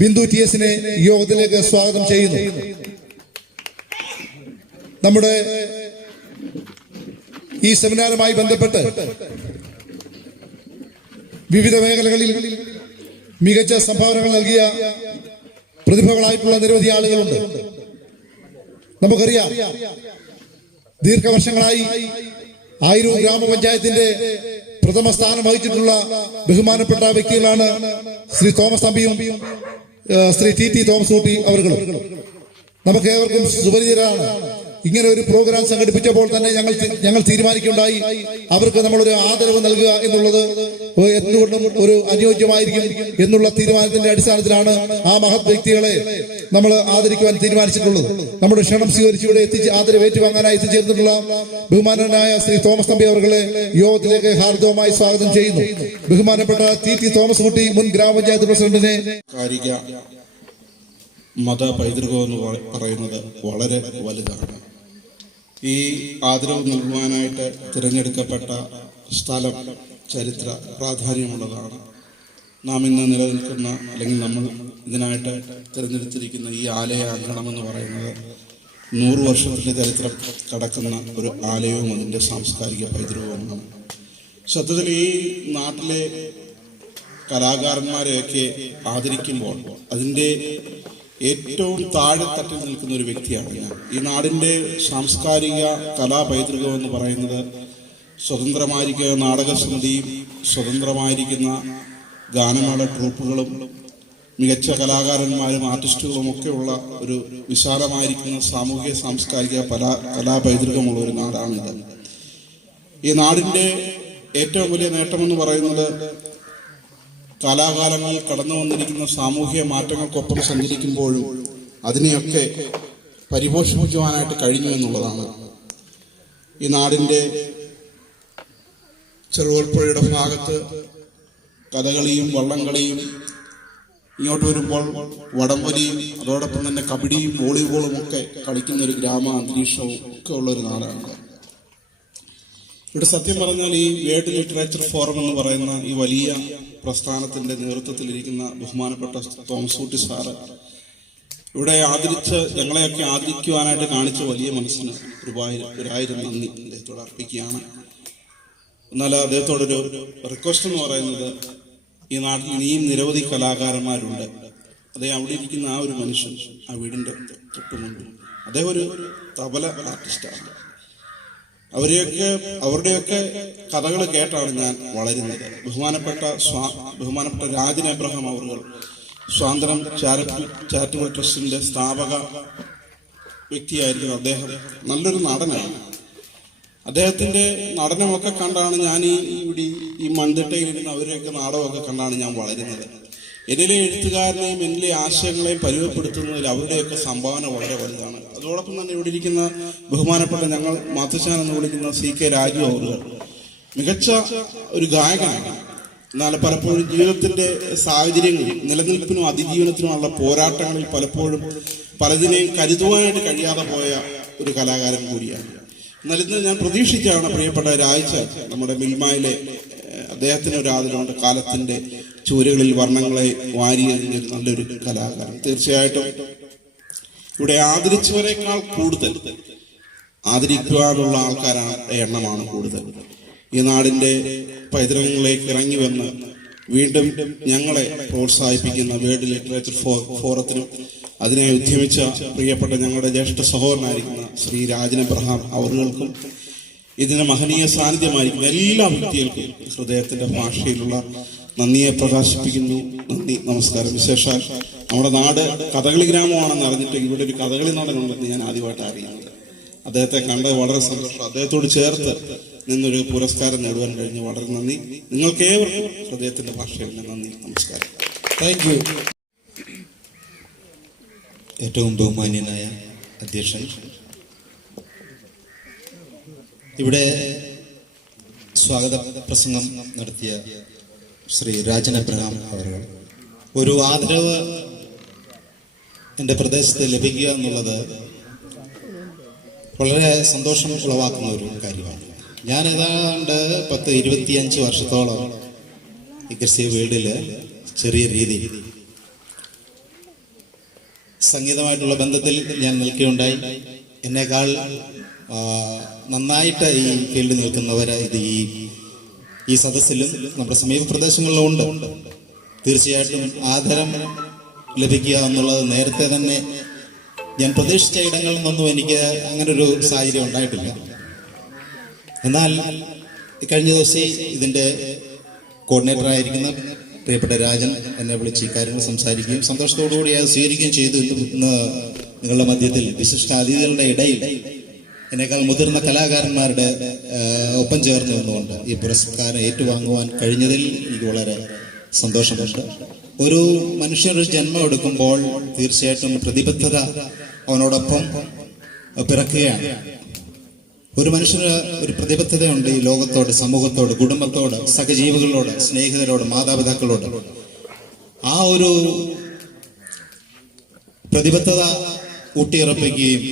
ബിന്ദു TS-നെ യോഗത്തിലേക്ക് സ്വാഗതം ചെയ്യുന്നു. നമ്മുടെ ഈ സെമിനാറുമായി ബന്ധപ്പെട്ട് വിവിധ മേഖലകളിൽ മികച്ച സംഭാവനകൾ നൽകിയ പ്രതിഭകളായിട്ടുള്ള നിരവധി ആളുകളുണ്ട്. നമുക്കറിയാം, ദീർഘവർഷങ്ങളായി ആയിരൂർ ഗ്രാമപഞ്ചായത്തിന്റെ പ്രഥമ സ്ഥാനം വഹിച്ചിട്ടുള്ള ബഹുമാനപ്പെട്ട വ്യക്തികളാണ് ശ്രീ തോമസ് തമ്പിയും ശ്രീ TT തോമസ് കുട്ടി അവർകളും. നമുക്ക് ഏവർക്കും സുപരിചിതരാണ്. ഇങ്ങനെ ഒരു പ്രോഗ്രാം സംഘടിപ്പിച്ചപ്പോൾ തന്നെ ഞങ്ങൾ തീരുമാനിക്കുകയുണ്ടായി, അവർക്ക് നമ്മളൊരു ആദരവ് നൽകുക എന്നുള്ളത് എന്തുകൊണ്ടും ഒരു അനുയോജ്യമായിരിക്കും എന്നുള്ള തീരുമാനത്തിന്റെ അടിസ്ഥാനത്തിലാണ് ആ മഹത് വ്യക്തികളെ നമ്മൾ ആദരിക്കുവാൻ തീരുമാനിച്ചിട്ടുള്ളത്. നമ്മുടെ ക്ഷണം സ്വീകരിച്ച് ഇവിടെ ആദരവ് ഏറ്റുവാങ്ങാനായി എത്തിച്ചേർന്നിട്ടുള്ള ബഹുമാനനായ ശ്രീ തോമസ് തമ്പി അവരുടെ യോഗത്തിലേക്ക് ഹാർദവമായി സ്വാഗതം ചെയ്യുന്നു. ബഹുമാനപ്പെട്ട TT തോമസ് കുട്ടി മുൻ ഗ്രാമപഞ്ചായത്ത് പ്രസിഡന്റിനെ മത പൈതൃകം എന്ന് പറയുന്നത് വളരെ വലുതാണ്. ഈ ആദരവ് നൽകുവാനായിട്ട് തിരഞ്ഞെടുക്കപ്പെട്ട സ്ഥലം ചരിത്ര പ്രാധാന്യമുള്ളതാണ്. നാം ഇന്ന് നിലനിൽക്കുന്ന, അല്ലെങ്കിൽ നമ്മൾ ഇതിനായിട്ട് തിരഞ്ഞെടുത്തിരിക്കുന്ന ഈ ആലയ അങ്കണം എന്ന് പറയുന്നത് 100 വർഷത്തിന്റെ ചരിത്രം കടക്കുന്ന ഒരു ആലയവും അതിൻ്റെ സാംസ്കാരിക പൈതൃകവുമാണ്. സത്യത്തിൽ ഈ നാട്ടിലെ കലാകാരന്മാരെയൊക്കെ ആദരിക്കുമ്പോൾ അതിൻ്റെ ഏറ്റവും താഴെത്തട്ടിൽ നിൽക്കുന്ന ഒരു വ്യക്തിയാണ് ഞാൻ. ഈ നാടിൻ്റെ സാംസ്കാരിക കലാ പൈതൃകം എന്ന് പറയുന്നത് സ്വതന്ത്രമായിരിക്കുന്ന നാടകസമിതിയും സ്വതന്ത്രമായിരിക്കുന്ന ഗാനമേള ട്രൂപ്പുകളും മികച്ച കലാകാരന്മാരും ആർട്ടിസ്റ്റുകളും ഒക്കെയുള്ള ഒരു വിശാലമായിരിക്കുന്ന സാമൂഹിക സാംസ്കാരിക കലാ പൈതൃകമുള്ള ഒരു നാടാണിത്. ഈ നാടിൻ്റെ ഏറ്റവും വലിയ നേട്ടമെന്ന് പറയുന്നത് കാലാകാലങ്ങളിൽ കടന്നു വന്നിരിക്കുന്ന സാമൂഹിക മാറ്റങ്ങൾക്കൊപ്പം സഞ്ചരിക്കുമ്പോഴും അതിനെയൊക്കെ പരിപോഷിപ്പിക്കുവാനായിട്ട് കഴിഞ്ഞു എന്നുള്ളതാണ്. ഈ നാടിൻ്റെ ചെറുകോൽപ്പുഴയുടെ ഭാഗത്ത് കഥകളിയും വള്ളംകളിയും, ഇങ്ങോട്ട് വരുമ്പോൾ വടംവലിയും അതോടൊപ്പം തന്നെ കബഡിയും വോളിബോളും ഒക്കെ കളിക്കുന്ന ഒരു ഗ്രാമ അന്തരീക്ഷവും ഒക്കെ ഉള്ളൊരു നാടാണ്. ഇവിടെ സത്യം പറഞ്ഞാൽ ഈ വേൾഡ് ലിറ്ററേച്ചർ ഫോറം എന്ന് പറയുന്ന ഈ വലിയ പ്രസ്ഥാനത്തിന്റെ നേതൃത്വത്തിലിരിക്കുന്ന ബഹുമാനപ്പെട്ട തോമസ് കുട്ടി സാറ് ഇവിടെ ആദരിച്ച് ഞങ്ങളെയൊക്കെ ആദരിക്കുവാനായിട്ട് കാണിച്ച വലിയ മനസ്സിന് ഒരായിരം നന്ദി അദ്ദേഹത്തോട് അർപ്പിക്കുകയാണ്. എന്നാൽ അദ്ദേഹത്തോടൊരു റിക്വസ്റ്റ് എന്ന് പറയുന്നത്, ഈ നാട്ടിൽ ഇനിയും നിരവധി കലാകാരന്മാരുണ്ട്. അദ്ദേഹം അവിടെ ഇരിക്കുന്ന ആ ഒരു മനുഷ്യൻ, ആ വീടിന്റെ തൊട്ടുമുണ്ട്, അദ്ദേഹം ഒരു തബല ആർട്ടിസ്റ്റാണ്. അവരുടെയൊക്കെ കഥകൾ കേട്ടാണ് ഞാൻ വളരുന്നത്. ബഹുമാനപ്പെട്ട രാജൻ എബ്രഹാം അവർ സ്വാതന്ത്ര്യം ചാരിറ്റബിൾ ട്രസ്റ്റിന്റെ സ്ഥാപക വ്യക്തിയായിരിക്കും. അദ്ദേഹം നല്ലൊരു നടനാണ്. അദ്ദേഹത്തിന്റെ നടനമൊക്കെ കണ്ടാണ് ഞാൻ ഈ മൺതിട്ടയിലിരുന്ന് അവരെയൊക്കെ നാടകമൊക്കെ കണ്ടാണ് ഞാൻ വളരുന്നത്. എന്നിലെ എഴുത്തുകാരനെയും എന്നിലെ ആശയങ്ങളെയും പരിചയപ്പെടുത്തുന്നതിൽ അവരുടെയൊക്കെ സംഭാവന വളരെ വലുതാണ്. അതോടൊപ്പം തന്നെ ഇവിടെ ഇരിക്കുന്ന ബഹുമാനപ്പെട്ട ഞങ്ങൾ മാത്തുച്ചാൻ എന്ന് വിളിക്കുന്ന CK രാജു അവർ മികച്ച ഒരു ഗായകനാണ്. എന്നാൽ പലപ്പോഴും ജീവിതത്തിന്റെ സാഹചര്യങ്ങളിൽ നിലനിൽപ്പിനും അതിജീവനത്തിനുമുള്ള പോരാട്ടങ്ങളിൽ പലപ്പോഴും പലതിനെയും കരുതുവാനായിട്ട് കഴിയാതെ പോയ ഒരു കലാകാരൻ കൂടിയാണ്. എന്നാൽ ഇന്ന് ഞാൻ പ്രതീക്ഷിച്ചാണ് പ്രിയപ്പെട്ട രാഴ്ച നമ്മുടെ മിൽമയിലെ അദ്ദേഹത്തിന് ഒരു ആദരവുണ്ട്. കാലത്തിന്റെ ചൂരകളിൽ വർണ്ണങ്ങളെ വാരിയെറിഞ്ഞ നല്ലൊരു കലാകാരൻ. തീർച്ചയായിട്ടും ഇവിടെ ആദരിച്ചവരെക്കാൾ കൂടുതൽ ആദരിക്കുവാനുള്ള എണ്ണമാണ് കൂടുതൽ. ഈ നാടിന്റെ പൈതൃകങ്ങളിലേക്ക് ഇറങ്ങി വന്ന് വീണ്ടും ഞങ്ങളെ പ്രോത്സാഹിപ്പിക്കുന്ന വേൾഡ് ലിറ്ററേച്ചർ ഫോറത്തിനും അതിനെ ഉദ്യമിച്ച പ്രിയപ്പെട്ട ഞങ്ങളുടെ ജ്യേഷ്ഠ സഹോദരനായിരിക്കുന്ന ശ്രീ രാജൻ എബ്രഹാം അവർക്കും ഇതിന് മഹനീയ സാന്നിധ്യമായിരിക്കുന്ന എല്ലാ വ്യക്തികൾക്കും ഹൃദയത്തിന്റെ ഭാഷയിലുള്ള നന്ദിയെ പ്രകാശിപ്പിക്കുന്നു. നന്ദി, നമസ്കാരം. വിശേഷാൽ നമ്മുടെ നാട് കഥകളി ഗ്രാമമാണെന്ന് അറിഞ്ഞിട്ട് ഇവിടെ ഒരു കഥകളി നടനുണ്ടെന്ന് ഞാൻ ആദ്യമായിട്ട് അറിയുന്നത്. അദ്ദേഹത്തെ കണ്ടത് വളരെ സന്തോഷം. അദ്ദേഹത്തോട് ചേർത്ത് നിന്നൊരു പുരസ്കാരം നേടുവാൻ കഴിഞ്ഞു. വളരെ നന്ദി. നിങ്ങൾക്കേവർക്കും ഹൃദയത്തിന്റെ ഭാഷയിൽ നന്ദി, നമസ്കാരം. Thank you. ഏറ്റവും ബഹുമാന്യനായ അധ്യക്ഷൻ, ഇവിടെ സ്വാഗത പ്രസംഗം നടത്തിയ ശ്രീ രാജൻ അബ്രഹാം അവർ, ഒരു ആദരവ് എൻ്റെ പ്രദേശത്ത് ലഭിക്കുക എന്നുള്ളത് വളരെ സന്തോഷം ഉളവാക്കുന്ന ഒരു കാര്യമാണ്. ഞാൻ ഏതാണ്ട് 25 വർഷത്തോളം ഈ ക്രിസ്തീയ വീടിൽ ചെറിയ രീതിയിൽ സംഗീതമായിട്ടുള്ള ബന്ധത്തിൽ ഞാൻ നിൽക്കുകയുണ്ടായി. എന്നേക്കാൾ നന്നായിട്ട് ഈ ഫീൽഡിൽ നിൽക്കുന്നവർ ഇത് ഈ സദസ്സിലും നമ്മുടെ സമീപ പ്രദേശങ്ങളിലും ഉണ്ട്. തീർച്ചയായിട്ടും ആദരം ലഭിക്കുക എന്നുള്ളത് നേരത്തെ തന്നെ ഞാൻ പ്രതീക്ഷിച്ച ഇടങ്ങളിൽ നിന്നൊന്നും എനിക്ക് അങ്ങനൊരു സാഹചര്യം ഉണ്ടായിട്ടില്ല. എന്നാൽ കഴിഞ്ഞ ദിവസം ഇതിൻ്റെ കോർഡിനേറ്ററായിരിക്കുന്ന പ്രിയപ്പെട്ട രാജൻ എന്നെ വിളിച്ച് ഇക്കാര്യങ്ങൾ സംസാരിക്കുകയും സന്തോഷത്തോടുകൂടി അത് സ്വീകരിക്കുകയും ചെയ്തു. ഇന്ന് നിങ്ങളുടെ മധ്യത്തിൽ വിശിഷ്ട അതിഥികളുടെ ഇടയിൽ എന്നേക്കാൾ മുതിർന്ന കലാകാരന്മാരുടെ ഒപ്പം ചേർന്ന് നിന്നുകൊണ്ട് ഈ പുരസ്കാരം ഏറ്റുവാങ്ങുവാൻ കഴിഞ്ഞതിൽ എനിക്ക് വളരെ സന്തോഷമുണ്ട്. ഒരു മനുഷ്യർ ജന്മം എടുക്കുമ്പോൾ തീർച്ചയായിട്ടും പ്രതിബദ്ധത അവനോടൊപ്പം പിറക്കുകയാണ്. ഒരു മനുഷ്യന് ഒരു പ്രതിബദ്ധതയുണ്ട് ഈ ലോകത്തോട്, സമൂഹത്തോട്, കുടുംബത്തോട്, സഹജീവികളോട്, സ്നേഹിതരോട്, മാതാപിതാക്കളോട്. ആ ഒരു പ്രതിബദ്ധത ഊട്ടിയുറപ്പിക്കുകയും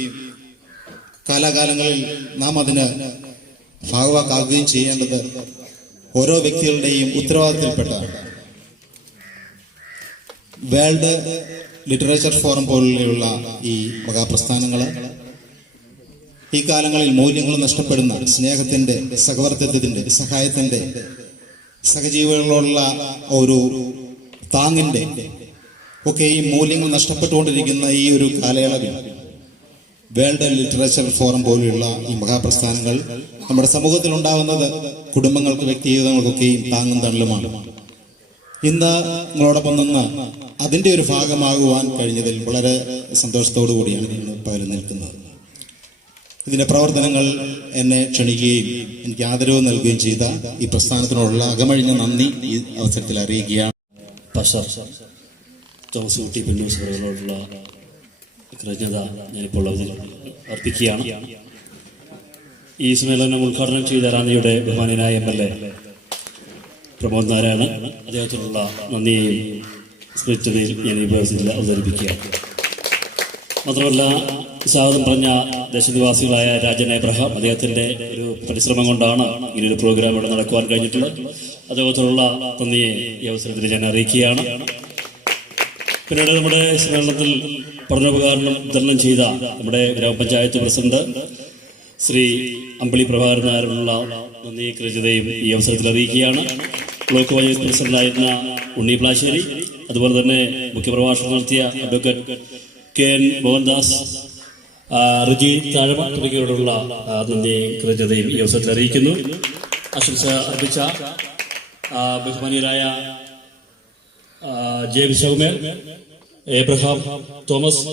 കാലാകാലങ്ങളിൽ നാം അതിന് ഭാഗവാക്കാക്കുകയും ചെയ്യേണ്ടത് ഓരോ വ്യക്തികളുടെയും ഉത്തരവാദിത്തത്തിൽപ്പെട്ടതാണ്. വേൾഡ് ലിറ്ററേച്ചർ ഫോറം പോലെയുള്ള ഈ മഹാപ്രസ്ഥാനങ്ങൾ ഈ കാലങ്ങളിൽ മൂല്യങ്ങൾ നഷ്ടപ്പെടുന്ന സ്നേഹത്തിന്റെ, സഹവർത്തിത്വത്തിന്റെ, സഹായത്തിന്റെ, സഹജീവികളോടുള്ള ഒരു താങ്ങിന്റെ ഒക്കെ ഈ മൂല്യങ്ങൾ നഷ്ടപ്പെട്ടുകൊണ്ടിരിക്കുന്ന ഈ ഒരു കാലയളവിൽ വേൾഡ് ലിറ്ററേച്ചർ ഫോറം പോലെയുള്ള ഈ മഹാപ്രസ്ഥാനങ്ങൾ നമ്മുടെ സമൂഹത്തിൽ ഉണ്ടാകുന്നത് കുടുംബങ്ങൾക്ക്, വ്യക്തിജീവിതങ്ങൾക്കൊക്കെയും താങ്ങും തണലുമാണ്. ഇന്ന് നിങ്ങളോടൊപ്പം നിന്ന് അതിന്റെ ഒരു ഭാഗമാകുവാൻ കഴിഞ്ഞതിൽ വളരെ സന്തോഷത്തോടു കൂടിയാണ് ഇന്ന് പകരം നിൽക്കുന്നത്. ഇതിന്റെ പ്രവർത്തനങ്ങൾ എന്നെ ക്ഷണിക്കുകയും എനിക്ക് ആദരവ് നൽകുകയും ചെയ്ത ഈ പ്രസ്ഥാനത്തിനോടുള്ള അകമഴിഞ്ഞ നന്ദി ഈ അവസരത്തിൽ അറിയിക്കുകയാണ്. തോമസ് കുട്ടി പിന്നൂസ് അവരോടുള്ള കൃതജ്ഞത ഞാനിപ്പോൾ അർപ്പിക്കുകയാണ്. ഈ സമ്മേളനം ഉദ്ഘാടനം ചെയ്ത റാന്നിയുടെ ബഹുമാനായ MLA പ്രമോദ് നാരായണൻ, അദ്ദേഹത്തിനുള്ള നന്ദിയെയും സ്മരിച്ചതിൽ ഞാൻ ഈ ദിവസത്തിൽ അവതരിപ്പിക്കുകയാണ്. മാത്രമല്ല, സ്വാഗതം പറഞ്ഞ ദേശനിവാസികളായ രാജൻ എബ്രഹാം, അദ്ദേഹത്തിൻ്റെ ഒരു പരിശ്രമം കൊണ്ടാണ് ഇങ്ങനൊരു പ്രോഗ്രാം ഇവിടെ നടക്കുവാൻ കഴിഞ്ഞിട്ടുള്ളത്. അദ്ദേഹത്തിനുള്ള നന്ദിയെ ഈ അവസരത്തിൽ ഞാൻ അറിയിക്കുകയാണ്. പിന്നീട് നമ്മുടെ സമ്മേളനത്തിൽ പഠനോപകരണം വിതരണം ചെയ്ത നമ്മുടെ ഗ്രാമപഞ്ചായത്ത് പ്രസിഡന്റ് ശ്രീ അമ്പളി പ്രഭാകരൻ നായരുള്ള നന്ദി കൃതജ്ഞതയും ഈ അവസരത്തിൽ അറിയിക്കുകയാണ്. ബ്ലോക്ക് വൈസ് പ്രസിഡന്റായിരുന്ന ഉണ്ണി പ്ലാശ്ശേരി, അതുപോലെ തന്നെ മുഖ്യപ്രഭാഷണം നടത്തിയ അഡ്വക്കേറ്റ് KN മോഹൻദാസ്, റിജി താഴമ തുടങ്ങിയവരോടുള്ള നന്ദി കൃതജ്ഞതയും ഈ അവസരത്തിൽ അറിയിക്കുന്നു. ആശംസ അർപ്പിച്ച ബഹുമാനീയരായ JB Samuel, Abraham Thomas,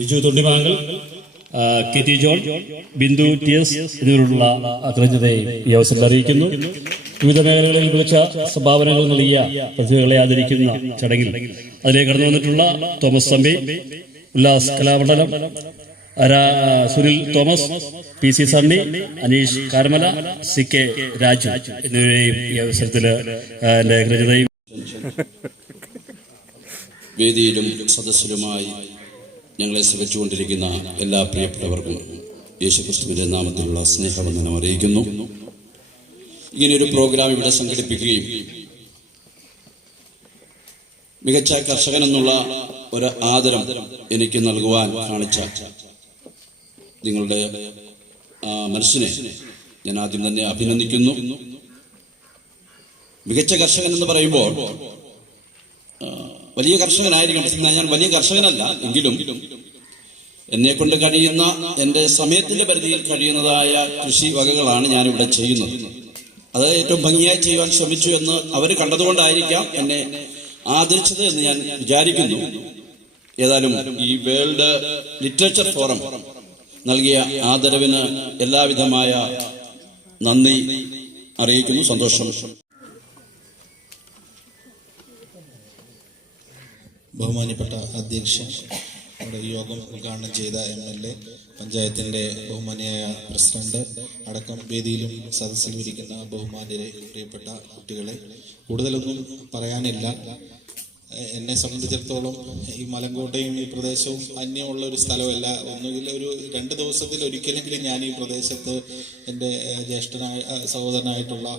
Biju Thondimangal, KT John, Bindu TS എന്നിവരോടുള്ള കൃതജ്ഞതയും ഈ അവസരത്തിൽ അറിയിക്കുന്നു. വിവിധ മേഖലകളിൽ മികച്ച സംഭാവനകൾ നൽകിയ പ്രതിഭകളെ ആദരിക്കുന്ന ചടങ്ങിൽ അതിലേക്ക് കടന്നു വന്നിട്ടുള്ള Thomas Thampi, Ullas Kalamandalam, Sunil Thomas, PC Sunny, Aneesh Karamala, CK Raju എന്നിവരെയും ഈ അവസരത്തിൽ എൻ്റെ കൃതജ്ഞതയും. വേദിയിലും സദസ്സിലുമായി ഞങ്ങളെ ശ്രമിച്ചുകൊണ്ടിരിക്കുന്ന എല്ലാ പ്രിയപ്പെട്ടവർക്കും യേശുക്രിസ്തുവിന്റെ നാമത്തിലുള്ള സ്നേഹവന്ദനം അറിയിക്കുന്നു. ഇങ്ങനെയൊരു പ്രോഗ്രാം ഇവിടെ സംഘടിപ്പിക്കുകയും മികച്ച കർഷകൻ എന്നുള്ള ഒരു ആദരം എനിക്ക് നൽകുവാൻ കാണിച്ച നിങ്ങളുടെ മനസ്സിനെ ഞാൻ ആദ്യം തന്നെ അഭിനന്ദിക്കുന്നു. മികച്ച കർഷകൻ എന്ന് പറയുമ്പോൾ വലിയ കർഷകനായിരിക്കും. ഞാൻ വലിയ കർഷകനല്ല, എങ്കിലും എന്നെ കൊണ്ട് കഴിയുന്ന, എൻ്റെ സമയത്തിന്റെ പരിധിയിൽ കഴിയുന്നതായ കൃഷി വകകളാണ് ഞാനിവിടെ ചെയ്യുന്നത്. അത് ഏറ്റവും ഭംഗിയായി ചെയ്യുവാൻ ശ്രമിച്ചു എന്ന് അവർ കണ്ടതുകൊണ്ടായിരിക്കാം എന്നെ ആദരിച്ചത് എന്ന് ഞാൻ വിചാരിക്കുന്നു. ഏതായാലും ഈ വേൾഡ് ലിറ്ററേച്ചർ ഫോറം നൽകിയ ആദരവിന് എല്ലാവിധമായ നന്ദി അറിയിക്കുന്നു. സന്തോഷം. ബഹുമാനപ്പെട്ട അധ്യക്ഷൻ, നമ്മുടെ ഈ യോഗം ഉദ്ഘാടനം ചെയ്ത MLA, പഞ്ചായത്തിൻ്റെ ബഹുമാനിയായ പ്രസിഡന്റ് അടക്കം വേദിയിലും സദസ്സിലും ഇരിക്കുന്ന ബഹുമാന്യരെ, പ്രിയപ്പെട്ട കുട്ടികളെ, കൂടുതലൊന്നും പറയാനില്ല. എന്നെ സംബന്ധിച്ചിടത്തോളം ഈ മലങ്കോട്ടയും ഈ പ്രദേശവും അന്യമുള്ള ഒരു സ്ഥലമല്ല. ഒന്നുകിൽ ഒരു 2 ദിവസത്തിൽ ഒരിക്കലെങ്കിലും ഞാൻ ഈ പ്രദേശത്ത് എൻ്റെ സഹോദരനായിട്ടുള്ള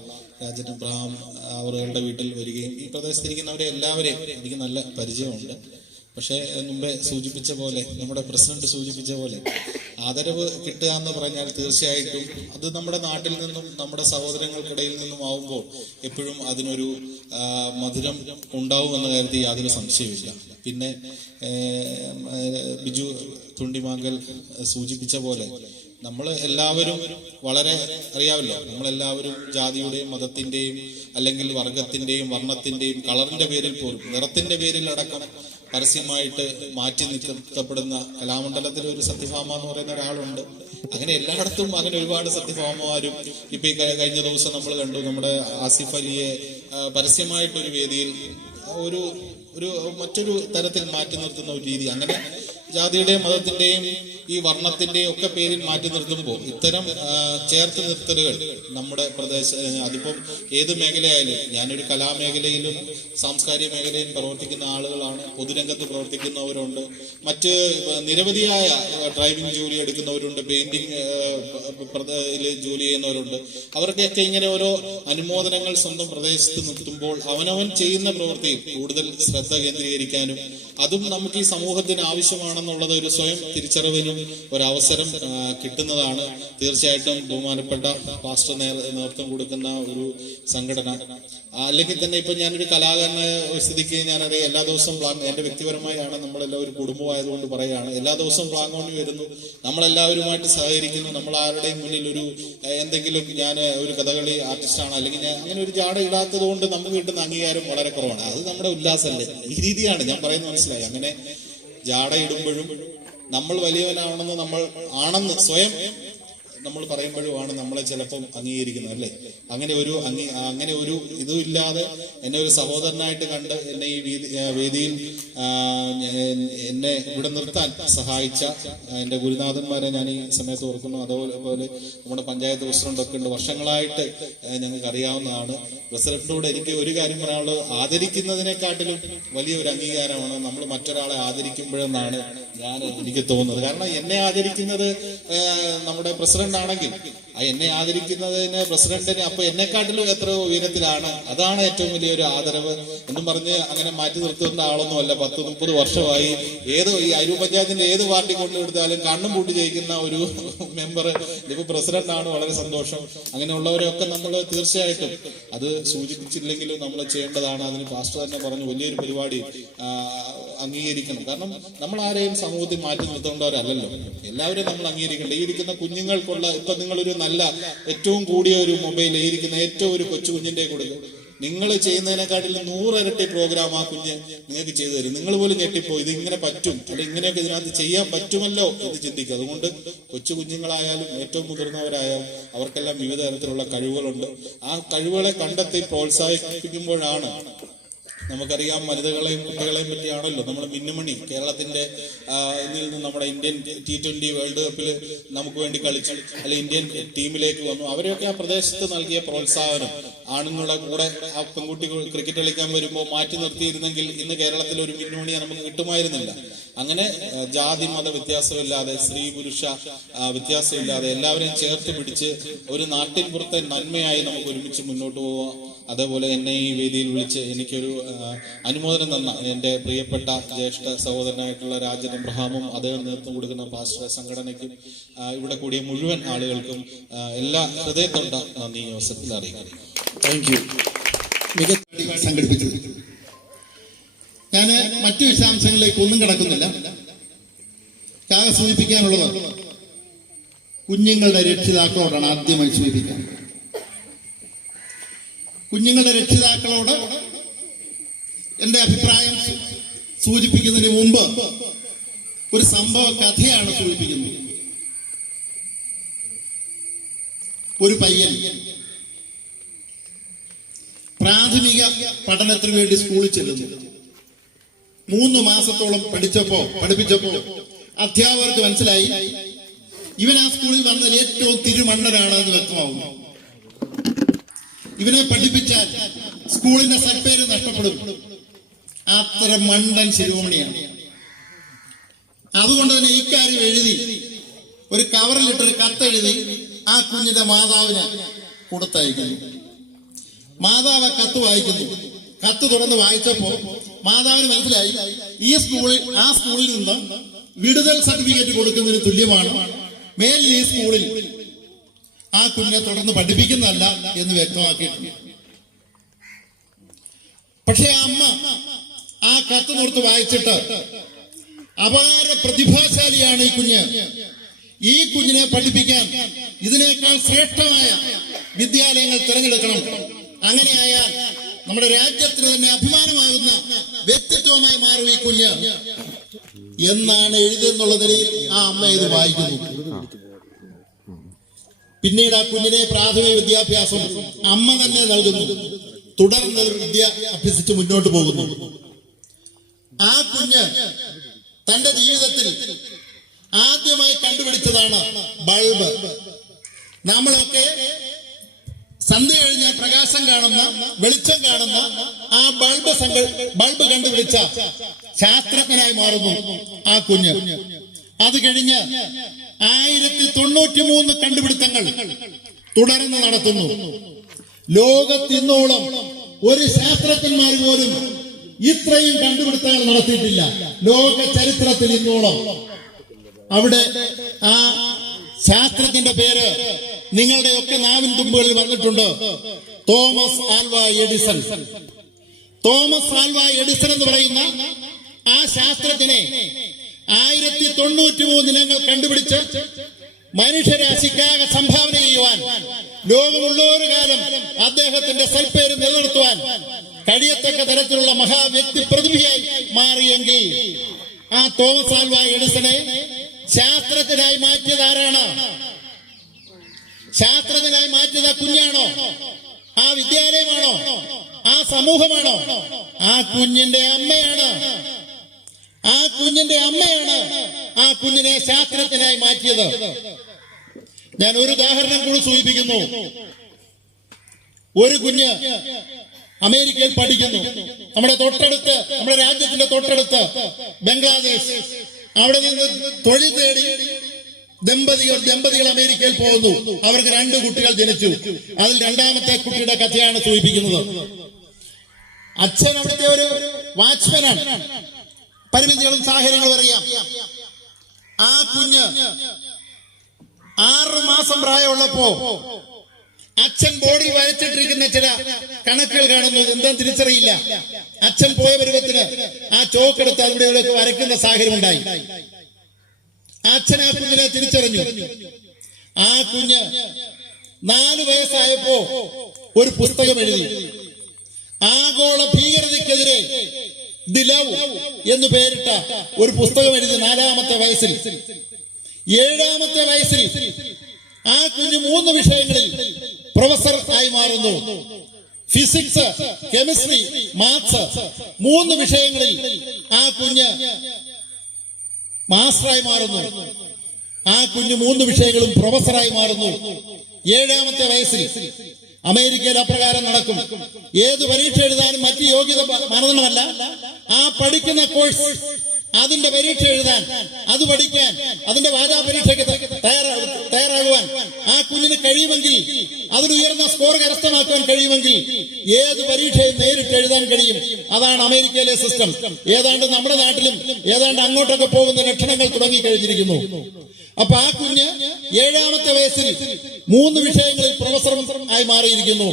രാജൻ അബ്രഹാം അവരുടെ വീട്ടിൽ വരികയും ഈ പ്രദേശത്തിരിക്കുന്നവരെ എല്ലാവരെയും എനിക്ക് നല്ല പരിചയമുണ്ട്. പക്ഷേ മുമ്പേ സൂചിപ്പിച്ച പോലെ, നമ്മുടെ പ്രസിഡന്റ് സൂചിപ്പിച്ച പോലെ, ആദരവ് കിട്ടുക എന്ന് പറഞ്ഞാൽ തീർച്ചയായിട്ടും അത് നമ്മുടെ നാട്ടിൽ നിന്നും നമ്മുടെ സഹോദരങ്ങൾക്കിടയിൽ നിന്നും ആവുമ്പോൾ എപ്പോഴും അതിനൊരു മധുരം ഉണ്ടാവുമെന്ന കാര്യത്തിൽ യാതൊരു സംശയവുമില്ല. പിന്നെ ബിജു തുണ്ടിമാങ്കൽ സൂചിപ്പിച്ച പോലെ നമ്മൾ എല്ലാവരും വളരെ അറിയാമല്ലോ, നമ്മളെല്ലാവരും ജാതിയുടെയും മതത്തിന്റെയും അല്ലെങ്കിൽ വർഗത്തിന്റെയും വർണ്ണത്തിന്റെയും കളറിന്റെ പേരിൽ പോലും, നിറത്തിന്റെ പേരിൽ അടക്കം പരസ്യമായിട്ട് മാറ്റി നിർത്തപ്പെടുന്ന കലാമണ്ഡലത്തിൽ ഒരു സത്യഭാമ എന്ന് പറയുന്ന ഒരാളുണ്ട്. അങ്ങനെ എല്ലായിടത്തും അങ്ങനെ ഒരുപാട് സത്യഭാമമാരും ഇപ്പൊ ഈ കഴിഞ്ഞ ദിവസം നമ്മൾ കണ്ടു, നമ്മുടെ ആസിഫ് അലിയെ പരസ്യമായിട്ടൊരു വേദിയിൽ ഒരു മറ്റൊരു തരത്തിൽ മാറ്റി നിർത്തുന്ന ഒരു രീതി. അങ്ങനെ ജാതിയുടെയും മതത്തിന്റെയും ഈ വർണ്ണത്തിന്റെയും ഒക്കെ പേരിൽ മാറ്റി നിർത്തുമ്പോൾ ഇത്തരം ചേർത്ത് നിർത്തലുകൾ നമ്മുടെ അതിപ്പം ഏത് മേഖലയായാലും, ഞാനൊരു കലാമേഖലയിലും സാംസ്കാരിക മേഖലയിലും പ്രവർത്തിക്കുന്ന ആളുകളാണ്, പൊതുരംഗത്ത് പ്രവർത്തിക്കുന്നവരുണ്ട്, മറ്റ് നിരവധിയായ ഡ്രൈവിംഗ് ജോലി എടുക്കുന്നവരുണ്ട്, പെയിന്റിംഗ് ജോലി ചെയ്യുന്നവരുണ്ട്. അവർക്കൊക്കെ ഇങ്ങനെ ഓരോ അനുമോദനങ്ങൾ സ്വന്തം പ്രദേശത്ത് നിർത്തുമ്പോൾ അവനവൻ ചെയ്യുന്ന പ്രവൃത്തിയിൽ കൂടുതൽ ശ്രദ്ധ കേന്ദ്രീകരിക്കാനും അതും നമുക്ക് ഈ സമൂഹത്തിന് ആവശ്യമാണെന്നുള്ളത് ഒരു സ്വയം തിരിച്ചറിവിനും ഒരവസരം കിട്ടുന്നതാണ്. തീർച്ചയായിട്ടും ബഹുമാനപ്പെട്ട പാസ്റ്റർ നേതൃത്വം കൊടുക്കുന്ന ഒരു സംഘടന, അല്ലെങ്കിൽ തന്നെ ഇപ്പൊ ഞാനൊരു കലാകാരനായ സ്ഥിതിക്ക് ഞാനറിയാം, എല്ലാ ദിവസവും എന്റെ വ്യക്തിപരമായാണ്, നമ്മളെല്ലാം ഒരു കുടുംബമായതുകൊണ്ട് പറയുകയാണ്, എല്ലാ ദിവസവും പ്ലാങ്ങോണി വരുന്നു, നമ്മളെല്ലാവരുമായിട്ട് സഹകരിക്കുന്നു. നമ്മൾ ആരുടെയും മുന്നിൽ ഒരു എന്തെങ്കിലും ഞാൻ ഒരു കഥകളി ആർട്ടിസ്റ്റാണ് അല്ലെങ്കിൽ ഞാൻ അങ്ങനെ ഒരു ജാട ഇടാത്തത് കൊണ്ട് നമുക്ക് കിട്ടുന്ന അംഗീകാരം വളരെ കുറവാണ്. അത് നമ്മുടെ ഉല്ലാസമല്ലേ, ഈ രീതിയാണ് ഞാൻ പറയുന്നത്, മനസ്സിലായി? അങ്ങനെ ജാട ഇടുമ്പോഴും നമ്മൾ വലിയവനാണെന്ന് ആണെന്ന് സ്വയം നമ്മൾ പറയുമ്പോഴുമാണ് നമ്മളെ ചിലപ്പം അംഗീകരിക്കുന്നത്, അല്ലേ? അങ്ങനെ ഒരു ഇതും ഇല്ലാതെ എന്നെ ഒരു സഹോദരനായിട്ട് കണ്ട് എന്നെ ഈ വേദിയിൽ എന്നെ ഇവിടെ നിർത്താൻ സഹായിച്ച എൻ്റെ ഗുരുനാഥന്മാരെ ഞാൻ ഈ സമയത്ത് ഓർക്കുന്നു. അതുപോലെ നമ്മുടെ പഞ്ചായത്ത് പ്രസിഡന്റൊക്കെ ഉണ്ട്, വർഷങ്ങളായിട്ട് ഞങ്ങൾക്ക് അറിയാവുന്നതാണ്. പ്രസിഡന്റിനോട് എനിക്ക് ഒരു കാര്യം പറയാനുള്ളത്, ആദരിക്കുന്നതിനെക്കാട്ടിലും വലിയൊരു അംഗീകാരമാണ് നമ്മൾ മറ്റൊരാളെ ആദരിക്കുമ്പോഴെന്നാണ് എനിക്ക് തോന്നുന്നത്. കാരണം എന്നെ ആദരിക്കുന്നത് നമ്മുടെ പ്രസിഡന്റ് ആണെങ്കിൽ എന്നെ ആദരിക്കുന്നതിന് പ്രസിഡന്റിന് അപ്പൊ എന്നെക്കാട്ടിലും എത്രയോ ഉയരത്തിലാണ്. അതാണ് ഏറ്റവും വലിയൊരു ആദരവ് എന്നും പറഞ്ഞ് അങ്ങനെ മാറ്റി നിർത്തുന്ന ആളൊന്നുമല്ല. 10-30 വർഷമായി ഈ അരൂർ പഞ്ചായത്തിന്റെ ഏത് പാർട്ടി കൊണ്ടുകൊടുത്താലും കണ്ണും പൂട്ടി ജയിക്കുന്ന ഒരു മെമ്പർ ഇപ്പൊ പ്രസിഡന്റ് ആണ്. വളരെ സന്തോഷം. അങ്ങനെയുള്ളവരെയൊക്കെ നമ്മൾ തീർച്ചയായിട്ടും അത് സൂചിപ്പിച്ചില്ലെങ്കിലും നമ്മൾ ചെയ്യേണ്ടതാണ്. അതിന് പാസ്റ്റർ തന്നെ പറഞ്ഞു, വലിയൊരു പരിപാടി അംഗീകരിക്കണം. കാരണം നമ്മൾ ആരെയും സമൂഹത്തിൽ മാറ്റി നിർത്തേണ്ടവരല്ലല്ലോ, എല്ലാവരും നമ്മൾ അംഗീകരിക്കേണ്ട. ഈ ഇരിക്കുന്ന കുഞ്ഞുങ്ങൾക്കുള്ള ഇപ്പൊ നിങ്ങളൊരു നല്ല ഏറ്റവും കൂടിയ ഒരു മൊബൈൽ ഇരിക്കുന്ന ഏറ്റവും ഒരു കൊച്ചു കുഞ്ഞിന്റെ കൊടുക്കും, നിങ്ങൾ ചെയ്യുന്നതിനെക്കാട്ടിലും 100 ഇരട്ടി പ്രോഗ്രാം ആ കുഞ്ഞ് നിങ്ങൾക്ക് ചെയ്തു തരും. നിങ്ങൾ പോലും ഞെട്ടിപ്പോ ഇത് ഇങ്ങനെ പറ്റും, അല്ലെങ്കിൽ ഇങ്ങനെയൊക്കെ ഇതിനകത്ത് ചെയ്യാൻ പറ്റുമല്ലോ എന്ന് ചിന്തിക്കുക. അതുകൊണ്ട് കൊച്ചു കുഞ്ഞുങ്ങളായാലും ഏറ്റവും മുതിർന്നവരായാലും അവർക്കെല്ലാം വിവിധ തരത്തിലുള്ള കഴിവുകളുണ്ട്. ആ കഴിവുകളെ കണ്ടെത്തി പ്രോത്സാഹിപ്പിക്കുമ്പോഴാണ് നമുക്കറിയാം, വനിതകളെയും കുട്ടികളെയും പറ്റിയാണല്ലോ നമ്മൾ മിന്നുമണി കേരളത്തിന്റെ ഇതിൽ നിന്ന് നമ്മുടെ ഇന്ത്യൻ T20 വേൾഡ് കപ്പിൽ നമുക്ക് വേണ്ടി കളിച്ചു, അല്ലെ ഇന്ത്യൻ ടീമിലേക്ക് വന്നു. അവരെയൊക്കെ ആ പ്രദേശത്ത് നൽകിയ പ്രോത്സാഹനം, ആണുങ്ങളുടെ കൂടെ ആ പെൺകുട്ടി ക്രിക്കറ്റ് കളിക്കാൻ വരുമ്പോൾ മാറ്റി നിർത്തിയിരുന്നെങ്കിൽ ഇന്ന് കേരളത്തിൽ ഒരു മിന്നുമണിയെ നമുക്ക് കിട്ടുമായിരുന്നില്ല. അങ്ങനെ ജാതി മത വ്യത്യാസമില്ലാതെ, സ്ത്രീ പുരുഷ വ്യത്യാസമില്ലാതെ എല്ലാവരെയും ചേർത്ത് പിടിച്ച് ഒരു നാട്ടിൻ പുറത്തെ നന്മയായി നമുക്ക് ഒരുമിച്ച് മുന്നോട്ട് പോവാം. അതേപോലെ എന്നെ ഈ വേദിയിൽ വിളിച്ച് എനിക്കൊരു അനുമോദനം തന്ന എൻ്റെ പ്രിയപ്പെട്ട ജ്യേഷ്ഠ സഹോദരനായിട്ടുള്ള രാജൻ അബ്രഹാമും അദ്ദേഹം നേതൃത്വം കൊടുക്കുന്ന പാസ്റ്റർ സംഘടനയ്ക്കും ഇവിടെ കൂടിയ മുഴുവൻ ആളുകൾക്കും എല്ലാ ഹൃദയത്തോടെ നന്ദി ഈ അവസരത്തിൽ അറിയിക്കുന്നു. Thank you. സംഘടിപ്പിച്ചു. ഞാൻ മറ്റു വിശദാംശങ്ങളിലേക്ക് ഒന്നും കിടക്കുന്നില്ല. ആകെ സൂചിപ്പിക്കാനുള്ളത് കുഞ്ഞുങ്ങളുടെ രക്ഷിതാക്കളോടാണ് ആദ്യമായി സൂചിപ്പിക്കാൻ. കുഞ്ഞുങ്ങളുടെ രക്ഷിതാക്കളോട് എന്റെ അഭിപ്രായം സൂചിപ്പിക്കുന്നതിന് മുമ്പ് ഒരു സംഭവ കഥയാണ് സൂചിപ്പിക്കുന്നത്. ഒരു പയ്യൻ പ്രാഥമിക പഠനത്തിന് വേണ്ടി സ്കൂളിൽ ചെല്ലുന്നു. 3 മാസത്തോളം പഠിപ്പിച്ചപ്പോ അധ്യാപകർക്ക് മനസ്സിലായി ഇവൻ ആ സ്കൂളിൽ വന്നതിൽ ഏറ്റവും തിരുമണ്ണനാണ് എന്ന് വ്യക്തമാവുന്നു. ഇവനെ പഠിപ്പിച്ചാൽ സ്കൂളിന്റെ സൽപ്പേര് നഷ്ടപ്പെടും. അത്ര മണ്ടൻ ശിരോമണിയാണ്. അതുകൊണ്ട് തന്നെ ഇക്കാര്യം എഴുതി ഒരു കവറിലിട്ടൊരു കത്തെഴുതി ആ കുഞ്ഞിന്റെ മാതാവിന് കൊടുത്തയക്കുന്നു. മാതാവ് ആ കത്ത് വായിക്കുന്നു. കത്ത് തുറന്ന് വായിച്ചപ്പോ മാതാവിന് മനസ്സിലായി ആ സ്കൂളിൽ നിന്ന് വിടുതൽ സർട്ടിഫിക്കറ്റ് കൊടുക്കുന്നതിന് തുല്യമാണ് മേലിൽ ഈ സ്കൂളിൽ ആ കുഞ്ഞിനെ തുടർന്ന് പഠിപ്പിക്കുന്നതല്ല എന്ന് വ്യക്തമാക്കിയിട്ടുണ്ട്. പക്ഷെ ആ അമ്മ ആ കത്ത് നിർത്ത് വായിച്ചിട്ട് അപാര പ്രതിഭാശാലിയാണ് ഈ കുഞ്ഞ്, ഈ കുഞ്ഞിനെ പഠിപ്പിക്കാൻ ഇതിനേക്കാൾ ശ്രേഷ്ഠമായ വിദ്യാലയങ്ങൾ തിരഞ്ഞെടുക്കണം, അങ്ങനെയായാൽ നമ്മുടെ രാജ്യത്തിന് തന്നെ അഭിമാനമാകുന്ന വ്യക്തിത്വമായി മാറും ഈ കുഞ്ഞ് എന്നാണ് എഴുതിയെന്നുള്ള നിലയിൽ ആ അമ്മ ഇത് വായിക്കുന്നു. പിന്നീട് ആ കുഞ്ഞിനെ പ്രാഥമിക വിദ്യാഭ്യാസം അമ്മ തന്നെ നൽകുന്നു. തുടർന്ന് വിദ്യ അഭ്യസിച്ച് മുന്നോട്ട് പോകുന്നു. ആ കുഞ്ഞ് തന്റെ ജീവിതത്തിൽ ആദ്യമായി കണ്ടുപിടിച്ചതാണ് ബൾബ്. നമ്മളൊക്കെ സന്ധ്യ കഴിഞ്ഞാൽ പ്രകാശം കാണുന്ന, വെളിച്ചം കാണുന്ന ആ ബൾബ് കണ്ടുപിടിച്ച ശാസ്ത്രജ്ഞനായി മാറുന്നു ആ കുഞ്ഞ്. അത് കഴിഞ്ഞ് 1093 കണ്ടുപിടുത്തങ്ങൾ തുടർന്ന് നടത്തുന്നു. ലോകത്തിന്നോളം ഒരു ശാസ്ത്രജ്ഞന്മാർ പോലും ഇത്രയും കണ്ടുപിടുത്തങ്ങൾ നടത്തിയിട്ടില്ല ലോക ചരിത്രത്തിൽ ഇന്നോളം. അവിടെ ആ ശാസ്ത്രജ്ഞന്റെ പേര് നിങ്ങളുടെയൊക്കെ നാവിൻ തുമ്പുകളിൽ വന്നിട്ടുണ്ട്. Thomas Alva Edison. Thomas Alva Edison എന്ന് പറയുന്ന ആ ശാസ്ത്രജ്ഞനെ 1093 ഇനങ്ങൾ കണ്ടുപിടിച്ച് മനുഷ്യരാശിക്കാകെ സംഭാവന ചെയ്യുവാൻ, ലോകമുള്ള ഒരു കാലം അദ്ദേഹത്തിന്റെ സൽപ്പേര് നിലനിർത്തുവാൻ കഴിയത്തക്ക തരത്തിലുള്ള മഹാവ്യക്തി പ്രതിഭയായി മാറിയെങ്കിൽ ആ തോമസ് ആൽവ എഡിസനെ ശാസ്ത്രജ്ഞനായി മാറ്റിയത് ആരാണ്? ശാസ്ത്രജ്ഞനായി മാറ്റിയത് ആ കുഞ്ഞാണോ? ആ വിദ്യാലയമാണോ? ആ സമൂഹമാണോ? ആ കുഞ്ഞിന്റെ അമ്മയാണ്. ആ കുഞ്ഞിന്റെ അമ്മയാണ് ആ കുഞ്ഞിനെ ശാസ്ത്രജ്ഞനായി മാറ്റിയത്. ഞാൻ ഒരു ഉദാഹരണം കൂടി സൂചിപ്പിക്കുന്നു. ഒരു കുഞ്ഞ് അമേരിക്കയിൽ പഠിക്കുന്നു. നമ്മുടെ രാജ്യത്തിന്റെ തൊട്ടടുത്ത് ബംഗ്ലാദേശ്. അവിടെ നിന്ന് തൊഴിൽ തേടി ദമ്പതികൾ അമേരിക്കയിൽ പോകുന്നു. അവർക്ക് 2 കുട്ടികൾ ജനിച്ചു. അതിൽ രണ്ടാമത്തെ കുട്ടിയുടെ കഥയാണ് സൂചിപ്പിക്കുന്നത്. അച്ഛൻ അവിടുത്തെ ഒരു വാച്ച്മാനാണ്. പരിമിതികളും സാഹചര്യങ്ങളും അറിയാം. ആ കുഞ്ഞ് 6 മാസം പ്രായമുള്ളപ്പോ അച്ഛൻ ബോർഡിൽ വരച്ചിട്ടിരിക്കുന്ന ചില കണക്കുകൾ കാണുന്നു. എന്താ തിരിച്ചറിയില്ല. അച്ഛൻ പോയ പരുവത്തിന് ആ ചോക്കെടുത്ത് അതിലൂടെയൊക്കെ വരയ്ക്കുന്ന സാഹചര്യം ഉണ്ടായി. അച്ഛൻ ആ കുഞ്ഞിനെ തിരിച്ചറിഞ്ഞു. ആ കുഞ്ഞ് 4 വയസ്സായപ്പോ ഒരു പുസ്തകം എഴുതി. ആഗോള ഭീകരതയ്ക്കെതിരെ ദി ലവ് എന്ന് പേരിട്ട ഒരു പുസ്തകം എഴുതി 4-ാമത്തെ വയസ്സിൽ. 7-ാമത്തെ വയസ്സിൽ ആ കുഞ്ഞ് 3 വിഷയങ്ങളിൽ പ്രൊഫസർ ആയി മാറുന്നു. ഫിസിക്സ്, കെമിസ്ട്രി, മാത്സ് 3 വിഷയങ്ങളിൽ ആ കുഞ്ഞ് മാസ്റ്ററായി മാറുന്നു. ആ കുഞ്ഞ് 3 വിഷയങ്ങളും പ്രൊഫസറായി മാറുന്നു. 7-ാമത്തെ വയസ്സിൽ അമേരിക്കയിൽ അപ്രകാരം നടക്കും. ഏത് പരീക്ഷ എഴുതാനും മറ്റ് യോഗ്യത മാനദണ്ഡമല്ല. ആ പഠിക്കുന്ന കോഴ്സ്, അതിന്റെ പരീക്ഷ എഴുതാൻ, അത് പഠിക്കാൻ, അതിന്റെ വാചാ പരീക്ഷയ്ക്ക് തയ്യാറാകുവാൻ ആ കുഞ്ഞിന് കഴിയുമെങ്കിൽ, അതിന് ഉയർന്ന സ്കോർ കരസ്ഥമാക്കാൻ കഴിയുമെങ്കിൽ ഏത് പരീക്ഷയും നേരിട്ട് എഴുതാൻ കഴിയും. അതാണ് അമേരിക്കയിലെ സിസ്റ്റം. ഏതാണ്ട് നമ്മുടെ നാട്ടിലും ഏതാണ്ട് അങ്ങോട്ടൊക്കെ പോകുന്ന ലക്ഷണങ്ങൾ തുടങ്ങിക്കഴിഞ്ഞിരിക്കുന്നു. അപ്പൊ ആ കുഞ്ഞ് 7-ാമത്തെ വയസ്സിൽ 3 വിഷയങ്ങളിൽ പ്രൊഫസർ ആയി മാറിയിരിക്കുന്നു.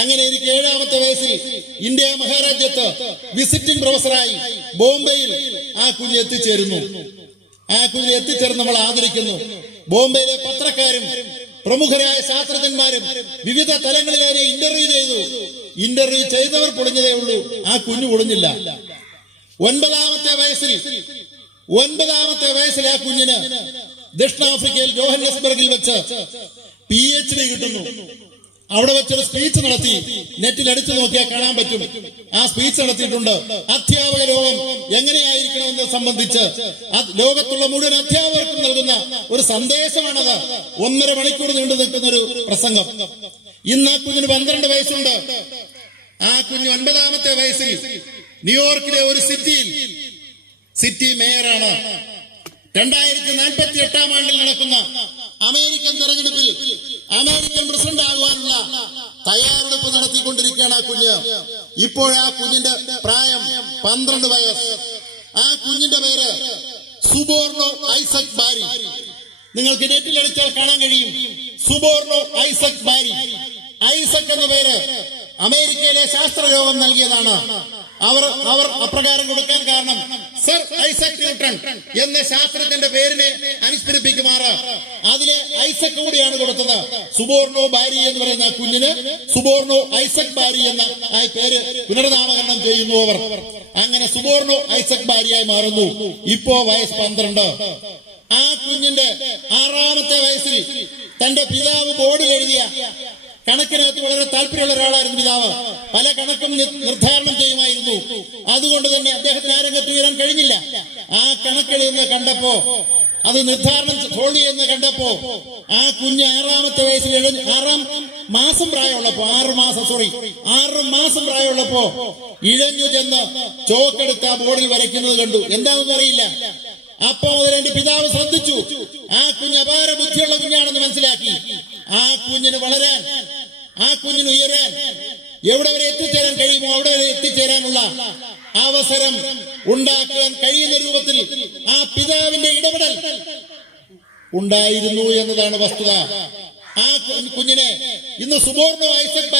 അങ്ങനെ എനിക്ക് 7-ാമത്തെ വയസ്സിൽ ഇന്ത്യ മഹാരാജ്യത്ത് വിസിറ്റിംഗ് പ്രൊഫസറായി ബോംബെയിൽ ആ കുഞ്ഞ് എത്തിച്ചേരുന്നു. ആ കുഞ്ഞ് എത്തിച്ചേർന്ന് നമ്മൾ ആദരിക്കുന്നു. ബോംബെയിലെ പത്രക്കാരും പ്രമുഖരായ ശാസ്ത്രജ്ഞന്മാരും വിവിധ തലങ്ങളിൽ അതിനെ ഇന്റർവ്യൂ ചെയ്തു. ഇന്റർവ്യൂ ചെയ്തവർ പൊളിഞ്ഞതേ ഉള്ളൂ, ആ കുഞ്ഞു പൊളിഞ്ഞില്ല. 9-ാമത്തെ വയസ്സിൽ ആ കുഞ്ഞിന് ദക്ഷിണാഫ്രിക്കയിൽ ജോഹന്നസ്ബർഗിൽ വെച്ച് PhD കിട്ടുന്നു. അവിടെ വെച്ചൊരു സ്പീച്ച് നടത്തി. നെറ്റിൽ അടിച്ചു നോക്കിയാൽ കാണാൻ പറ്റും. ആ സ്പീച്ച് നടത്തിയിട്ടുണ്ട്. അധ്യാപക ലോകം എങ്ങനെയായിരിക്കണമെന്ന് സംബന്ധിച്ച് ലോകത്തുള്ള മുഴുവൻ അധ്യാപകർക്കും നൽകുന്ന ഒരു സന്ദേശമാണത്. 1.5 മണിക്കൂർ നീണ്ടു നിൽക്കുന്ന ഒരു പ്രസംഗം. ഇന്ന് ആ കുഞ്ഞിന് 12 വയസ്സുണ്ട്. ആ കുഞ്ഞ് 9ാമത്തെ വയസ്സിൽ ന്യൂയോർക്കിലെ ഒരു സിറ്റി മേയറാണ്. 2048 ആണ്ടിൽ നടക്കുന്ന അമേരിക്കൻ തെരഞ്ഞെടുപ്പിൽ അമേരിക്കൻ പ്രസിഡന്റ് ആകുവാനുള്ള തയ്യാറെടുപ്പ് നടത്തിക്കൊണ്ടിരിക്കുകയാണ് ആ കുഞ്ഞ്. ഇപ്പോൾ ആ കുഞ്ഞിന്റെ പ്രായം 12 വയസ്സ്. ആ കുഞ്ഞിന്റെ പേര് സുബോർണോ ഐസക് ബാരി. നിങ്ങൾക്ക് നെറ്റിൽ അടിച്ചാൽ കാണാൻ കഴിയും. സുബോർണോ ഐസക് ബാരി. ഐസക് എന്ന പേര് അമേരിക്കയിലെ ശാസ്ത്രലോകം നൽകിയതാണ്. അവർ അപ്രകാരം കൊടുക്കാൻ കാരണം സർ ഐസക് ന്യൂട്ടൺ എന്ന ശാസ്ത്രത്തിന്റെ പേരിനെ അനുസ്മരിപ്പിക്കുമാറ് അതിലെ ഐസക് കൂടിയാണ് കൊടുത്തത്. സുബോർണോ ബാരി എന്ന് പറയുന്ന കുഞ്ഞിന് സുബോർണോ ഐസക് ബാരി എന്ന ആ പേര് പുനർനാമകരണം ചെയ്യുന്നു അവർ. അങ്ങനെ സുബോർണോ ഐസക് ബാരിയായി മാറുന്നു. ഇപ്പോ വയസ്സ് 12. ആ കുഞ്ഞിന്റെ 6ാമത്തെ വയസ്സിൽ തന്റെ പിതാവ് ബോർഡിൽ എഴുതിയ കണക്കിനകത്ത് വളരെ താല്പര്യമുള്ള ഒരാളായിരുന്നു പിതാവ്. പല കണക്കും നിർദ്ധാരണം ചെയ്യുമായിരുന്നു. അതുകൊണ്ട് തന്നെ അദ്ദേഹത്തിന് ആ രംഗത്ത് ഉയരാൻ കഴിഞ്ഞില്ല. ആ കണക്കെഴുതുന്ന കണ്ടപ്പോ, അത് നിർദ്ധാരണം സോൾവ് ചെയ്യുന്ന കണ്ടപ്പോ ആ കുഞ്ഞ് 6ാമത്തെ വയസ്സിൽ 6 മാസം പ്രായമുള്ളപ്പോ 6 മാസം പ്രായമുള്ളപ്പോ ഇഴഞ്ഞു ചെന്ന് ചോക്കെടുത്ത് ആ ബോർഡിൽ വരയ്ക്കുന്നത് കണ്ടു. എന്താണെന്ന് അറിയില്ല. അപ്പൊ മുതൽ എന്റെ പിതാവ് ശ്രദ്ധിച്ചു. ആ കുഞ്ഞ് അപാര ബുദ്ധിയുള്ള കുഞ്ഞാണെന്ന് മനസ്സിലാക്കി. ആ കുഞ്ഞിന് വളരാൻ, ആ കുഞ്ഞിന് ഉയരാൻ, എവിടെ വരെ എത്തിച്ചേരാൻ കഴിയുമോ അവിടെ വരെ എത്തിച്ചേരാനുള്ള അവസരം ഉണ്ടാക്കാൻ കഴിയുന്ന രൂപത്തിൽ ആ പിതാവിന്റെ ഇടപെടൽ ഉണ്ടായിരുന്നു എന്നതാണ് വസ്തുത. ആ കുഞ്ഞിനെ ഇന്ന് സുബോർണോ ഐസക്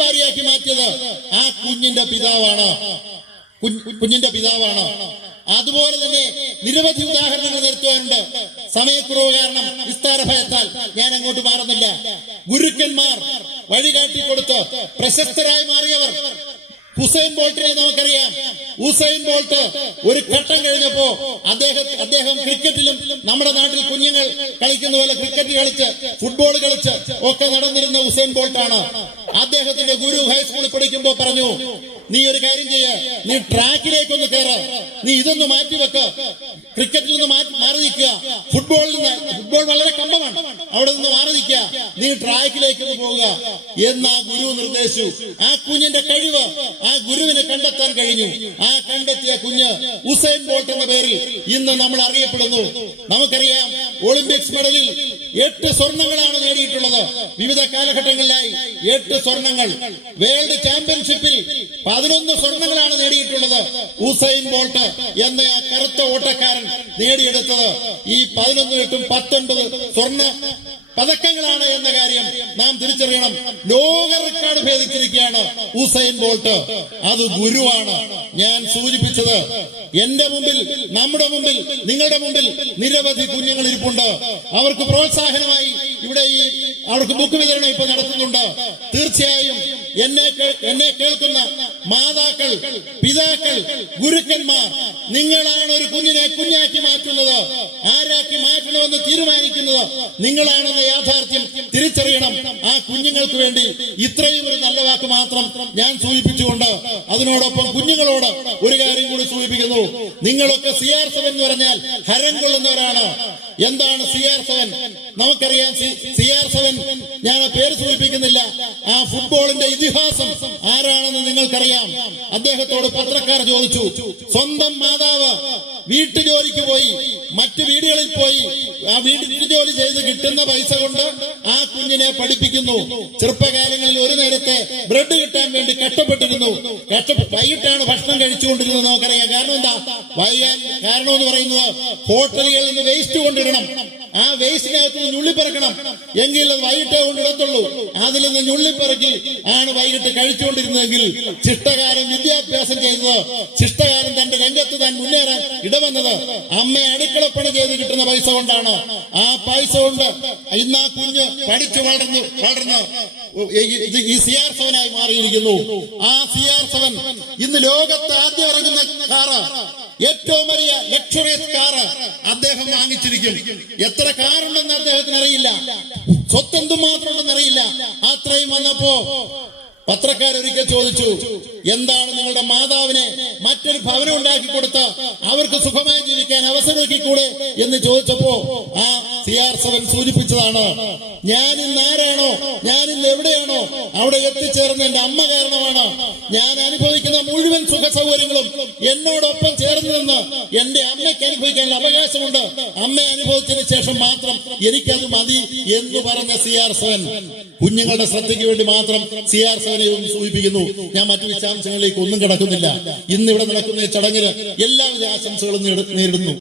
ബാരിയാക്കി മാറ്റിയത് ആ കുഞ്ഞിന്റെ പിതാവാണ്. അതുപോലെ തന്നെ നിരവധി ഉദാഹരണങ്ങൾ നിരത്തുവാനുണ്ട്. സമയക്കുറവ് കാരണം വിസ്താര ഭയത്താൽ ഞാൻ അങ്ങോട്ട് മാറുന്നില്ല. ഗുരുക്കന്മാർ വഴികാട്ടിക്കൊടുത്ത് പ്രശസ്തരായി മാറിയവർ. ഹുസൈൻ ബോൾട്ടിനെ നമുക്കറിയാം. ഹുസൈൻ ബോൾട്ട് ഒരു ഘട്ടം കഴിഞ്ഞപ്പോ അദ്ദേഹം ക്രിക്കറ്റിലും നമ്മുടെ നാട്ടിൽ കുഞ്ഞുങ്ങൾ കളിക്കുന്ന പോലെ ക്രിക്കറ്റ് കളിച്ച് ഫുട്ബോൾ കളിച്ച് ഒക്കെ നടന്നിരുന്ന ഹുസൈൻ ബോൾട്ടാണ്. അദ്ദേഹത്തിന്റെ ഗുരു ഹൈസ്കൂളിൽ പഠിക്കുമ്പോ പറഞ്ഞു, നീ ഒരു കാര്യം ചെയ്യ, നീ ട്രാക്കിലേക്കൊന്ന് കയറ്, നീ ഇതൊന്ന് മാറ്റിവെക്ക്, ക്രിക്കറ്റിൽ നിന്ന് മാറി നിൽക്കുക, ഫുട്ബോൾ വളരെ കമ്പമാണ്, അവിടെ നിന്ന് മാറി നിൽക്കുക, നീ ട്രാക്കിലേക്ക് പോവുക എന്ന് ആ ഗുരു നിർദ്ദേശിച്ചു. ആ കുഞ്ഞിന്റെ കഴിവ് ആ ഗുരുവിനെ കണ്ടെത്താൻ കഴിഞ്ഞു. ആ കണ്ടെത്തിയ കുഞ്ഞ് ഉസൈൻ ബോൾട്ട് എന്ന പേരിൽ ഇന്ന് നമ്മൾ അറിയപ്പെടുന്നു. നമുക്കറിയാം, ഒളിമ്പിക്സ് മെഡലിൽ 8 സ്വർണങ്ങളാണ് നേടിയിട്ടുള്ളത്. വിവിധ കാലഘട്ടങ്ങളിലായി 8 സ്വർണങ്ങൾ. വേൾഡ് ചാമ്പ്യൻഷിപ്പിൽ 11 സ്വർണങ്ങളാണ് നേടിയിട്ടുള്ളത്. ഉസൈൻ ബോൾട്ട് എന്ന ആ കറുത്ത ഓട്ടക്കാരൻ നേടിയെടുത്തത് ഈ 11 19 സ്വർണ്ണ പതക്കങ്ങളാണ് എന്ന കാര്യം നാം തിരിച്ചറിയണം. ലോക റെക്കോർഡ് ഭേദിച്ചിരിക്കുകയാണ് ഉസൈൻ ബോൾട്ട്. അത് ഗുരുവാണ്. ഞാൻ സൂചിപ്പിച്ചത്, എന്റെ മുമ്പിൽ, നമ്മുടെ മുമ്പിൽ, നിങ്ങളുടെ മുമ്പിൽ നിരവധി കുഞ്ഞുങ്ങൾ ഇരിപ്പുണ്ട്. അവർക്ക് പ്രോത്സാഹനമായി ഇവിടെ അവർക്ക് ബുക്ക് വിതരണം ഇപ്പൊ നടത്തുന്നുണ്ട്. തീർച്ചയായും എന്നെ കേൾക്കുന്ന മാതാക്കൾ, പിതാക്കൾ, ഗുരുക്കന്മാർ, നിങ്ങളാണ് ഒരു കുഞ്ഞിനെ കുഞ്ഞാക്കി മാറ്റുന്നത്. ആരാക്കി മാറ്റണമെന്ന് തീരുമാനിക്കുന്നത് നിങ്ങളാണെന്ന യാഥാർത്ഥ്യം തിരിച്ചറിയണം. ആ കുഞ്ഞുങ്ങൾക്ക് വേണ്ടി ഇത്രയും ഒരു നല്ല വാക്ക് മാത്രം ഞാൻ സൂചിപ്പിച്ചുകൊണ്ട് അതിനോടൊപ്പം കുഞ്ഞുങ്ങളോട് ഒരു കാര്യം കൂടി സൂചിപ്പിക്കുന്നു. നിങ്ങളൊക്കെ CR7 എന്ന് പറഞ്ഞാൽ ഹരം കൊള്ളുന്നവരാണ്. എന്താണ് CR7? നമുക്കറിയാം. CR7 ഞാൻ പേര് സൂചിപ്പിക്കുന്നില്ല. ആ ഫുട്ബോളിന്റെ ഇതിഹാസം ആരാണെന്ന് നിങ്ങൾക്കറിയാം. അദ്ദേഹത്തോട് പത്രക്കാർ ചോദിച്ചു, സ്വന്തം മാതാവ് വീട്ടുജോലിക്ക് പോയി, മറ്റു വീടുകളിൽ പോയി ആ വീട്ടുജോലി ചെയ്ത് കിട്ടുന്ന പൈസ കൊണ്ട് ആ കുഞ്ഞിനെ പഠിപ്പിക്കുന്നു. ചെറുപ്പകാലങ്ങളിൽ ഒരു നേരത്തെ ബ്രെഡ് കിട്ടാൻ വേണ്ടി കഷ്ടപ്പെട്ടിരുന്നു. വൈകിട്ടാണ് ഭക്ഷണം കഴിച്ചുകൊണ്ടിരുന്നത്. നമുക്കറിയാം. കാരണം എന്താ? കാരണം എന്ന് പറയുന്നത്, ഹോട്ടലുകളിൽ നിന്ന് വേസ്റ്റ് കൊണ്ടിടണം. ആ വേസ്റ്റിനകത്ത് നിന്ന് ഞുള്ളിപ്പെറുക്കണം, എങ്കിൽ അത് വൈകിട്ടേ കൊണ്ടിടത്തുള്ളൂ. അതിൽ നിന്ന് ഞുള്ളിപ്പെറുക്കി ആണ് വൈകിട്ട് കഴിച്ചുകൊണ്ടിരുന്നതെങ്കിൽ ശിഷ്ടകാലം വിദ്യാഭ്യാസം ചെയ്തത്, ശിഷ്ടകാലം തന്റെ രംഗത്ത് താൻ മുന്നേറാൻ ഇടവന്നത് അമ്മയെ അടുക്കളപ്പണി ചെയ്ത് കിട്ടുന്ന പൈസ കൊണ്ടാണ്. ആ പൈസ കൊണ്ട് ഇന്ന് ആ കുഞ്ഞ് പഠിച്ചു വളർന്ന് ഈ CR7 ആയി മാറിയിരിക്കുന്നു. ആ CR7 ഇന്ന് ലോകത്ത് ആദ്യം ഇറങ്ങുന്ന കാറ്, ഏറ്റവും വലിയ ലക്ഷറിയസ് കാറ് അദ്ദേഹം വാങ്ങിച്ചിരിക്കും. എത്ര കാറുണ്ടെന്ന് അദ്ദേഹത്തിന് അറിയില്ല. സ്വത്ത് എന്തുമാത്രം ഉണ്ടെന്നറിയില്ല. അത്രയും വന്നപ്പോ പത്രക്കാരൊരിക്കൽ ചോദിച്ചു, എന്താണ് നിങ്ങളുടെ മാതാവിനെ മറ്റൊരു ഭവനം ഉണ്ടാക്കി കൊടുത്ത് അവർക്ക് സുഖമായി ജീവിക്കാൻ അവസരമൊരുക്കിക്കൂടെ എന്ന് ചോദിച്ചപ്പോ ആ CR7 സൂചിപ്പിച്ചതാണ്, ഞാൻ ഇന്ന് ആരാണോ, ഞാൻ ഇന്ന് എവിടെയാണോ അവിടെ എത്തിച്ചേർന്ന എന്റെ അമ്മ കാരണമാണ്. ഞാൻ അനുഭവിക്കുന്ന മുഴുവൻ സുഖ സൗകര്യങ്ങളും എന്നോടൊപ്പം ചേർന്ന് നിന്ന് എന്റെ അമ്മയ്ക്ക് അനുഭവിക്കാനുള്ള അവകാശമുണ്ട്. അമ്മ അനുഭവിച്ചതിന് ശേഷം മാത്രം എനിക്കത് മതി എന്ന് പറഞ്ഞ CR7 കുഞ്ഞുങ്ങളുടെ ശ്രദ്ധയ്ക്ക് വേണ്ടി മാത്രം CR7 സൂചിപ്പിക്കുന്നു. ഞാൻ മറ്റു വിശദാംശങ്ങളിലേക്ക് ഒന്നും കിടക്കുന്നില്ല. ഇന്ന് ഇവിടെ നടക്കുന്ന ഈ ചടങ്ങിന് എല്ലാവിധ ആശംസകളും നേരിടുന്നു.